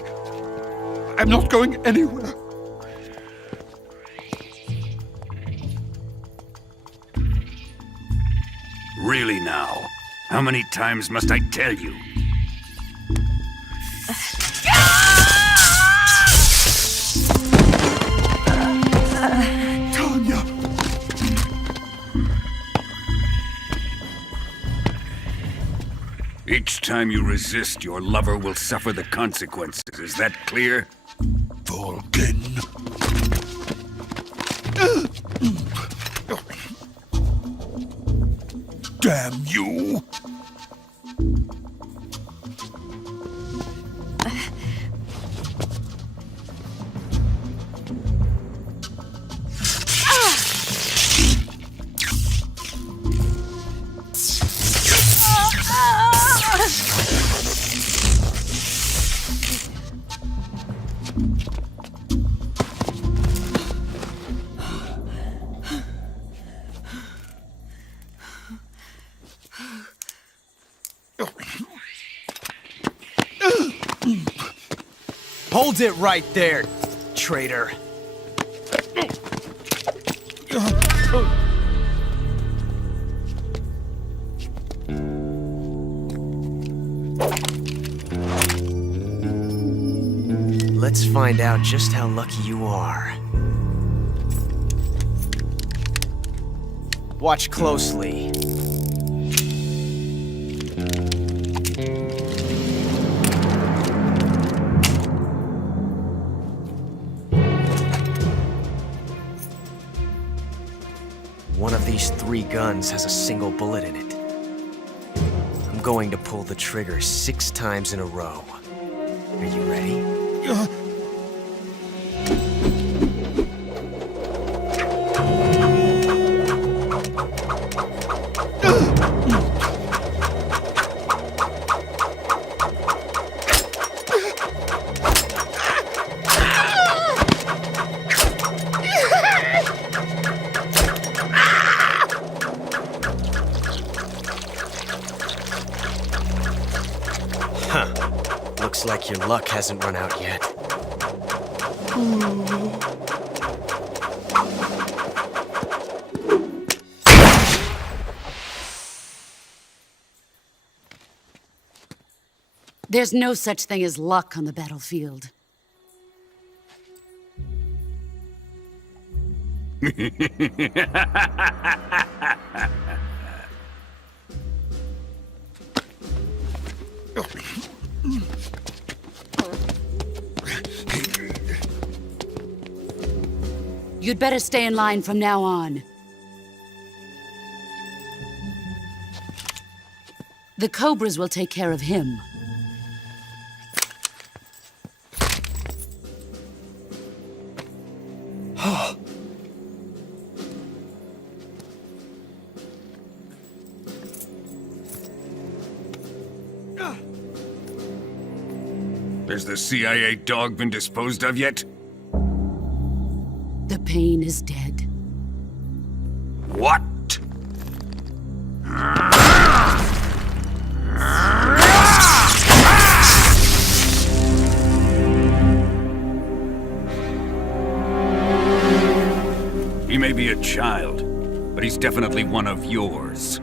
I'm not going anywhere. Really now? How many times must I tell you? Tanya! Each time you resist, your lover will suffer the consequences. Is that clear? Vulcan. Damn you! Hold it right there, traitor. Let's find out just how lucky you are. Watch closely. One of these 3 guns has a single bullet in it. I'm going to pull the trigger 6 times in a row. Are you ready? Looks like your luck hasn't run out yet. There's no such thing as luck on the battlefield. You'd better stay in line from now on. The Cobras will take care of him. Has the CIA dog been disposed of yet? The pain is dead. What? He may be a child, but he's definitely one of yours.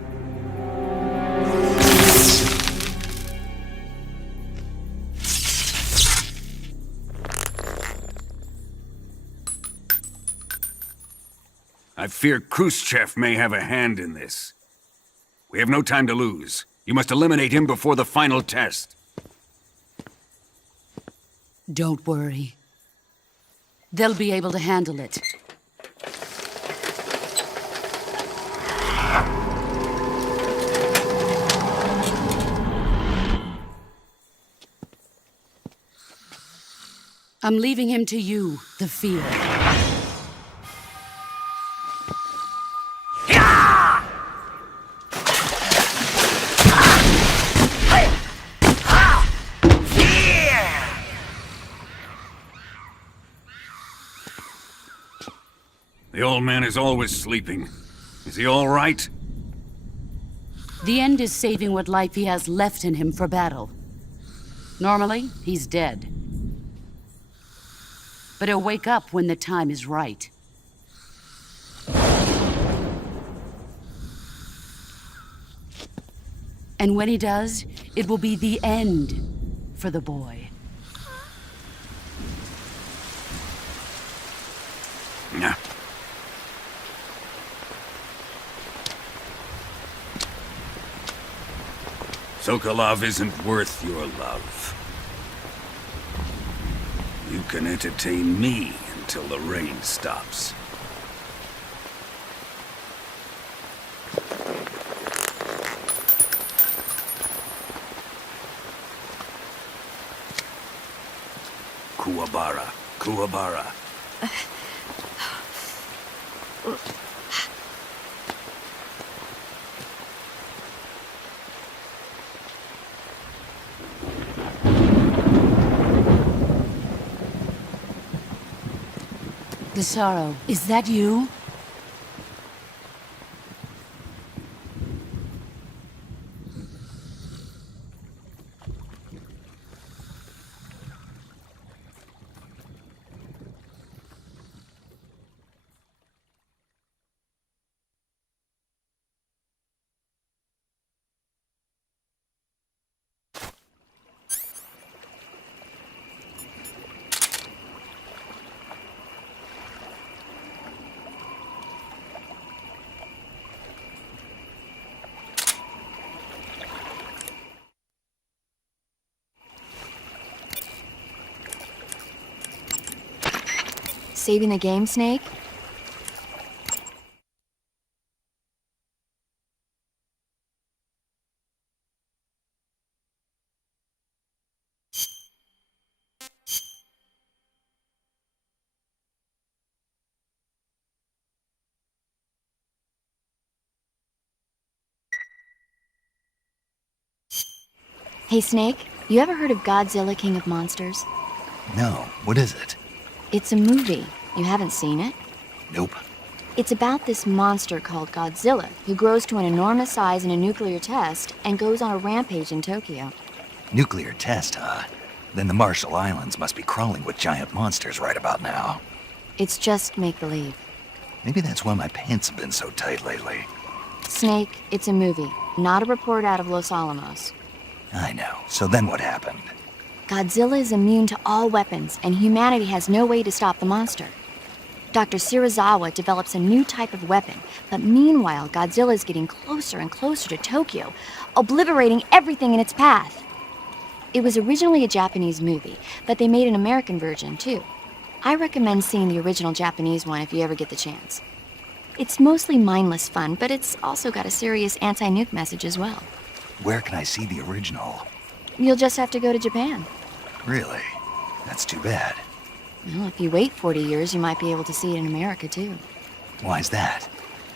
I fear Khrushchev may have a hand in this. We have no time to lose. You must eliminate him before the final test. Don't worry. They'll be able to handle it. I'm leaving him to you, the field. The old man is always sleeping. Is he all right? The end is saving what life he has left in him for battle. Normally, he's dead. But he'll wake up when the time is right. And when he does, it will be the end for the boy. Yeah. Sokolov isn't worth your love. You can entertain me until the rain stops. Kuwabara, Kuwabara. Desaro, is that you? Saving the game, Snake? Hey, Snake, you ever heard of Godzilla, King of Monsters? No, what is it? It's a movie. You haven't seen it? Nope. It's about this monster called Godzilla, who grows to an enormous size in a nuclear test and goes on a rampage in Tokyo. Nuclear test, huh? Then the Marshall Islands must be crawling with giant monsters right about now. It's just make-believe. Maybe that's why my pants have been so tight lately. Snake, it's a movie, not a report out of Los Alamos. I know. So then what happened? Godzilla is immune to all weapons, and humanity has no way to stop the monster. Dr. Shirazawa develops a new type of weapon, but meanwhile, Godzilla is getting closer and closer to Tokyo, obliterating everything in its path. It was originally a Japanese movie, but they made an American version, too. I recommend seeing the original Japanese one if you ever get the chance. It's mostly mindless fun, but it's also got a serious anti-nuke message as well. Where can I see the original? You'll just have to go to Japan. Really? That's too bad. Well, if you wait 40 years, you might be able to see it in America, too. Why's that?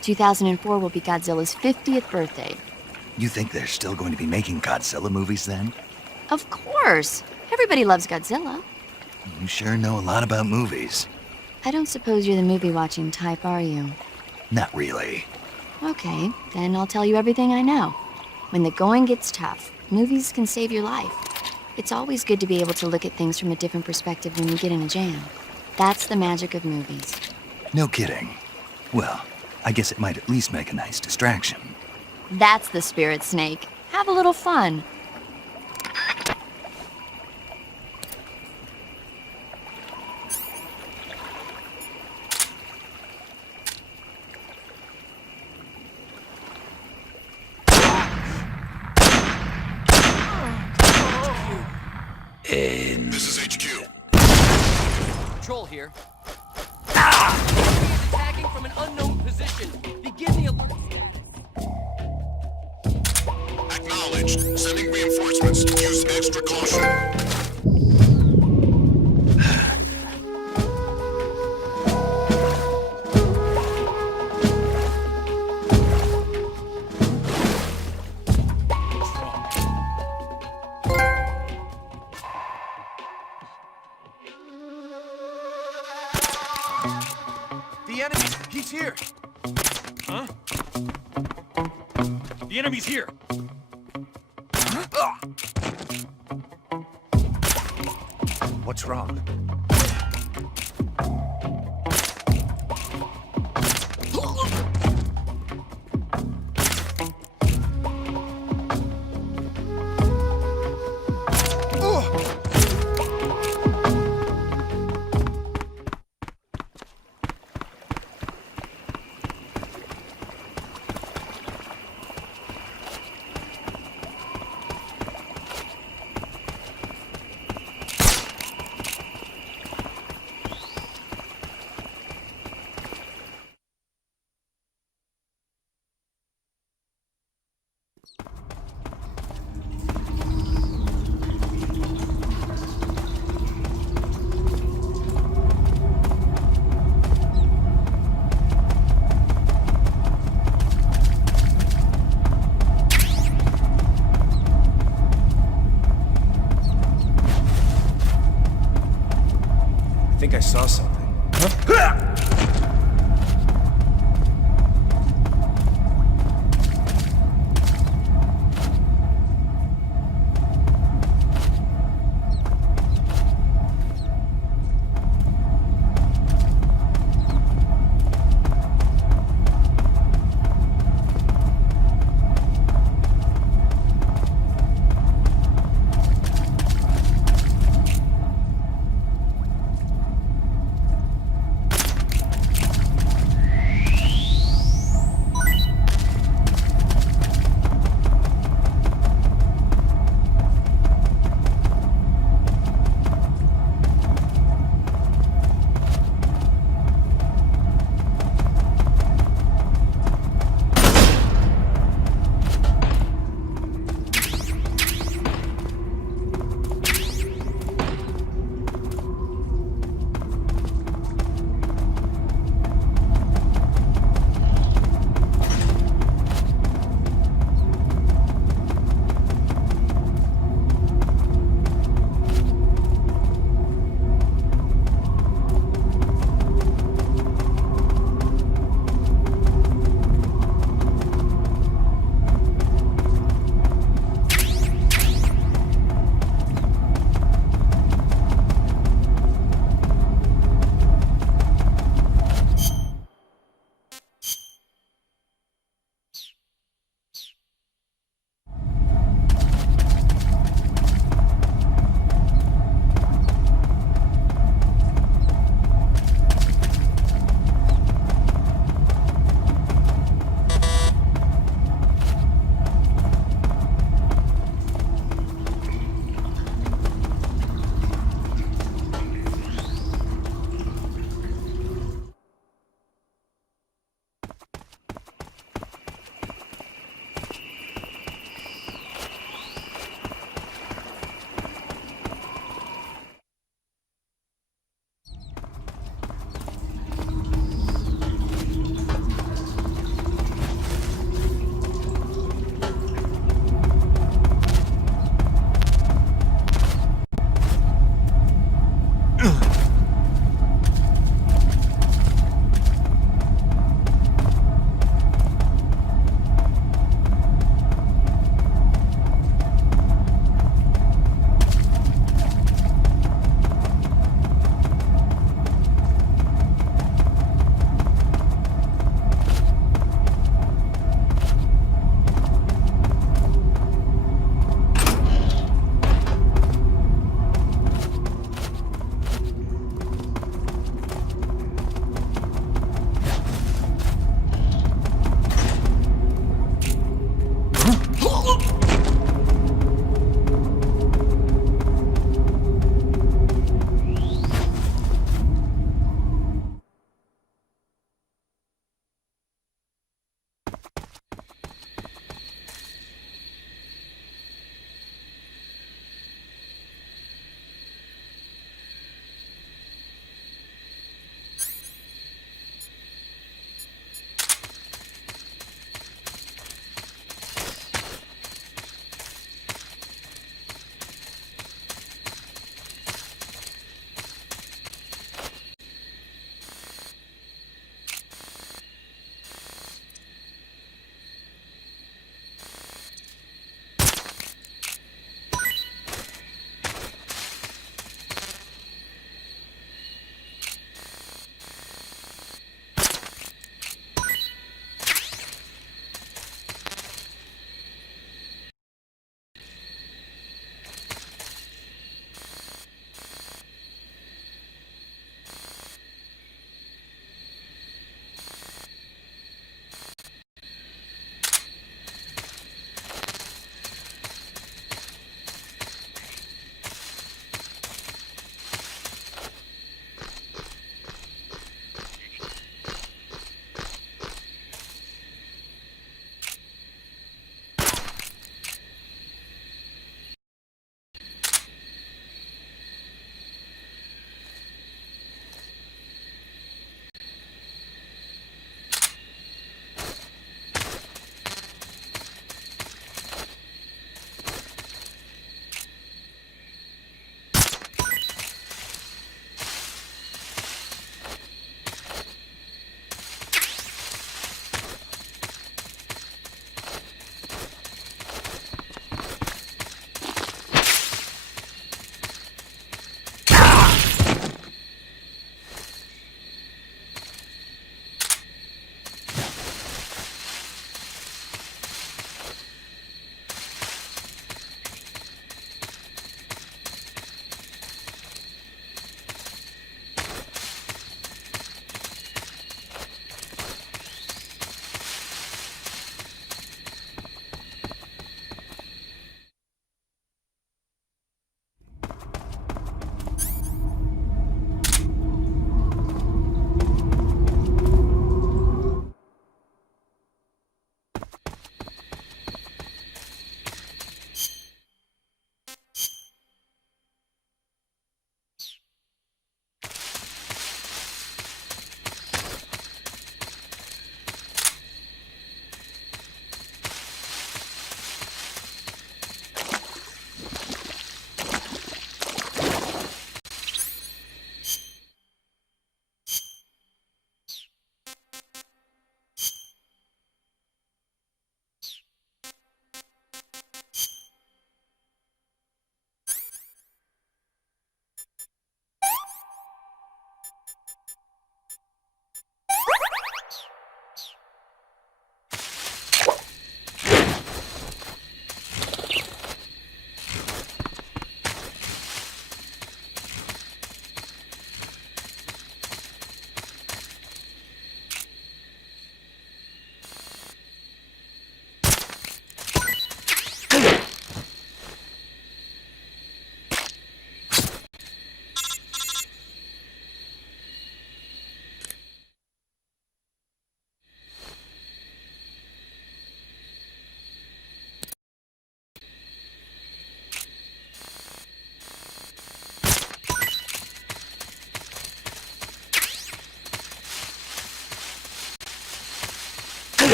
2004 will be Godzilla's 50th birthday. You think they're still going to be making Godzilla movies then? Of course! Everybody loves Godzilla. You sure know a lot about movies. I don't suppose you're the movie-watching type, are you? Not really. Okay, then I'll tell you everything I know. When the going gets tough, movies can save your life. It's always good to be able to look at things from a different perspective when you get in a jam. That's the magic of movies. No kidding. Well, I guess it might at least make a nice distraction. That's the spirit, Snake. Have a little fun. This is HQ. Patrol here. Ah! Attacking from an unknown position. Begin the... Acknowledged. Sending reinforcements. Use extra caution. The enemy! He's here! Huh? The enemy's here! What's wrong? I think I saw something.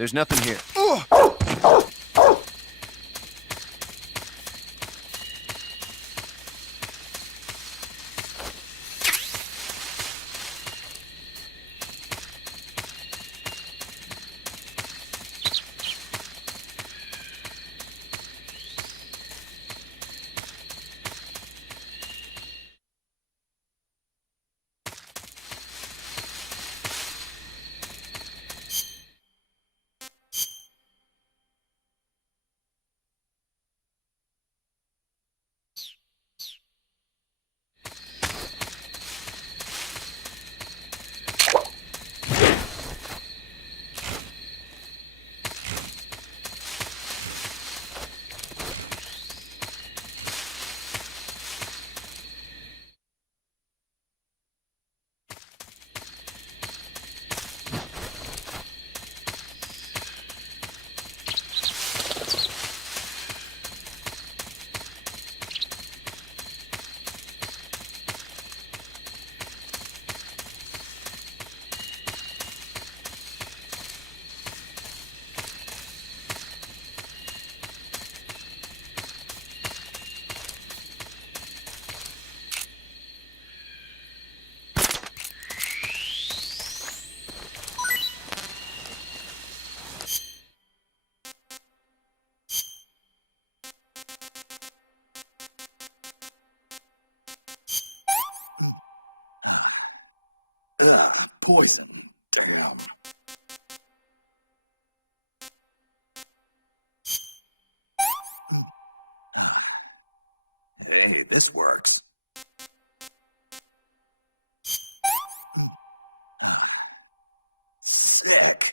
There's nothing here. Poison. Damn. Hey, this works. Sick.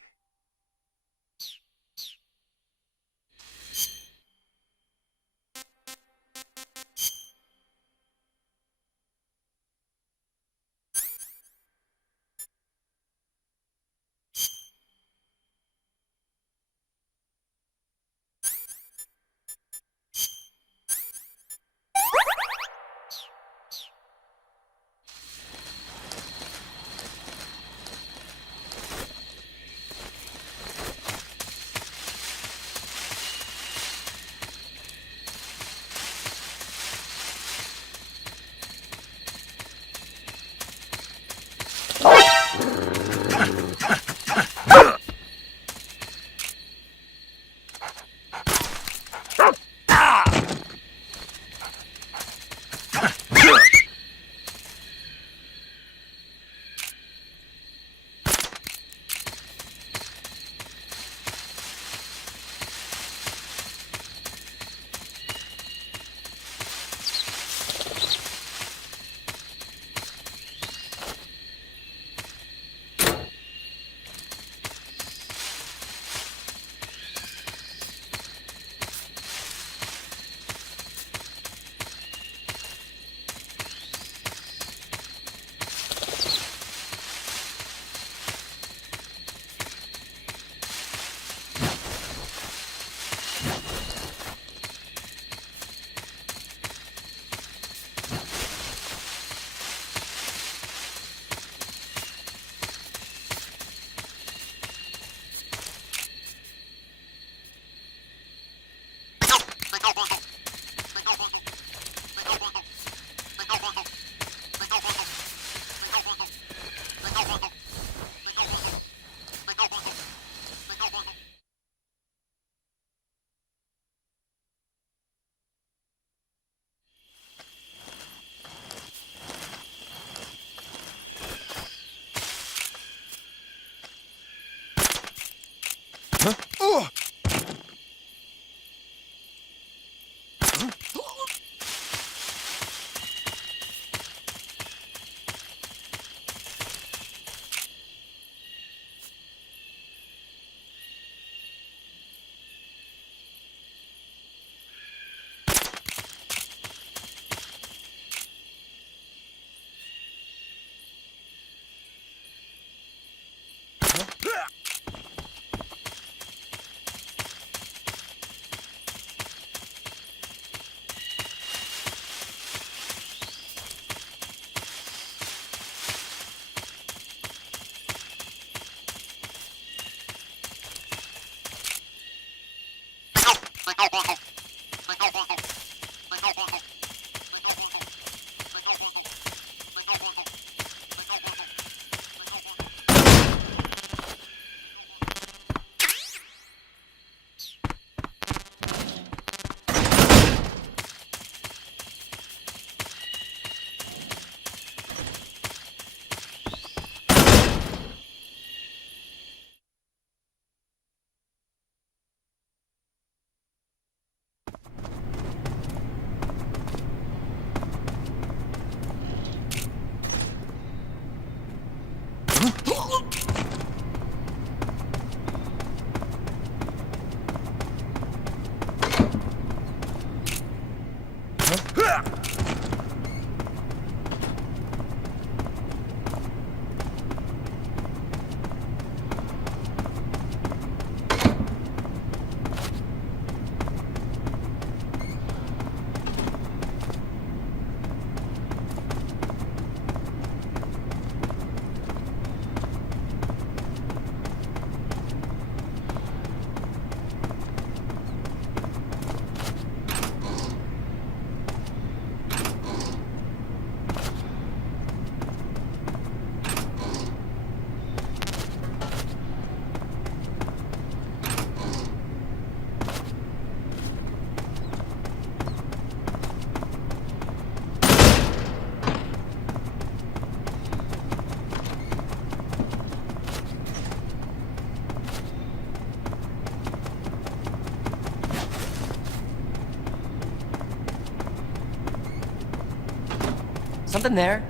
Something there.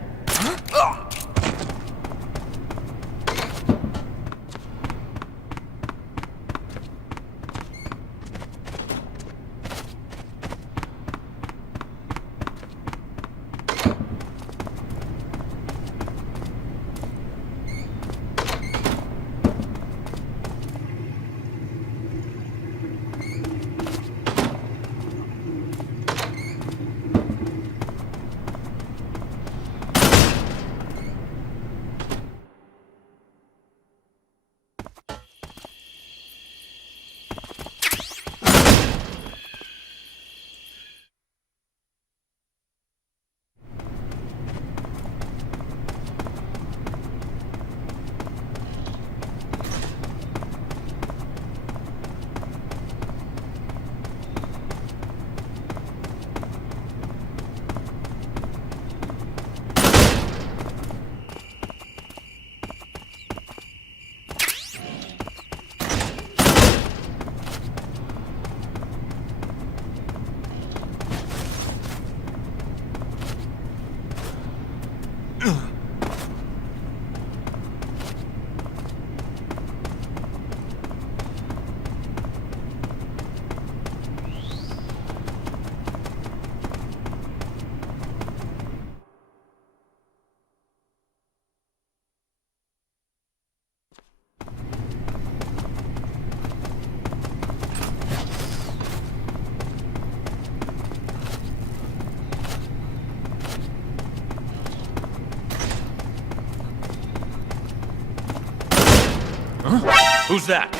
Who's that?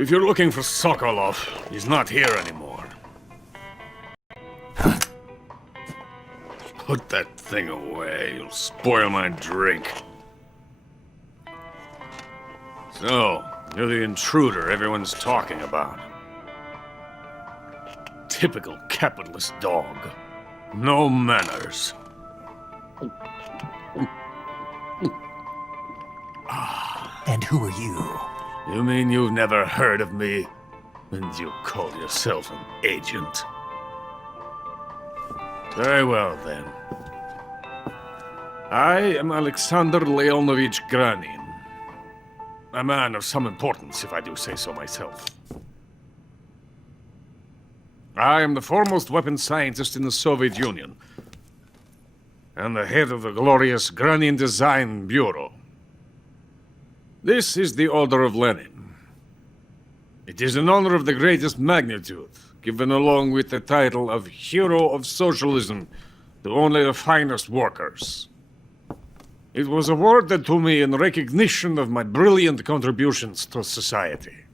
If you're looking for Sokolov, he's not here anymore. Put that thing away. You'll spoil my drink. So, you're the intruder everyone's talking about. Typical capitalist dog. No manners. And who are you? You mean you've never heard of me? And you call yourself an agent? Very well, then. I am Alexander Leonovich Granin. A man of some importance, if I do say so myself. I am the foremost weapons scientist in the Soviet Union, and the head of the glorious Granin Design Bureau. This is the Order of Lenin. It is an honor of the greatest magnitude, given along with the title of Hero of Socialism to only the finest workers. It was awarded to me in recognition of my brilliant contributions to society.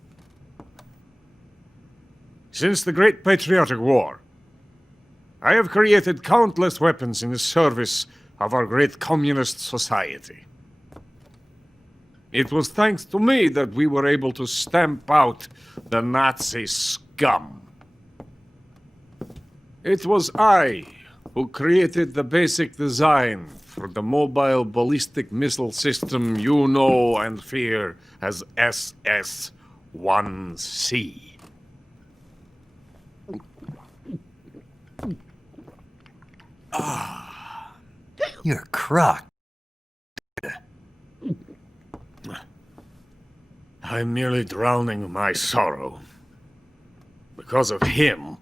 Since the Great Patriotic War, I have created countless weapons in the service of our great communist society. It was thanks to me that we were able to stamp out the Nazi scum. It was I who created the basic design for the mobile ballistic missile system you know and fear as SS-1C. You're crocked. I'm merely drowning my sorrow. Because of him,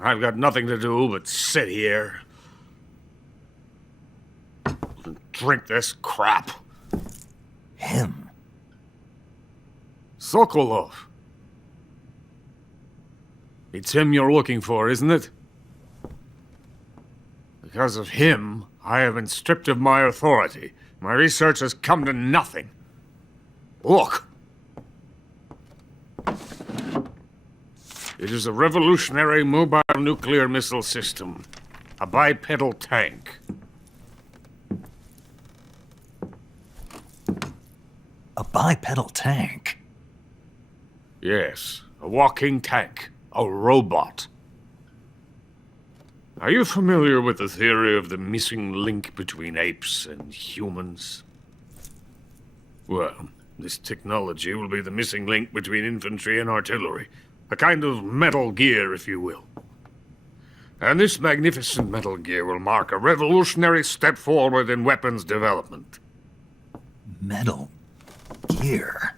I've got nothing to do but sit here and drink this crap. Him? Sokolov. It's him you're looking for, isn't it? Because of him, I have been stripped of my authority. My research has come to nothing. Look. It is a revolutionary mobile nuclear missile system. A bipedal tank. A bipedal tank? Yes, a walking tank. A robot. Are you familiar with the theory of the missing link between apes and humans? Well, this technology will be the missing link between infantry and artillery. A kind of Metal Gear, if you will. And this magnificent Metal Gear will mark a revolutionary step forward in weapons development. Metal Gear?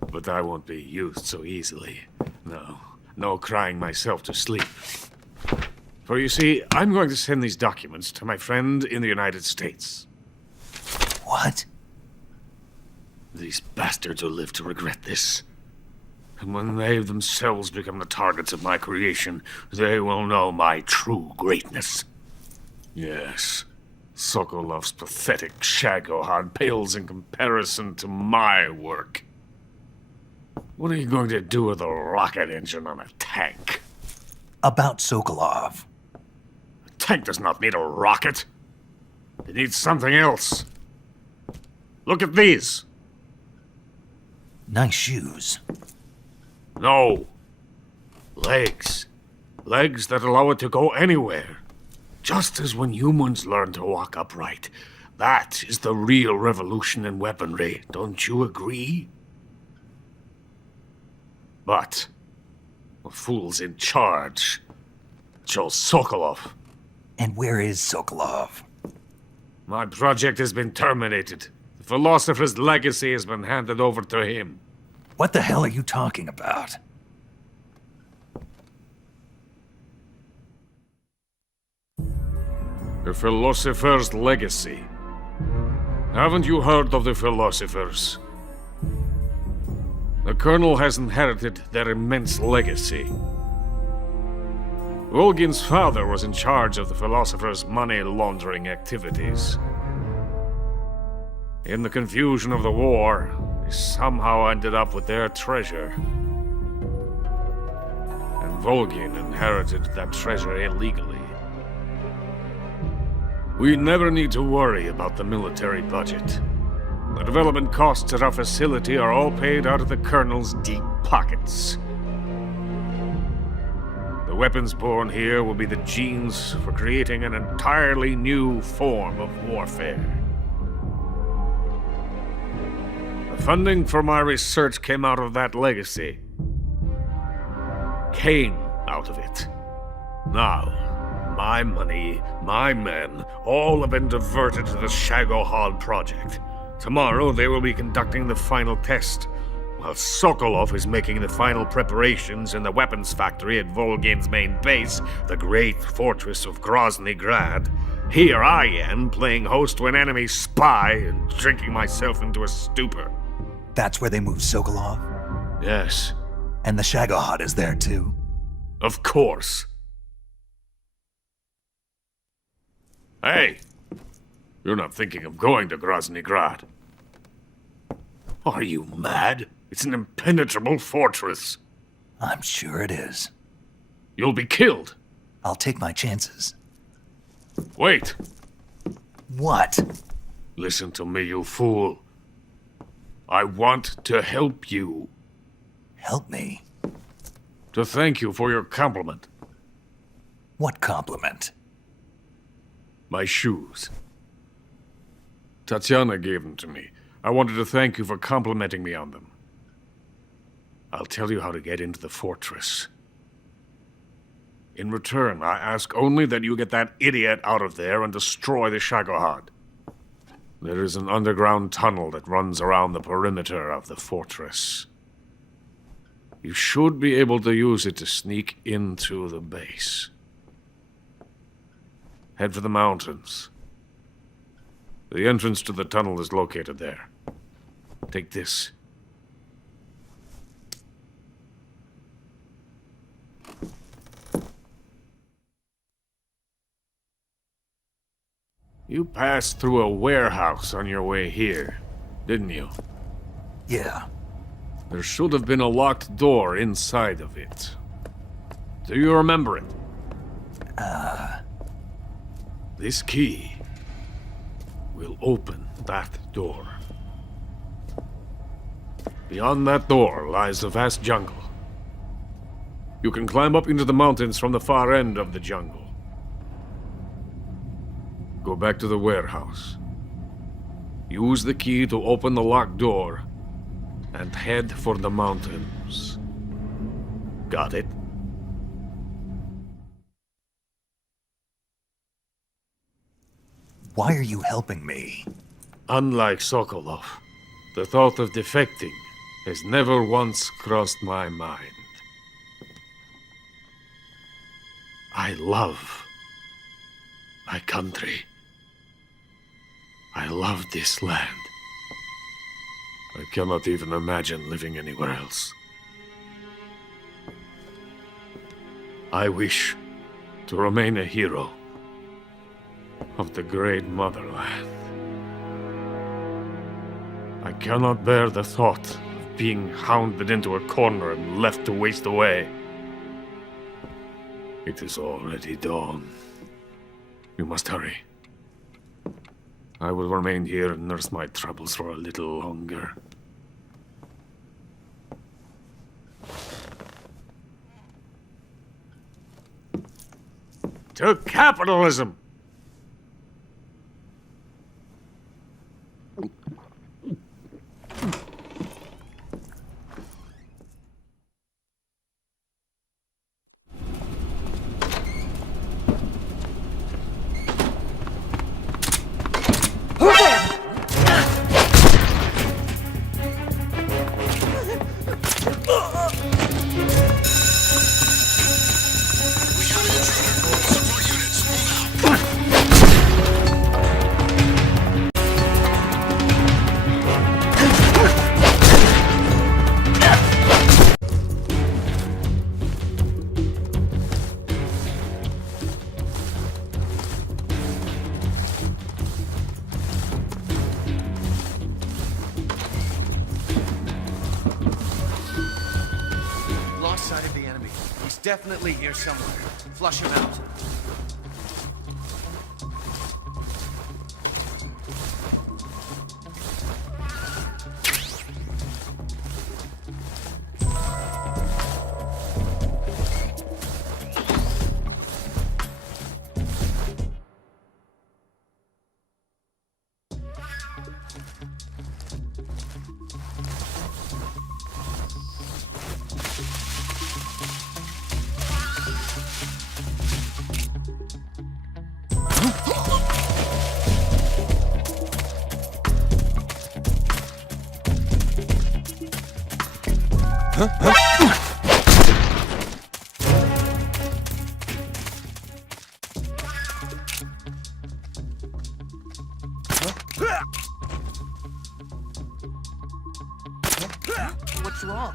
But I won't be used so easily. No crying myself to sleep. For you see, I'm going to send these documents to my friend in the United States. What? These bastards will live to regret this. And when they themselves become the targets of my creation, they will know my true greatness. Yes, Sokolov's pathetic Shagohod pales in comparison to my work. What are you going to do with a rocket engine on a tank? About Sokolov. A tank does not need a rocket. It needs something else. Look at these. Nice shoes. No. Legs. Legs that allow it to go anywhere. Just as when humans learn to walk upright. That is the real revolution in weaponry. Don't you agree? But the fool's in charge. Joe Sokolov. And where is Sokolov? My project has been terminated. The philosopher's legacy has been handed over to him. What the hell are you talking about? The philosopher's legacy. Haven't you heard of the philosophers? The Colonel has inherited their immense legacy. Volgin's father was in charge of the philosophers' money laundering activities. In the confusion of the war, they somehow ended up with their treasure. And Volgin inherited that treasure illegally. We never need to worry about the military budget. The development costs at our facility are all paid out of the Colonel's deep pockets. The weapons born here will be the genes for creating an entirely new form of warfare. The funding for my research came out of that legacy. Came out of it. Now, My money, my men, all have been diverted to the Shagohod project. Tomorrow they will be conducting the final test, while Sokolov is making the final preparations in the weapons factory at Volgin's main base, the great fortress of Grozny Grad. Here I am, playing host to an enemy spy and drinking myself into a stupor. That's where they moved Sokolov? Yes. And the Shagohod is there too? Of course. Hey! You're not thinking of going to Grozny Grad. Are you mad? It's an impenetrable fortress. I'm sure it is. You'll be killed. I'll take my chances. Wait. What? Listen to me, you fool. I want to help you. Help me? To thank you for your compliment. What compliment? My shoes. Tatiana gave them to me. I wanted to thank you for complimenting me on them. I'll tell you how to get into the fortress. In return, I ask only that you get that idiot out of there and destroy the Shagohod. There is an underground tunnel that runs around the perimeter of the fortress. You should be able to use it to sneak into the base. Head for the mountains. The entrance to the tunnel is located there. Take this. You passed through a warehouse on your way here, didn't you? Yeah. There should have been a locked door inside of it. Do you remember it? This key will open that door. Beyond that door lies the vast jungle. You can climb up into the mountains from the far end of the jungle. Go back to the warehouse. Use the key to open the locked door and head for the mountains. Got it? Why are you helping me? Unlike Sokolov, the thought of defecting has never once crossed my mind. I love my country. I love this land. I cannot even imagine living anywhere else. I wish to remain a hero of the great motherland. I cannot bear the thought of being hounded into a corner and left to waste away. It is already dawn. You must hurry. I will remain here and nurse my troubles for a little longer. To capitalism! Lost sight of the enemy. He's definitely here somewhere. Flush him out. What's wrong?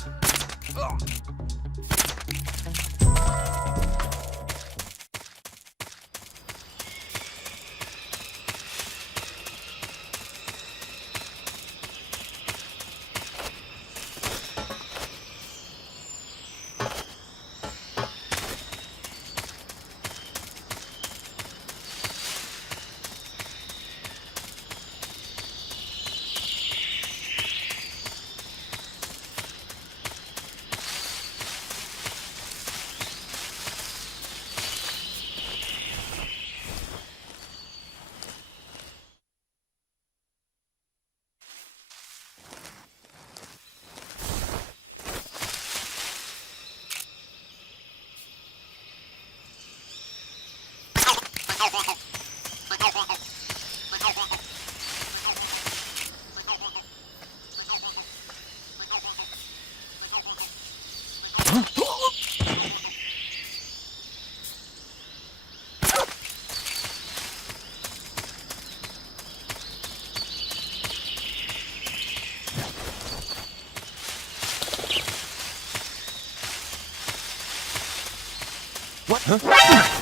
What? Huh?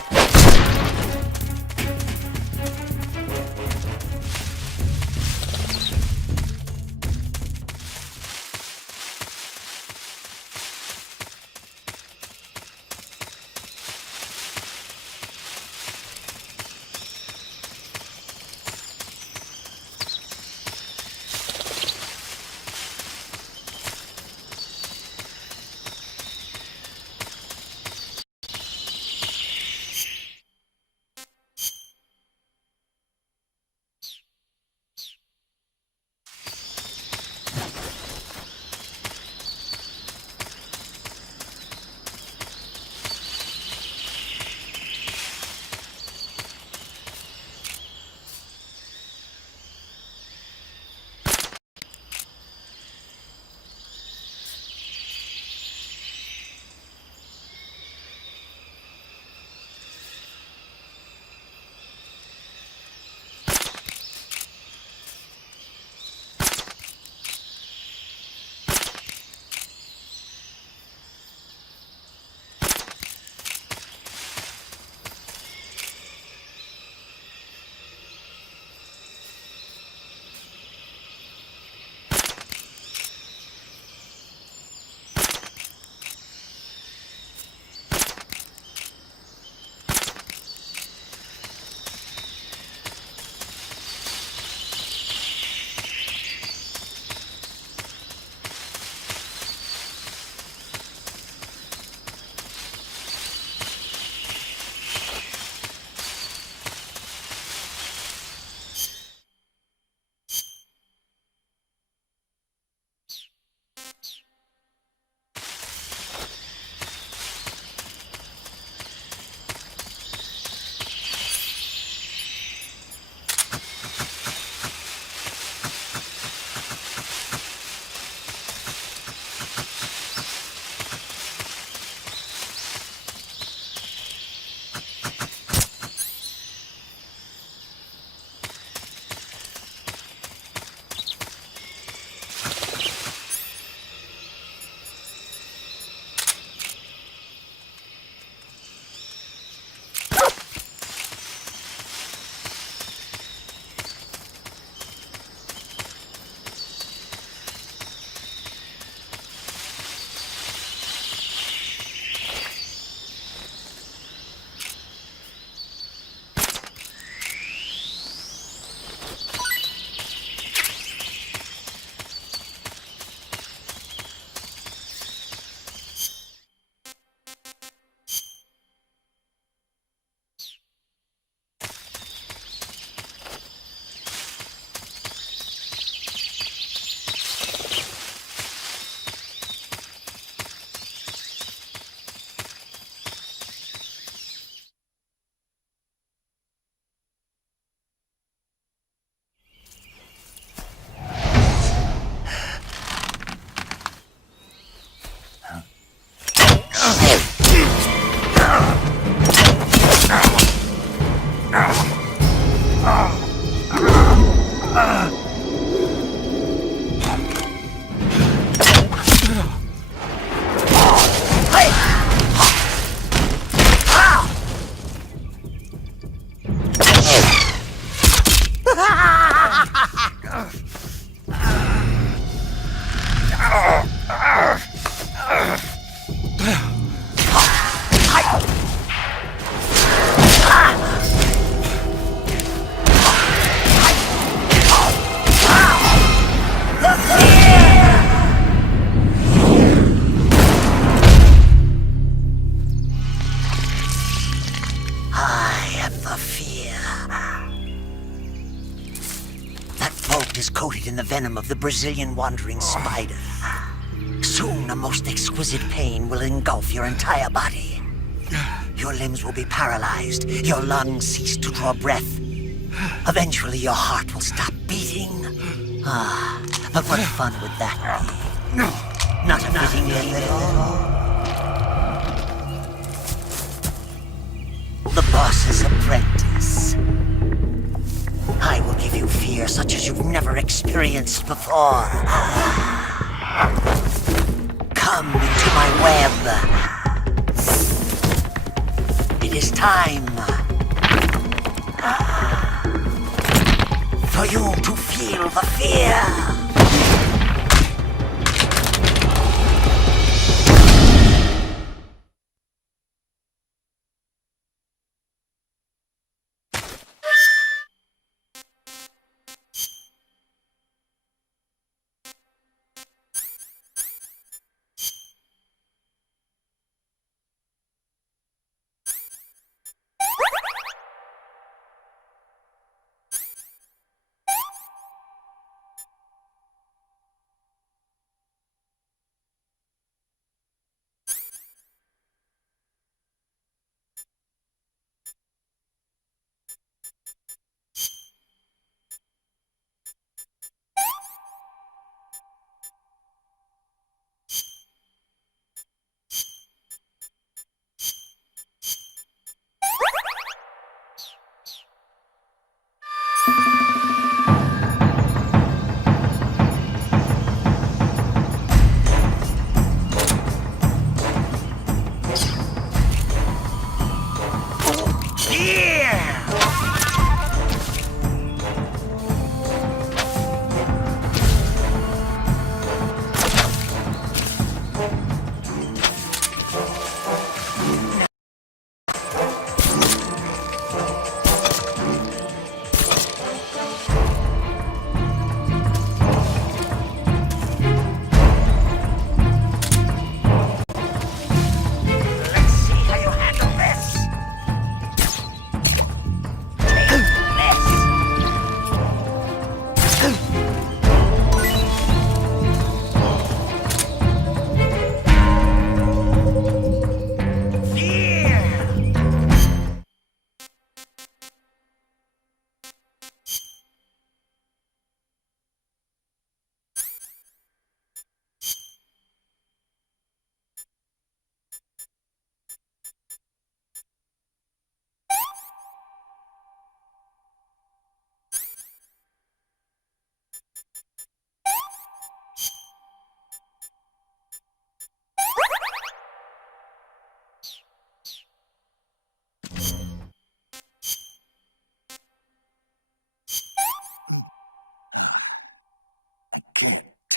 Brazilian wandering spider. Soon, a most exquisite pain will engulf your entire body. Your limbs will be paralyzed, your lungs cease to draw breath. Eventually, your heart will stop beating. But what fun would that be? Not a fitting end at all. The boss's apprentice. I will give you fear such as you've never experienced before. Come into my web. It is time for you to feel the fear.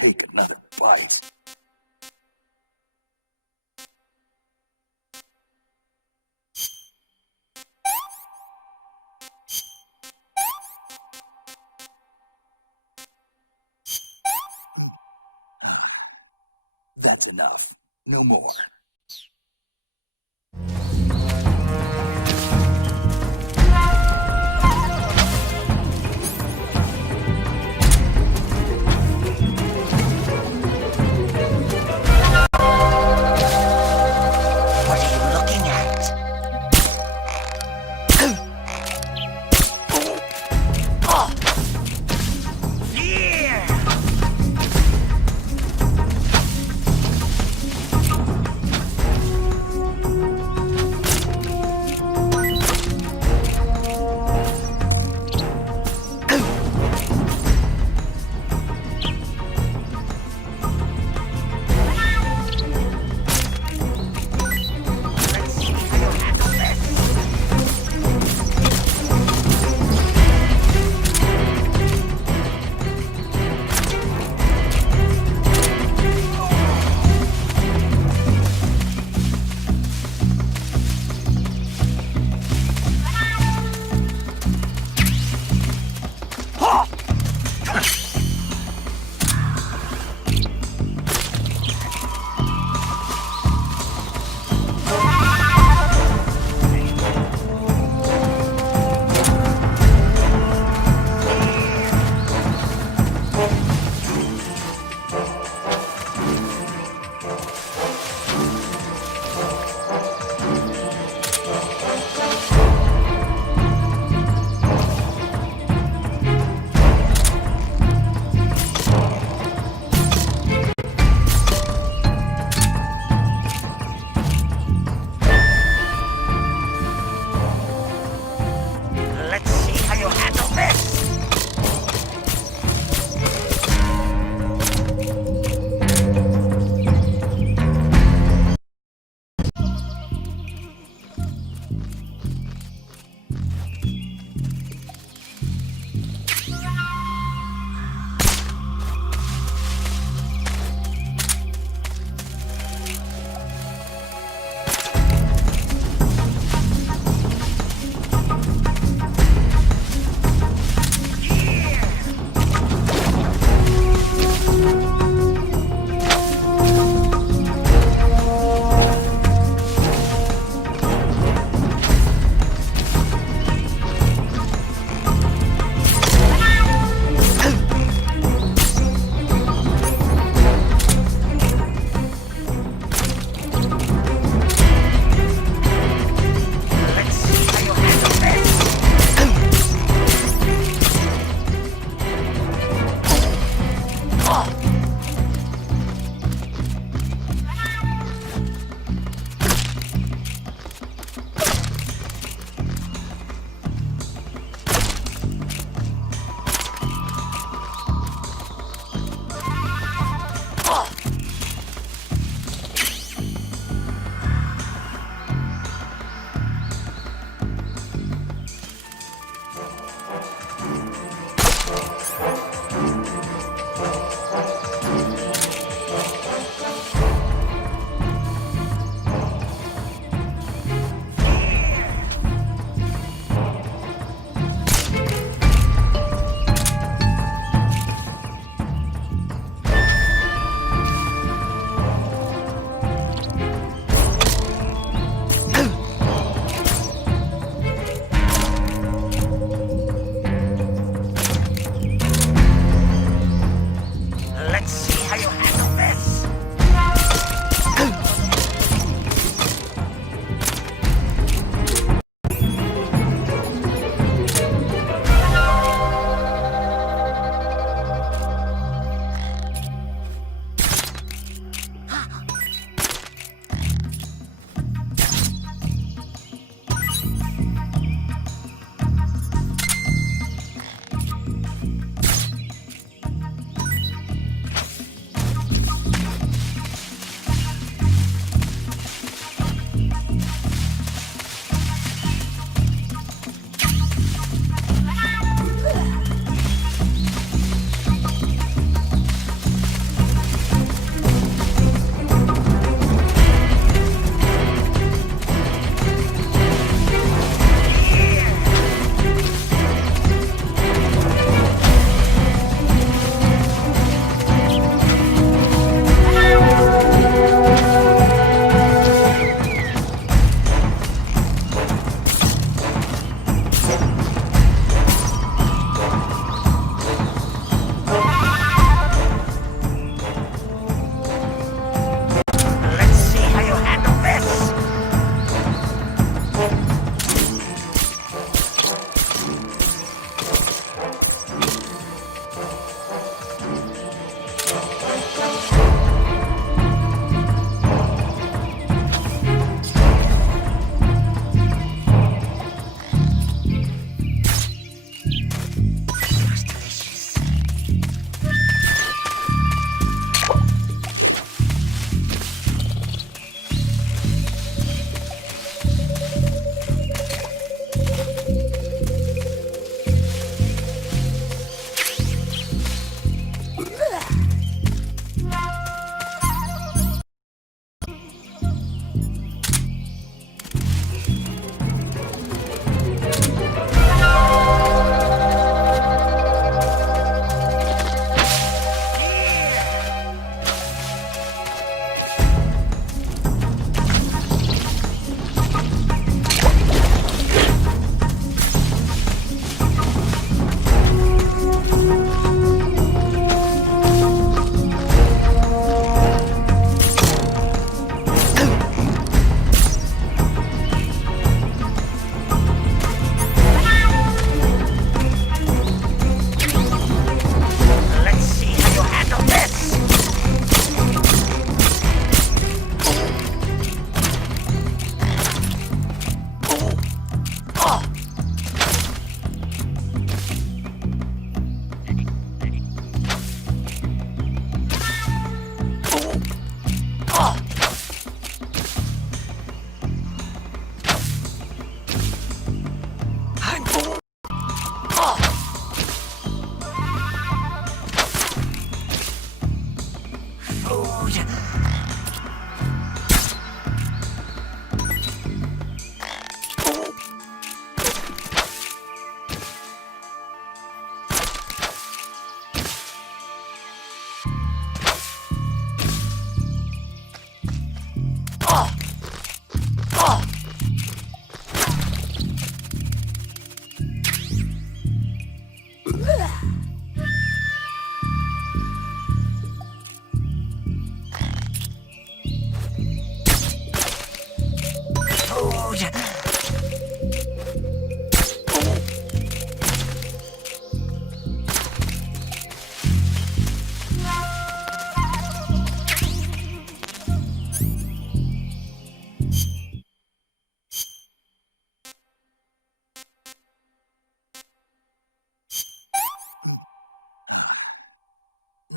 Take another bite. That's enough. No more.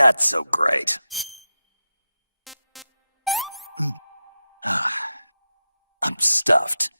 That's so great. I'm stuffed.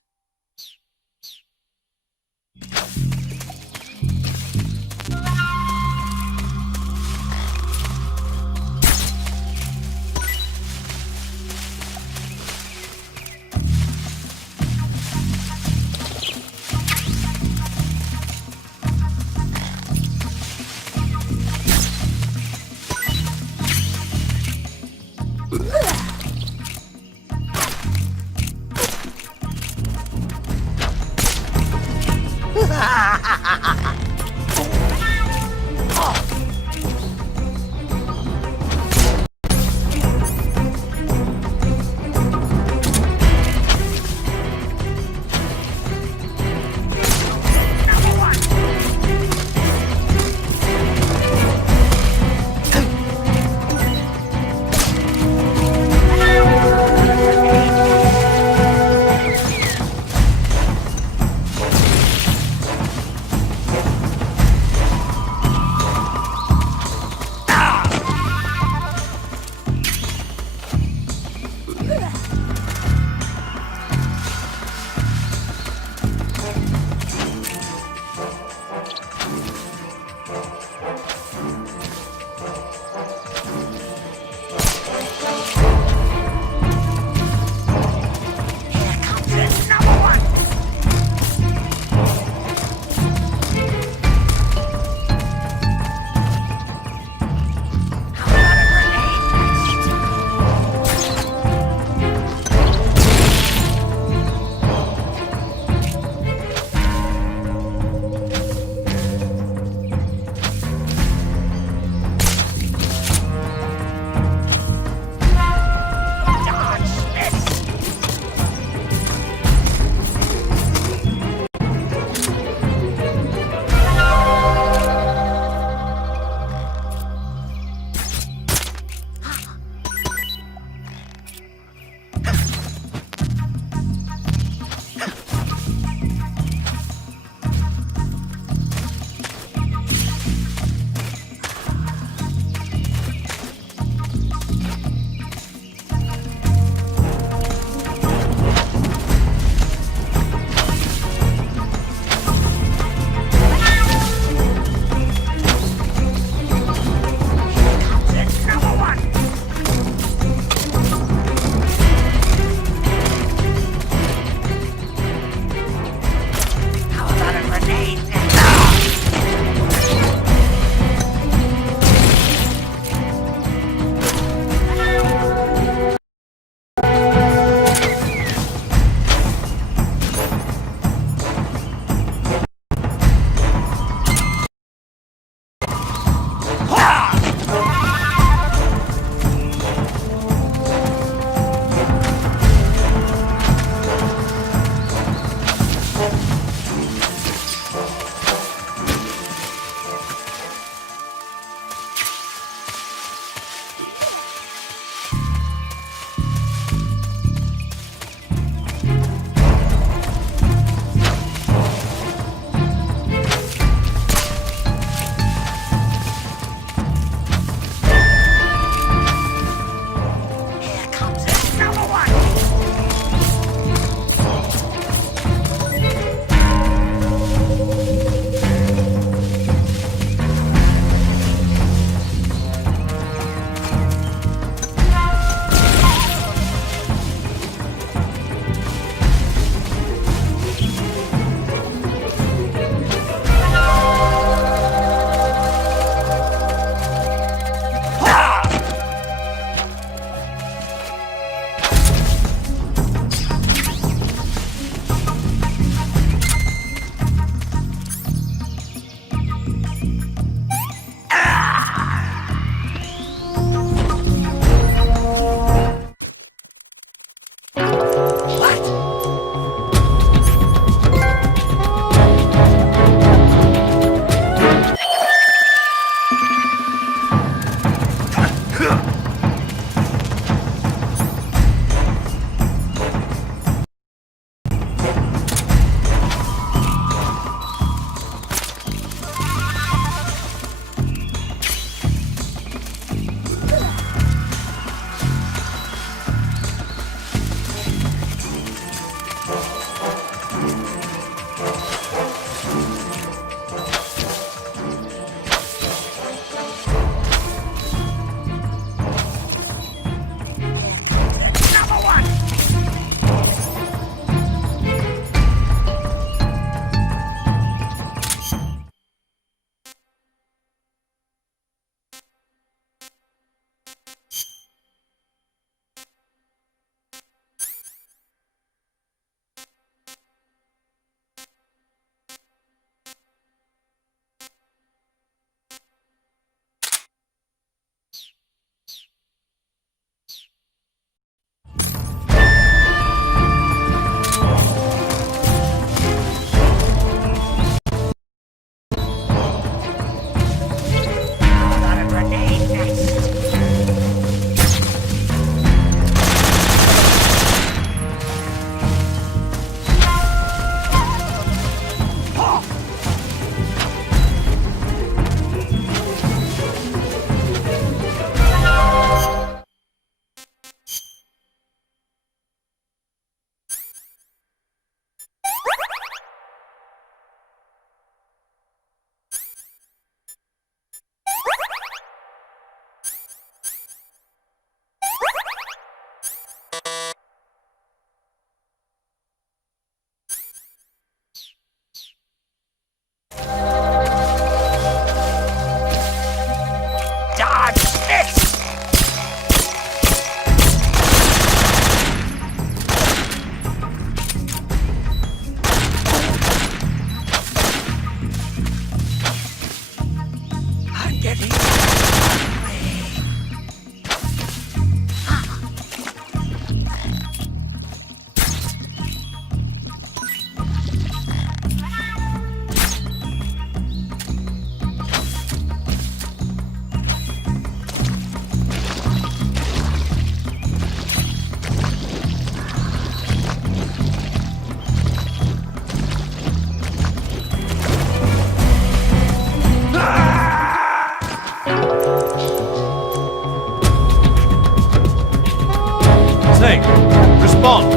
Respond!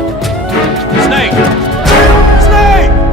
Snake! Snake!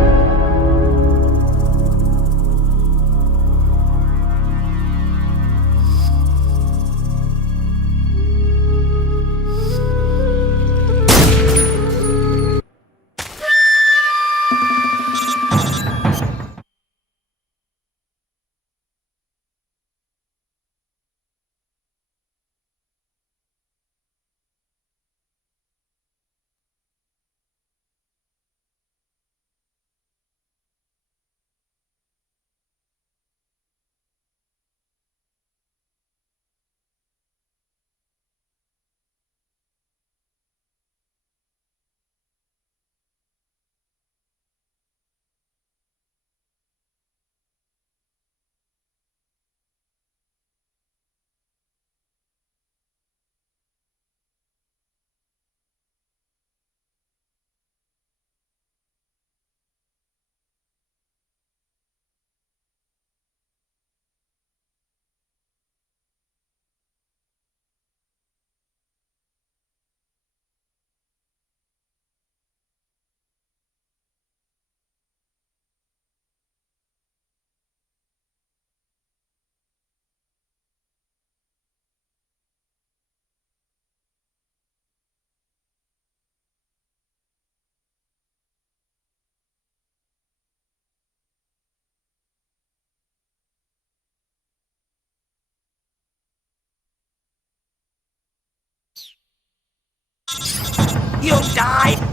You died!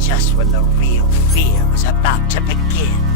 Just when the real fear was about to begin.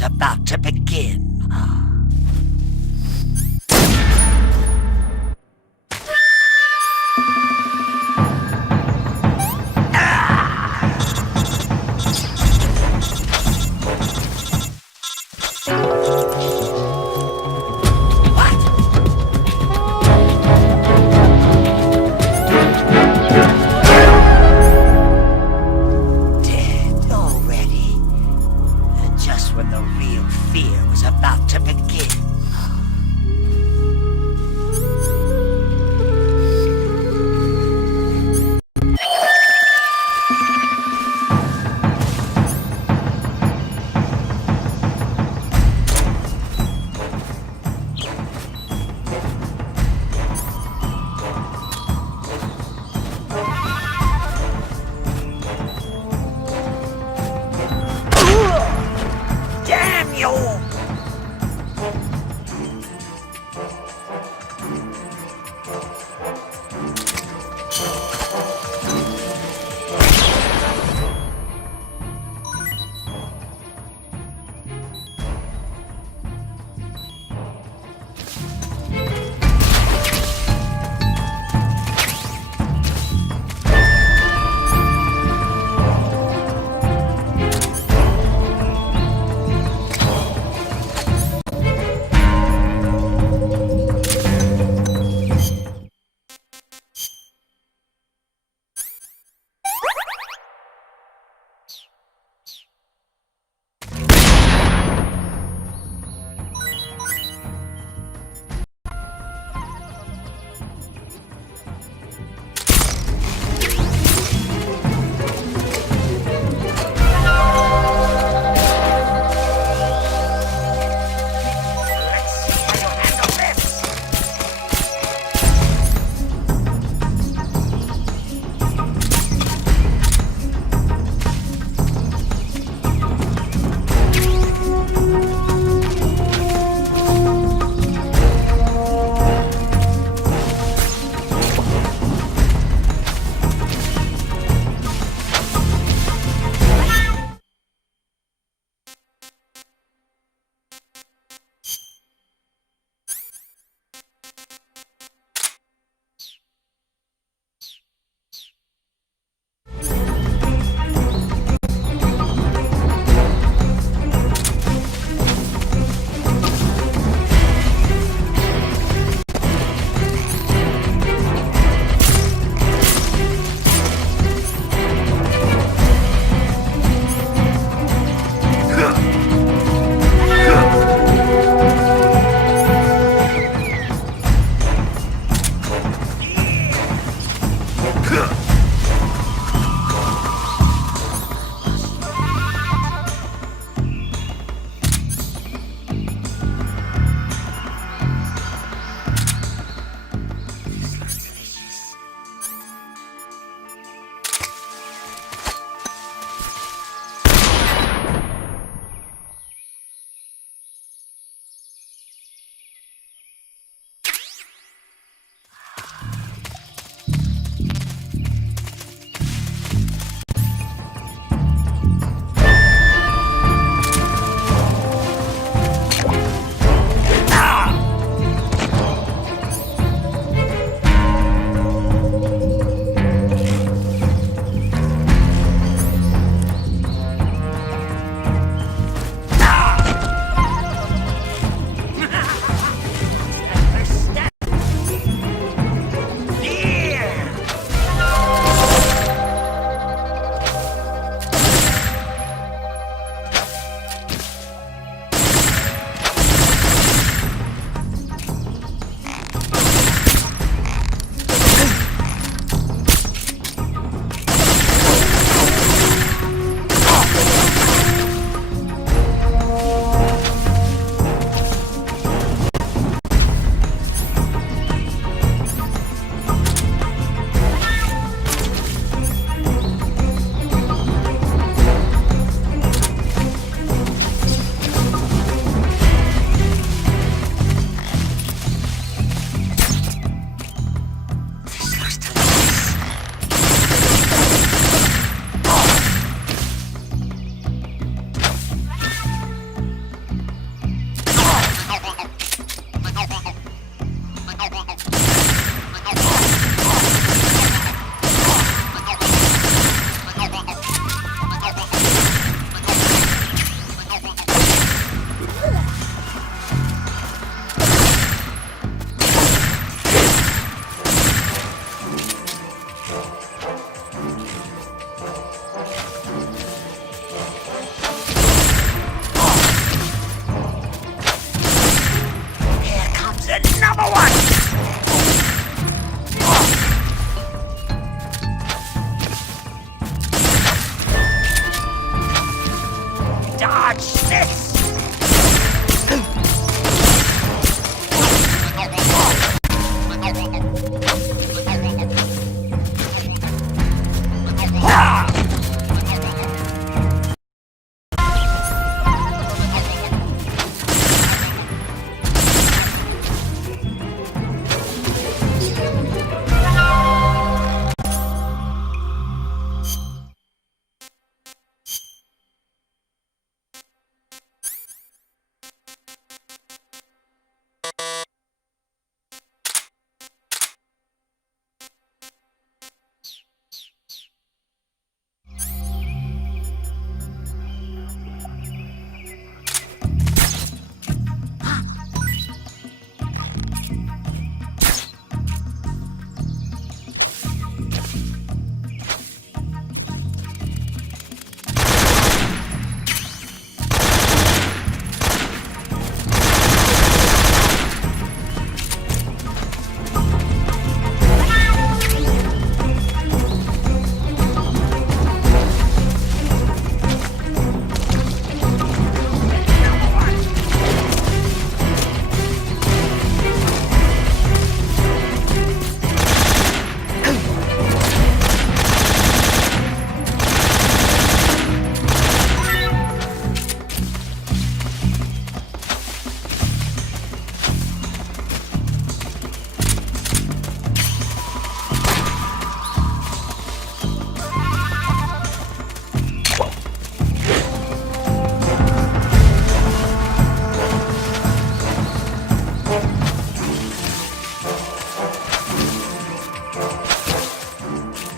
was about to begin. Dead already. And just when the real fear was about to begin. Damn you!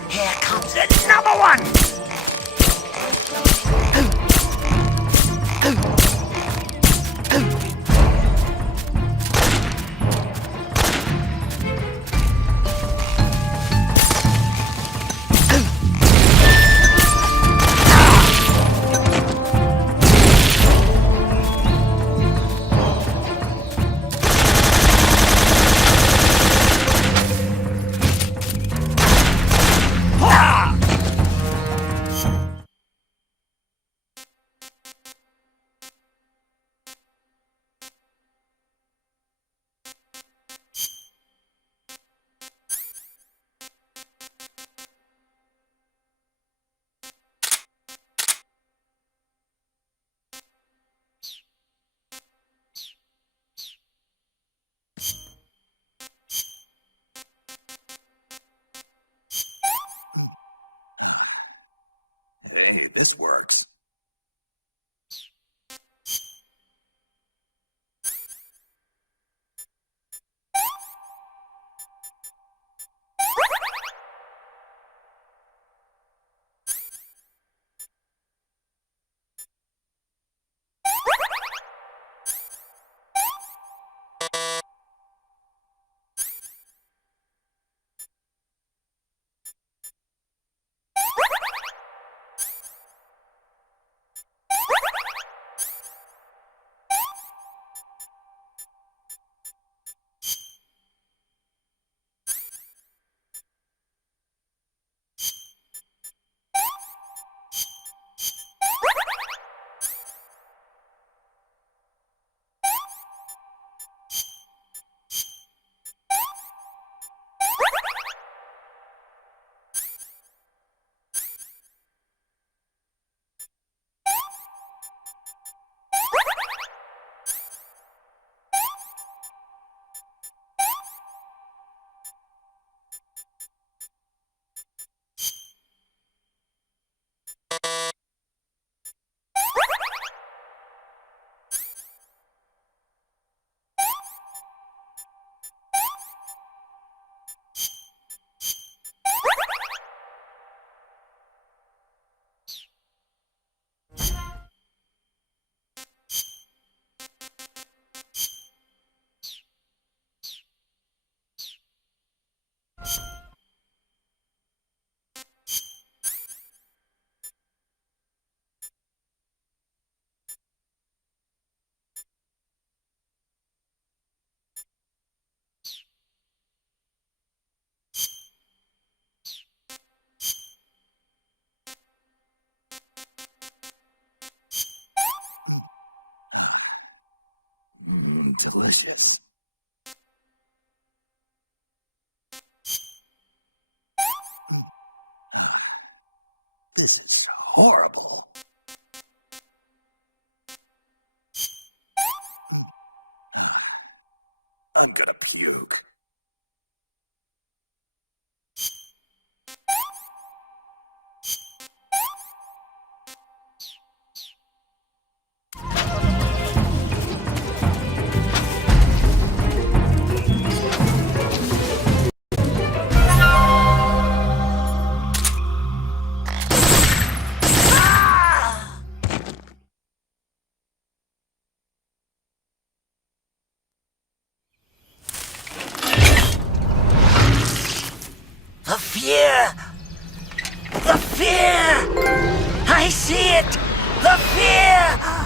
Here comes another one! Hey, this works. Delicious. This is horrible. I'm gonna puke. The fear! The fear! I see it! The fear!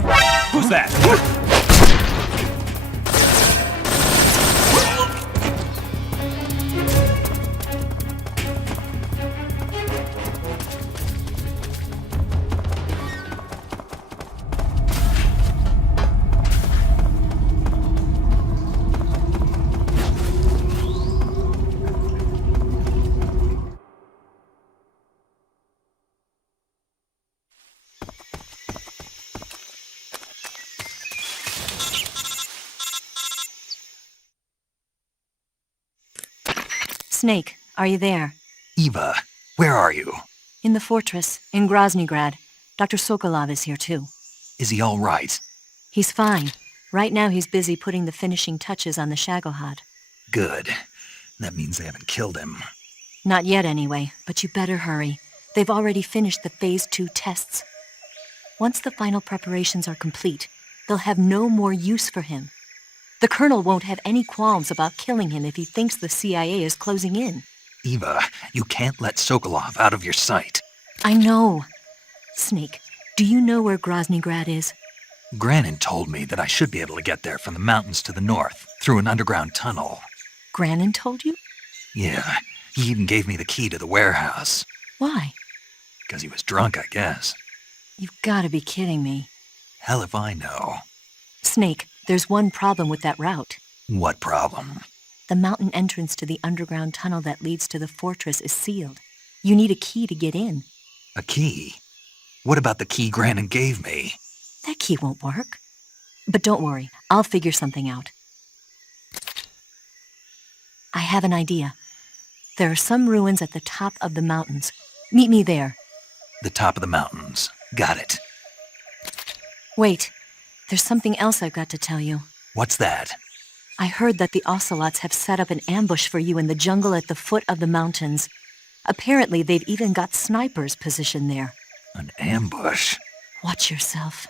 Who's that? Snake, are you there? Eva, where are you? In the fortress, in Groznygrad. Dr. Sokolov is here too. Is he all right? He's fine. Right now he's busy putting the finishing touches on the Shagohod. Good. That means they haven't killed him. Not yet anyway, but you better hurry. They've already finished the Phase 2 tests. Once the final preparations are complete, they'll have no more use for him. The Colonel won't have any qualms about killing him if he thinks the CIA is closing in. Eva, you can't let Sokolov out of your sight. I know. Snake, do you know where Groznygrad is? Granin told me that I should be able to get there from the mountains to the north, through an underground tunnel. Granin told you? Yeah, he even gave me the key to the warehouse. Why? Because he was drunk, I guess. You've got to be kidding me. Hell if I know. Snake, there's one problem with that route. What problem? The mountain entrance to the underground tunnel that leads to the fortress is sealed. You need a key to get in. A key? What about the key Granin gave me? That key won't work. But don't worry, I'll figure something out. I have an idea. There are some ruins at the top of the mountains. Meet me there. The top of the mountains. Got it. Wait, there's something else I've got to tell you. What's that? I heard that the Ocelots have set up an ambush for you in the jungle at the foot of the mountains. Apparently, they've even got snipers positioned there. An ambush? Watch yourself.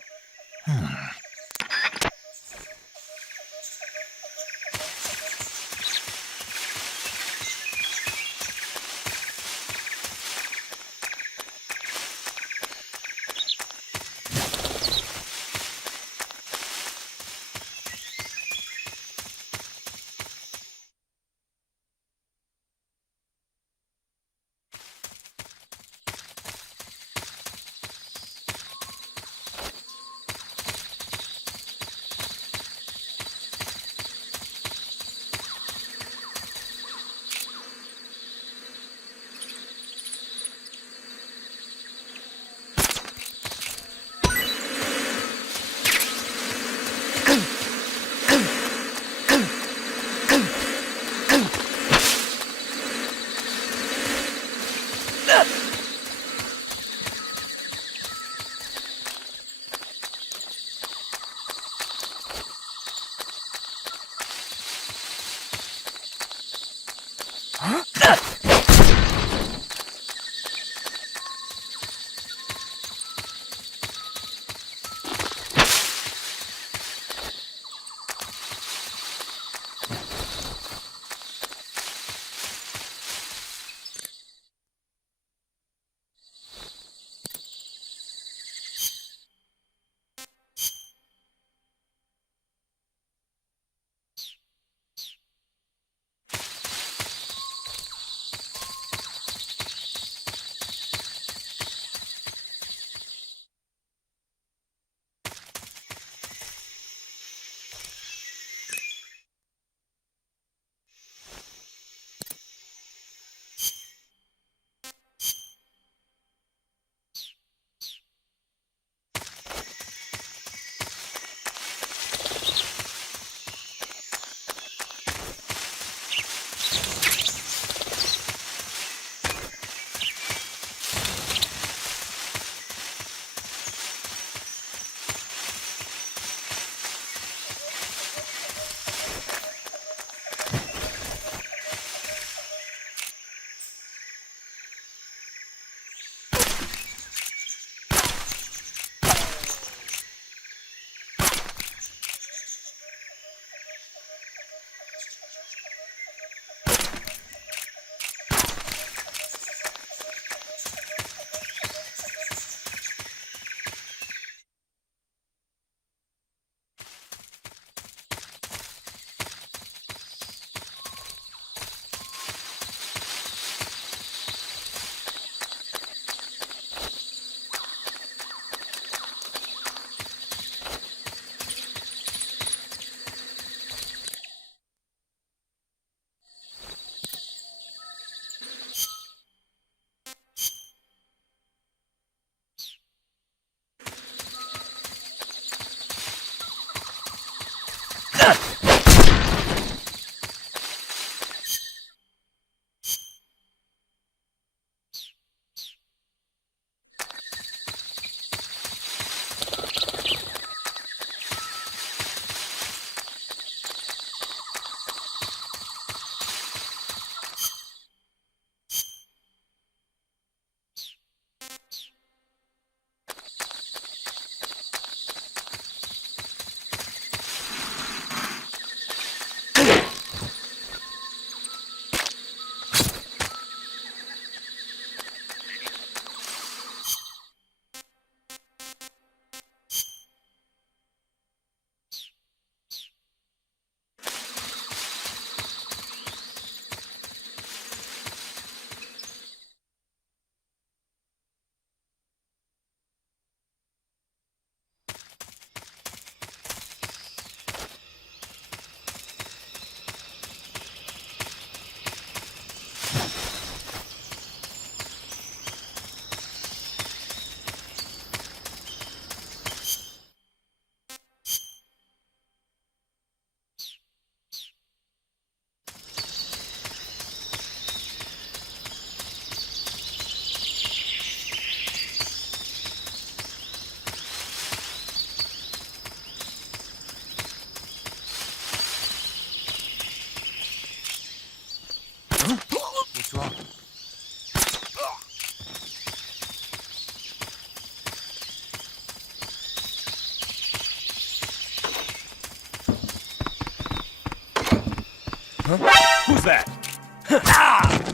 Who's that?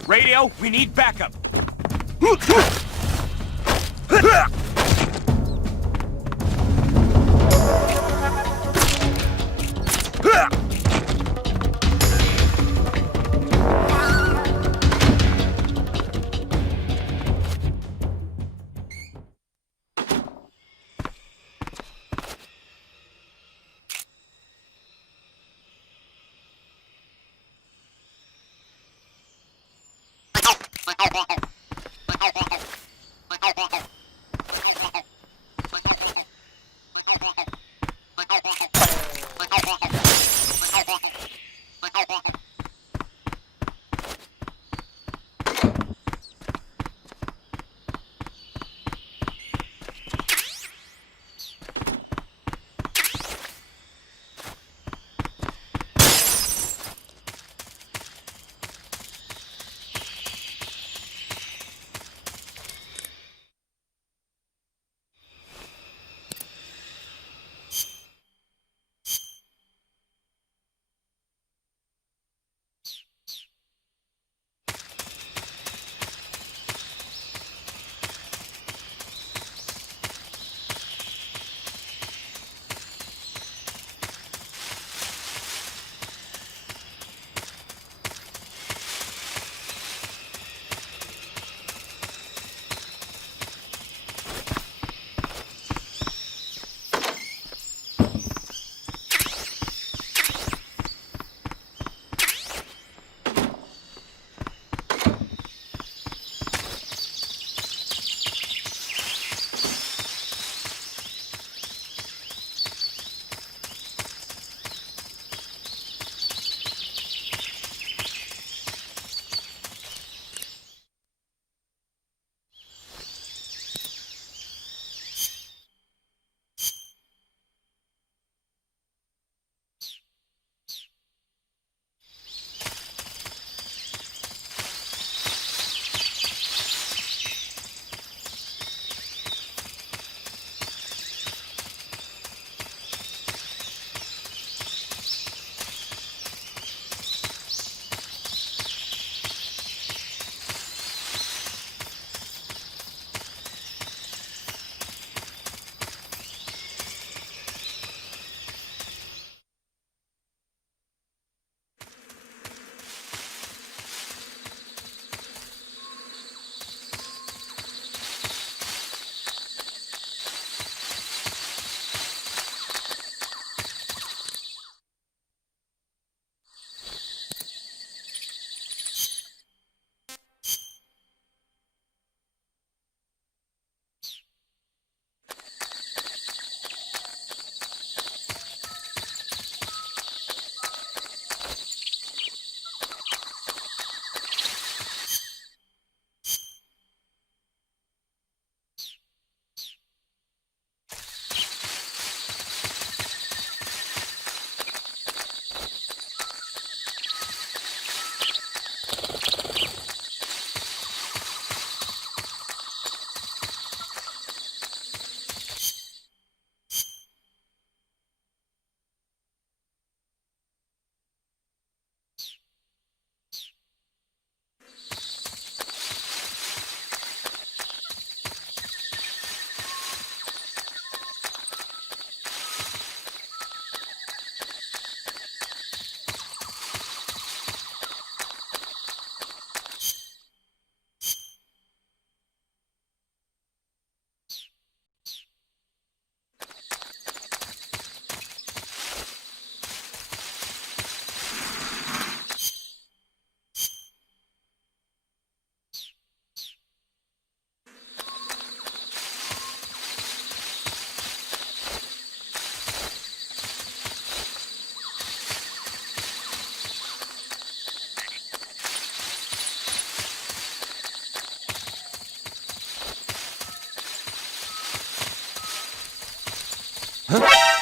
Radio, we need backup.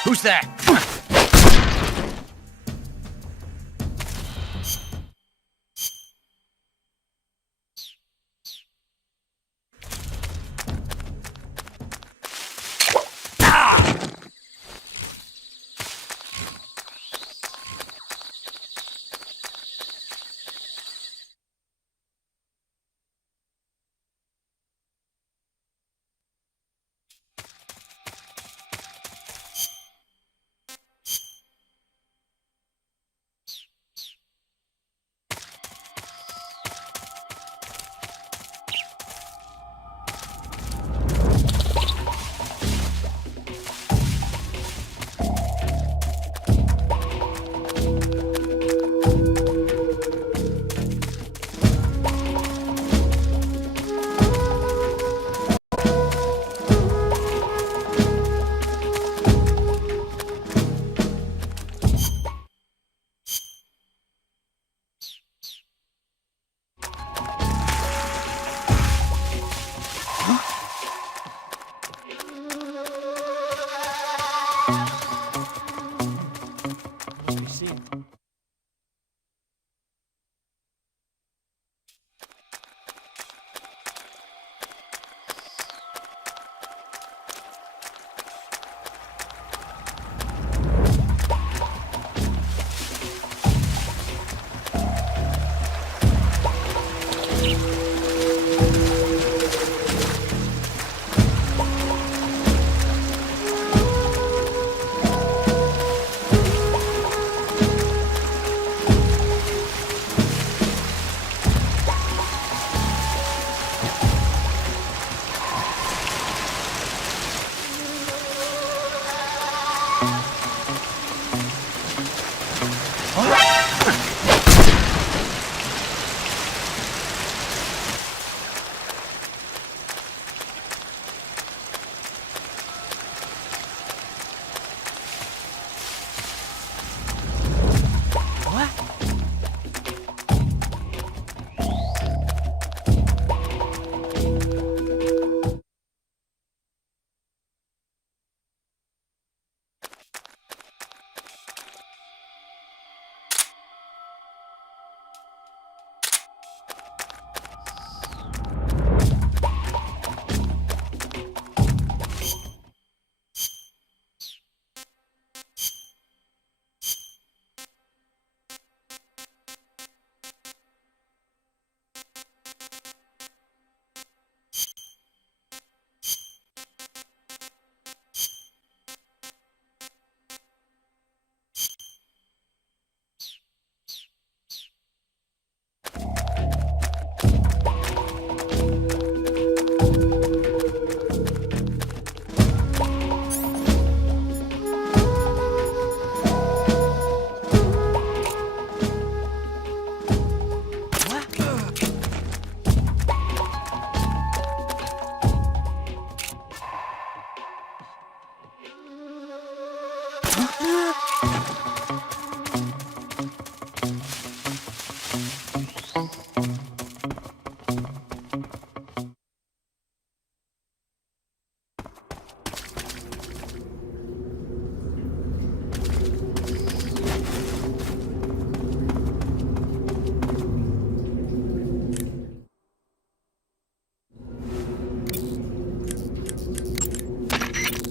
Who's that?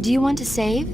Do you want to save?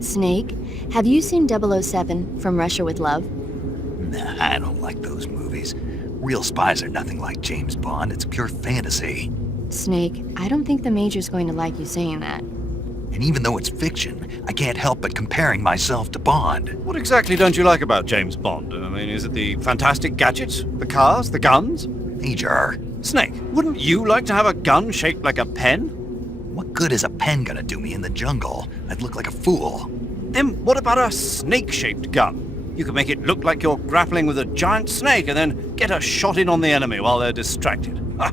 Snake, have you seen 007 from Russia with Love? Nah, I don't like those movies. Real spies are nothing like James Bond. It's pure fantasy. Snake, I don't think the Major's going to like you saying that. And even though it's fiction, I can't help but comparing myself to Bond. What exactly don't you like about James Bond? I mean, is it the fantastic gadgets? The cars? The guns? Major. Snake, wouldn't you like to have a gun shaped like a pen? What good is a pen gonna do me in the jungle? I'd look like a fool. Then what about a snake-shaped gun? You could make it look like you're grappling with a giant snake and then get a shot in on the enemy while they're distracted. Ha!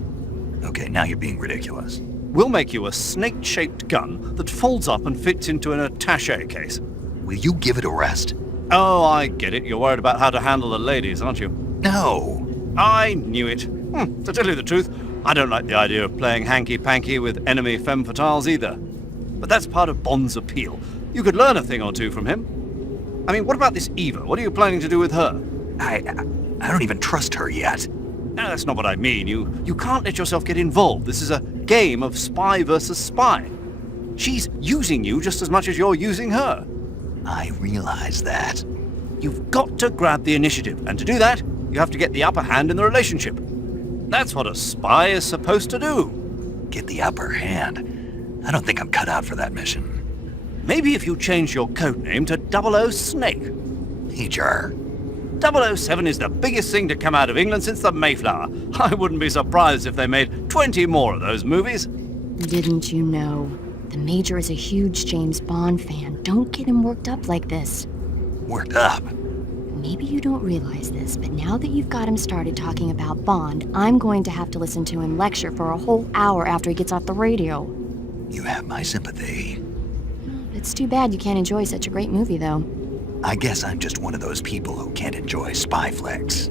Okay, now you're being ridiculous. We'll make you a snake-shaped gun that folds up and fits into an attaché case. Will you give it a rest? Oh, I get it. You're worried about how to handle the ladies, aren't you? No. I knew it. To tell you the truth, I don't like the idea of playing hanky-panky with enemy femme fatales either. But that's part of Bond's appeal. You could learn a thing or two from him. I mean, what about this Eva? What are you planning to do with her? I don't even trust her yet. No, that's not what I mean. You can't let yourself get involved. This is a game of spy versus spy. She's using you just as much as you're using her. I realize that. You've got to grab the initiative, and to do that, you have to get the upper hand in the relationship. That's what a spy is supposed to do. Get the upper hand? I don't think I'm cut out for that mission. Maybe if you change your codename to 00 Snake. Major. 007 is the biggest thing to come out of England since the Mayflower. I wouldn't be surprised if they made 20 more of those movies. Didn't you know? The Major is a huge James Bond fan. Don't get him worked up like this. Worked up? Maybe you don't realize this, but now that you've got him started talking about Bond, I'm going to have to listen to him lecture for a whole hour after he gets off the radio. You have my sympathy. It's too bad you can't enjoy such a great movie, though. I guess I'm just one of those people who can't enjoy spy flicks.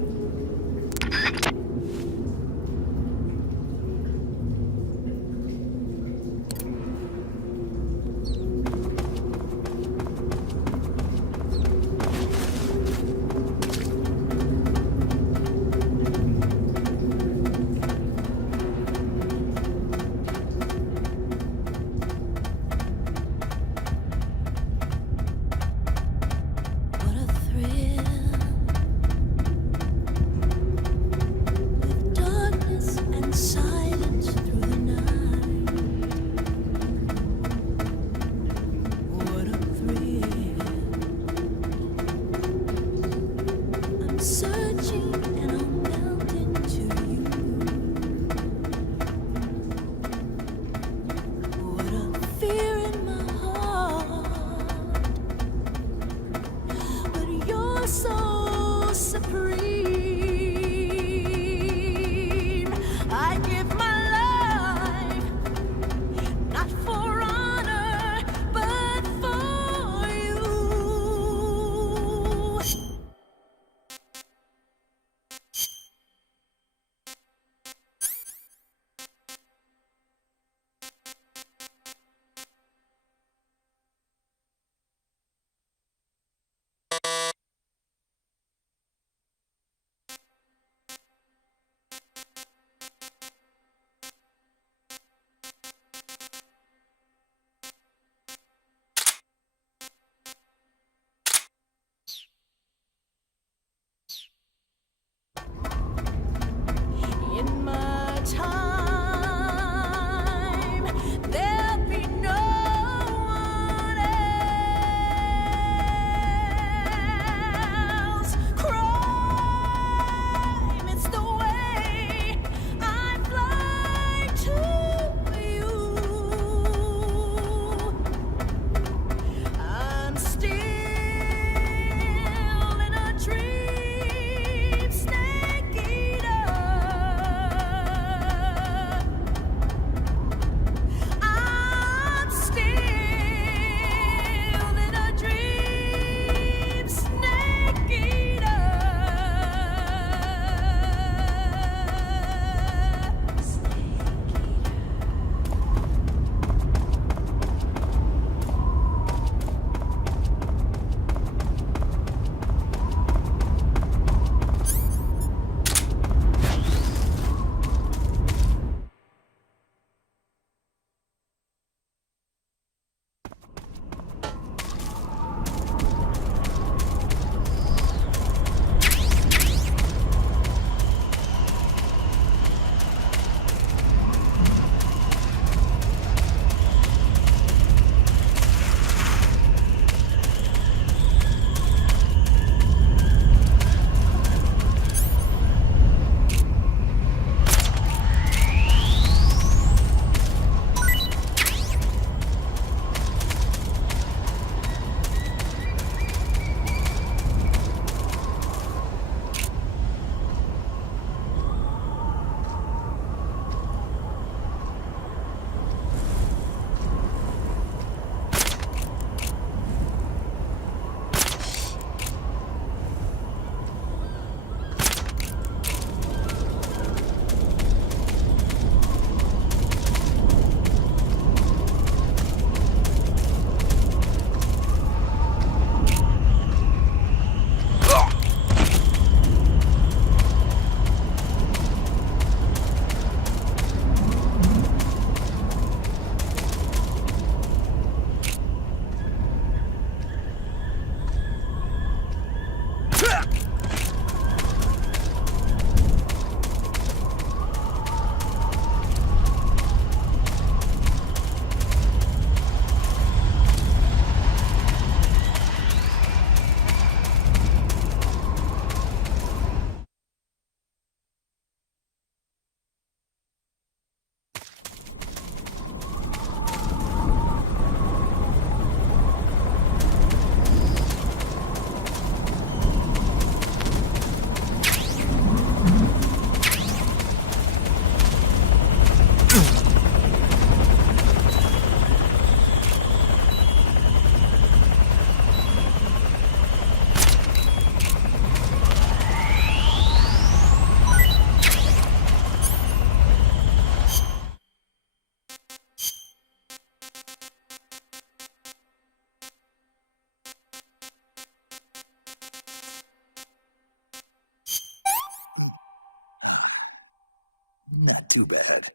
Not too bad.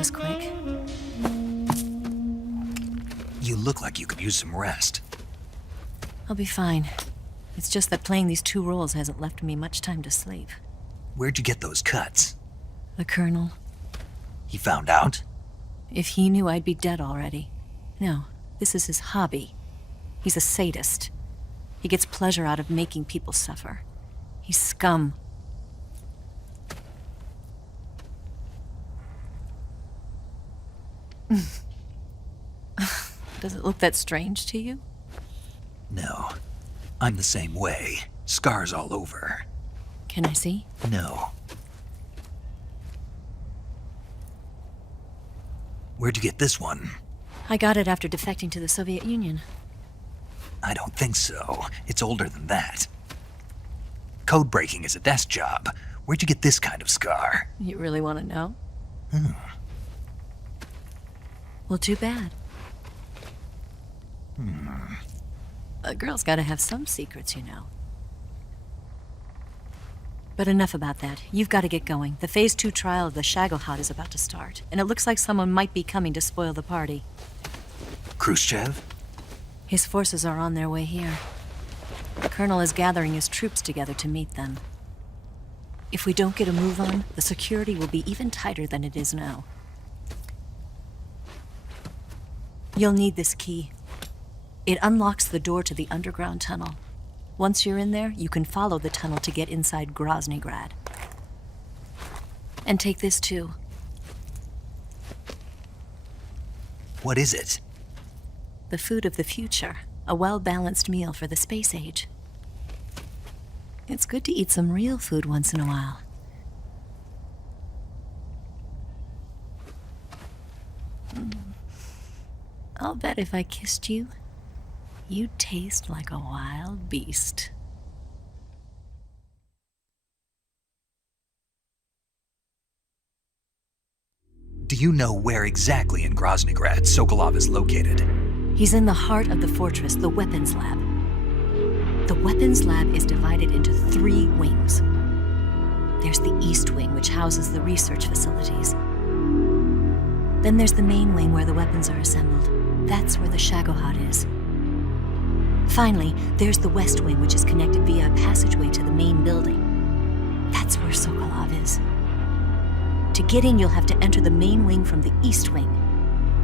was quick. You look like you could use some rest. I'll be fine. It's just that playing these 2 roles hasn't left me much time to sleep. Where'd you get those cuts? The Colonel. He found out? If he knew, I'd be dead already. No, this is his hobby. He's a sadist. He gets pleasure out of making people suffer. He's scum. Does it look that strange to you? No. I'm the same way. Scars all over. Can I see? No. Where'd you get this one? I got it after defecting to the Soviet Union. I don't think so. It's older than that. Code breaking is a desk job. Where'd you get this kind of scar? You really want to know? Well, too bad. A girl's gotta have some secrets, you know. But enough about that. You've got to get going. The Phase 2 trial of the Shagohod is about to start, and it looks like someone might be coming to spoil the party. Khrushchev? His forces are on their way here. The Colonel is gathering his troops together to meet them. If we don't get a move on, the security will be even tighter than it is now. You'll need this key. It unlocks the door to the underground tunnel. Once you're in there, you can follow the tunnel to get inside Groznygrad. And take this too. What is it? The food of the future. A well-balanced meal for the space age. It's good to eat some real food once in a while. I'll bet if I kissed you, you'd taste like a wild beast. Do you know where exactly in Groznygrad Sokolov is located? He's in the heart of the fortress, the weapons lab. The weapons lab is divided into 3 wings. There's the East Wing, which houses the research facilities. Then there's the main wing where the weapons are assembled. That's where the Shagohod is. Finally, there's the West Wing, which is connected via a passageway to the main building. That's where Sokolov is. To get in, you'll have to enter the main wing from the East Wing.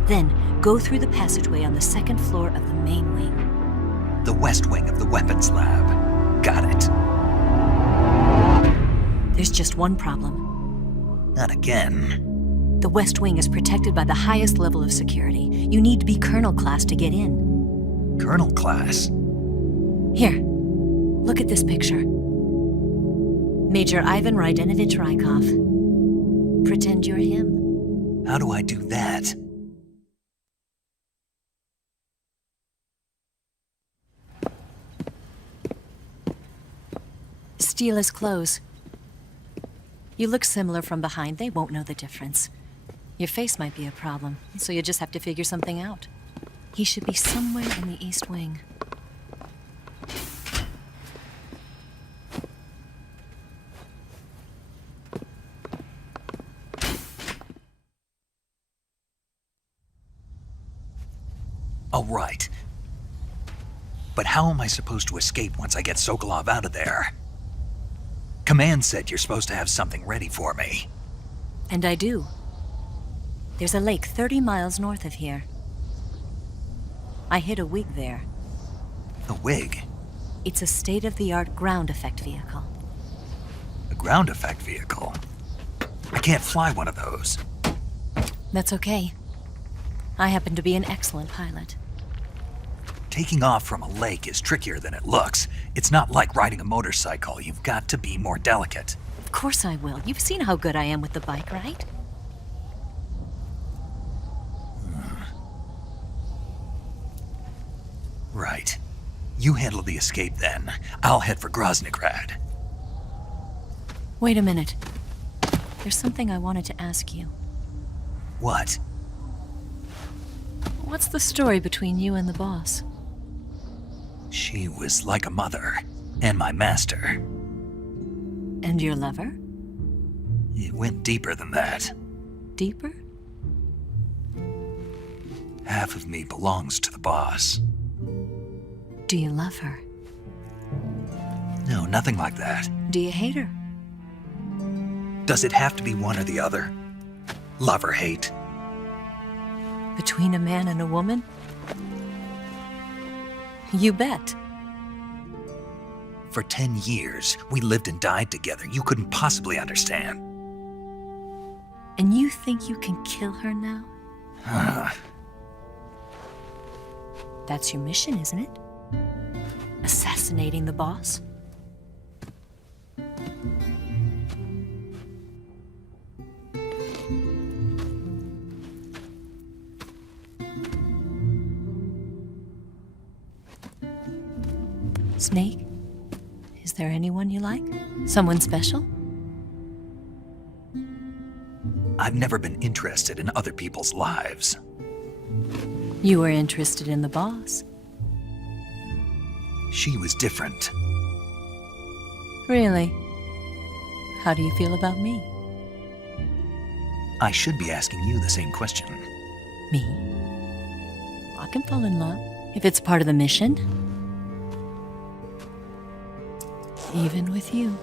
Then, go through the passageway on the 2nd floor of the main wing. The West Wing of the weapons lab. Got it. There's just one problem. Not again. The West Wing is protected by the highest level of security. You need to be Colonel class to get in. Colonel class? Here, look at this picture. Major Ivan Rydenovich Rykov. Pretend you're him. How do I do that? Steal his clothes. You look similar from behind. They won't know the difference. Your face might be a problem, so you just have to figure something out. He should be somewhere in the East Wing. All right. But how am I supposed to escape once I get Sokolov out of there? Command said you're supposed to have something ready for me. And I do. There's a lake 30 miles north of here. I hid a wig there. A wig? It's a state-of-the-art ground effect vehicle. A ground effect vehicle? I can't fly one of those. That's okay. I happen to be an excellent pilot. Taking off from a lake is trickier than it looks. It's not like riding a motorcycle. You've got to be more delicate. Of course I will. You've seen how good I am with the bike, right? Right. You handle the escape then. I'll head for Groznygrad. Wait a minute. There's something I wanted to ask you. What? What's the story between you and the boss? She was like a mother, and my master. And your lover? It went deeper than that. Deeper? Half of me belongs to the boss. Do you love her? No, nothing like that. Do you hate her? Does it have to be one or the other? Love or hate? Between a man and a woman? You bet. For 10 years, we lived and died together. You couldn't possibly understand. And you think you can kill her now? That's your mission, isn't it? Assassinating the boss? Snake? Is there anyone you like? Someone special? I've never been interested in other people's lives. You were interested in the boss. She was different. Really? How do you feel about me? I should be asking you the same question. Me? I can fall in love if it's part of the mission. Even with you.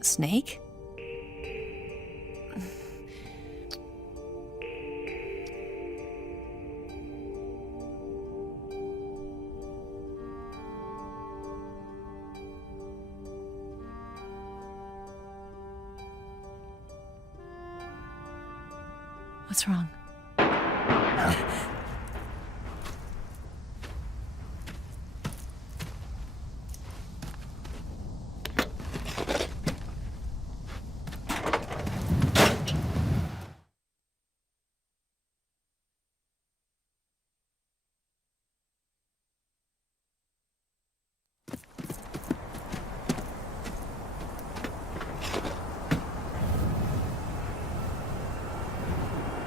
Snake? What's wrong?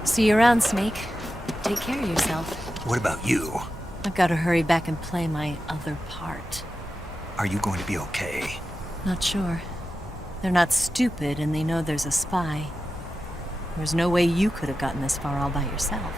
See you around, Snake. Take care of yourself. What about you? I've got to hurry back and play my other part. Are you going to be okay? Not sure. They're not stupid, and they know there's a spy. There's no way you could have gotten this far all by yourself.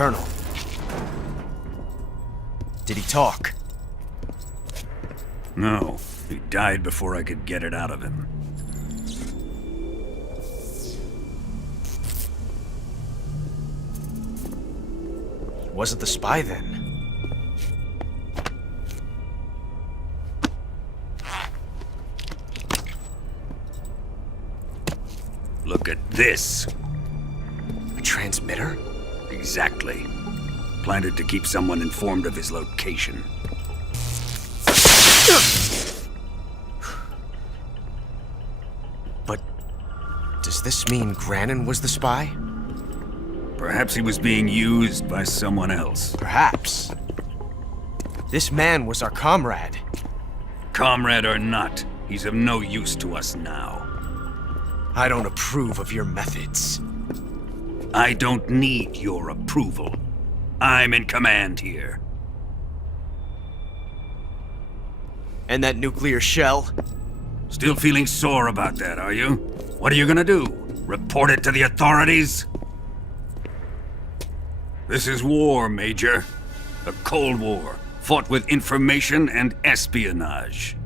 Colonel. Did he talk? No, he died before I could get it out of him. Wasn't the spy then? Look at this. A transmitter? Exactly. Planted to keep someone informed of his location. But does this mean Grannon was the spy? Perhaps he was being used by someone else. Perhaps. This man was our comrade. Comrade or not, he's of no use to us now. I don't approve of your methods. I don't need your approval. I'm in command here. And that nuclear shell? Still feeling sore about that, are you? What are you gonna do? Report it to the authorities? This is war, Major. The Cold War, fought with information and espionage.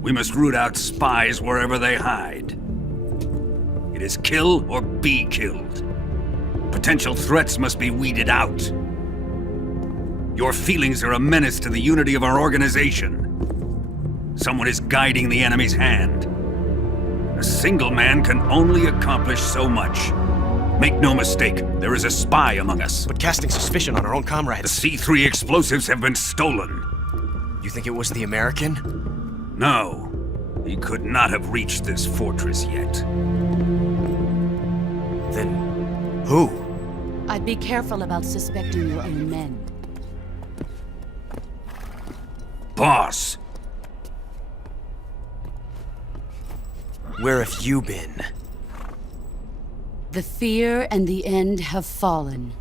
We must root out spies wherever they hide. It is kill or be killed. Potential threats must be weeded out. Your feelings are a menace to the unity of our organization. Someone is guiding the enemy's hand. A single man can only accomplish so much. Make no mistake, there is a spy among us. But casting suspicion on our own comrades... The C3 explosives have been stolen. You think it was the American? No. He could not have reached this fortress yet. Then... who? I'd be careful about suspecting your own men. Boss! Where have you been? The fear and the end have fallen.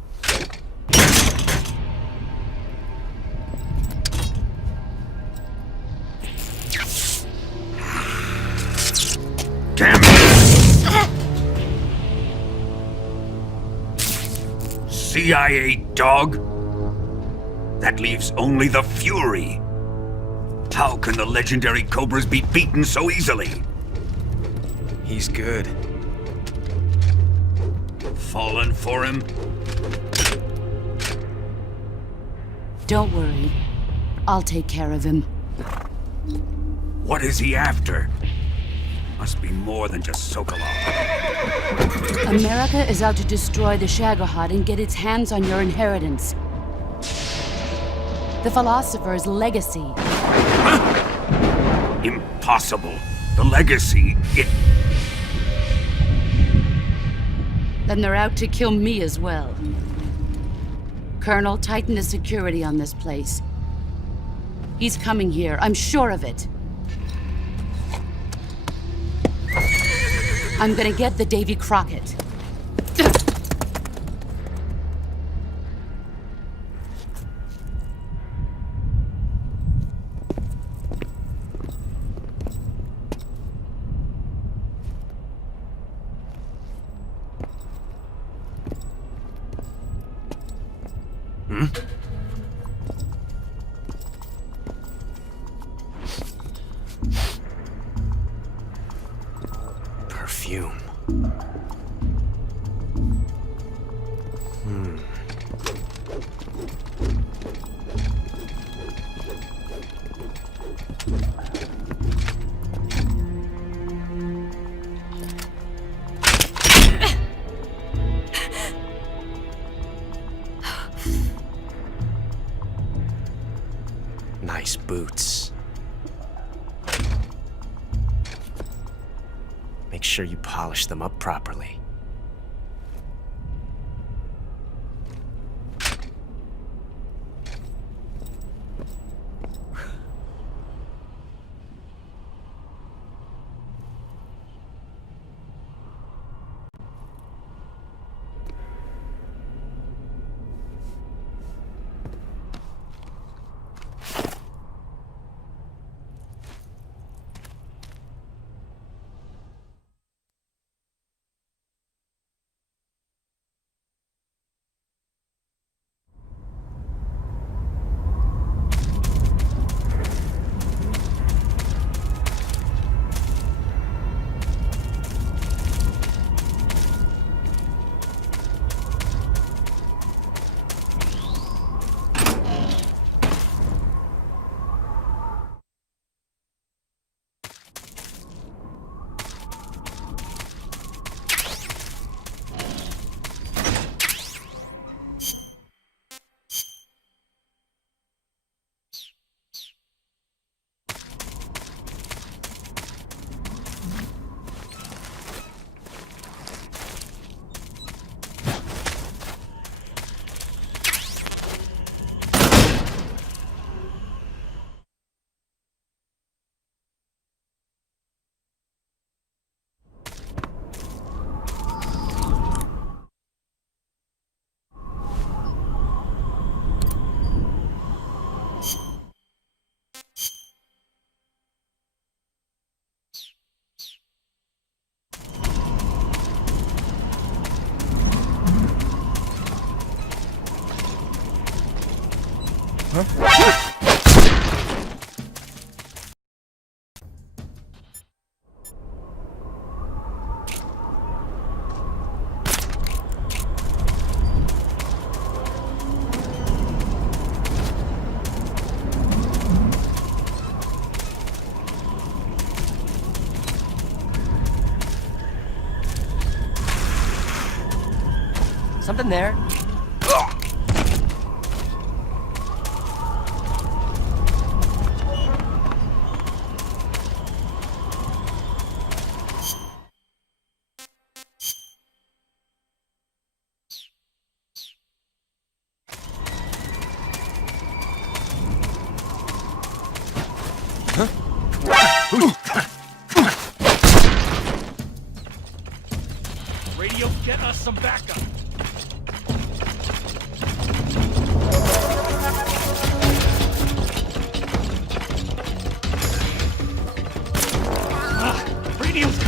Damn it! CIA dog? That leaves only the Fury. How can the legendary Cobras be beaten so easily? He's good. Fallen for him? Don't worry. I'll take care of him. What is he after? Must be more than just Sokolov. America is out to destroy the Shagohod and get its hands on your inheritance. The philosopher's legacy. Huh? Impossible. The legacy, Then they're out to kill me as well. Colonel, tighten the security on this place. He's coming here, I'm sure of it. I'm gonna get the Davy Crockett. Perfume. Nice boots. Make sure you polish them up properly. Something there. Radio, get us some backup. Radio's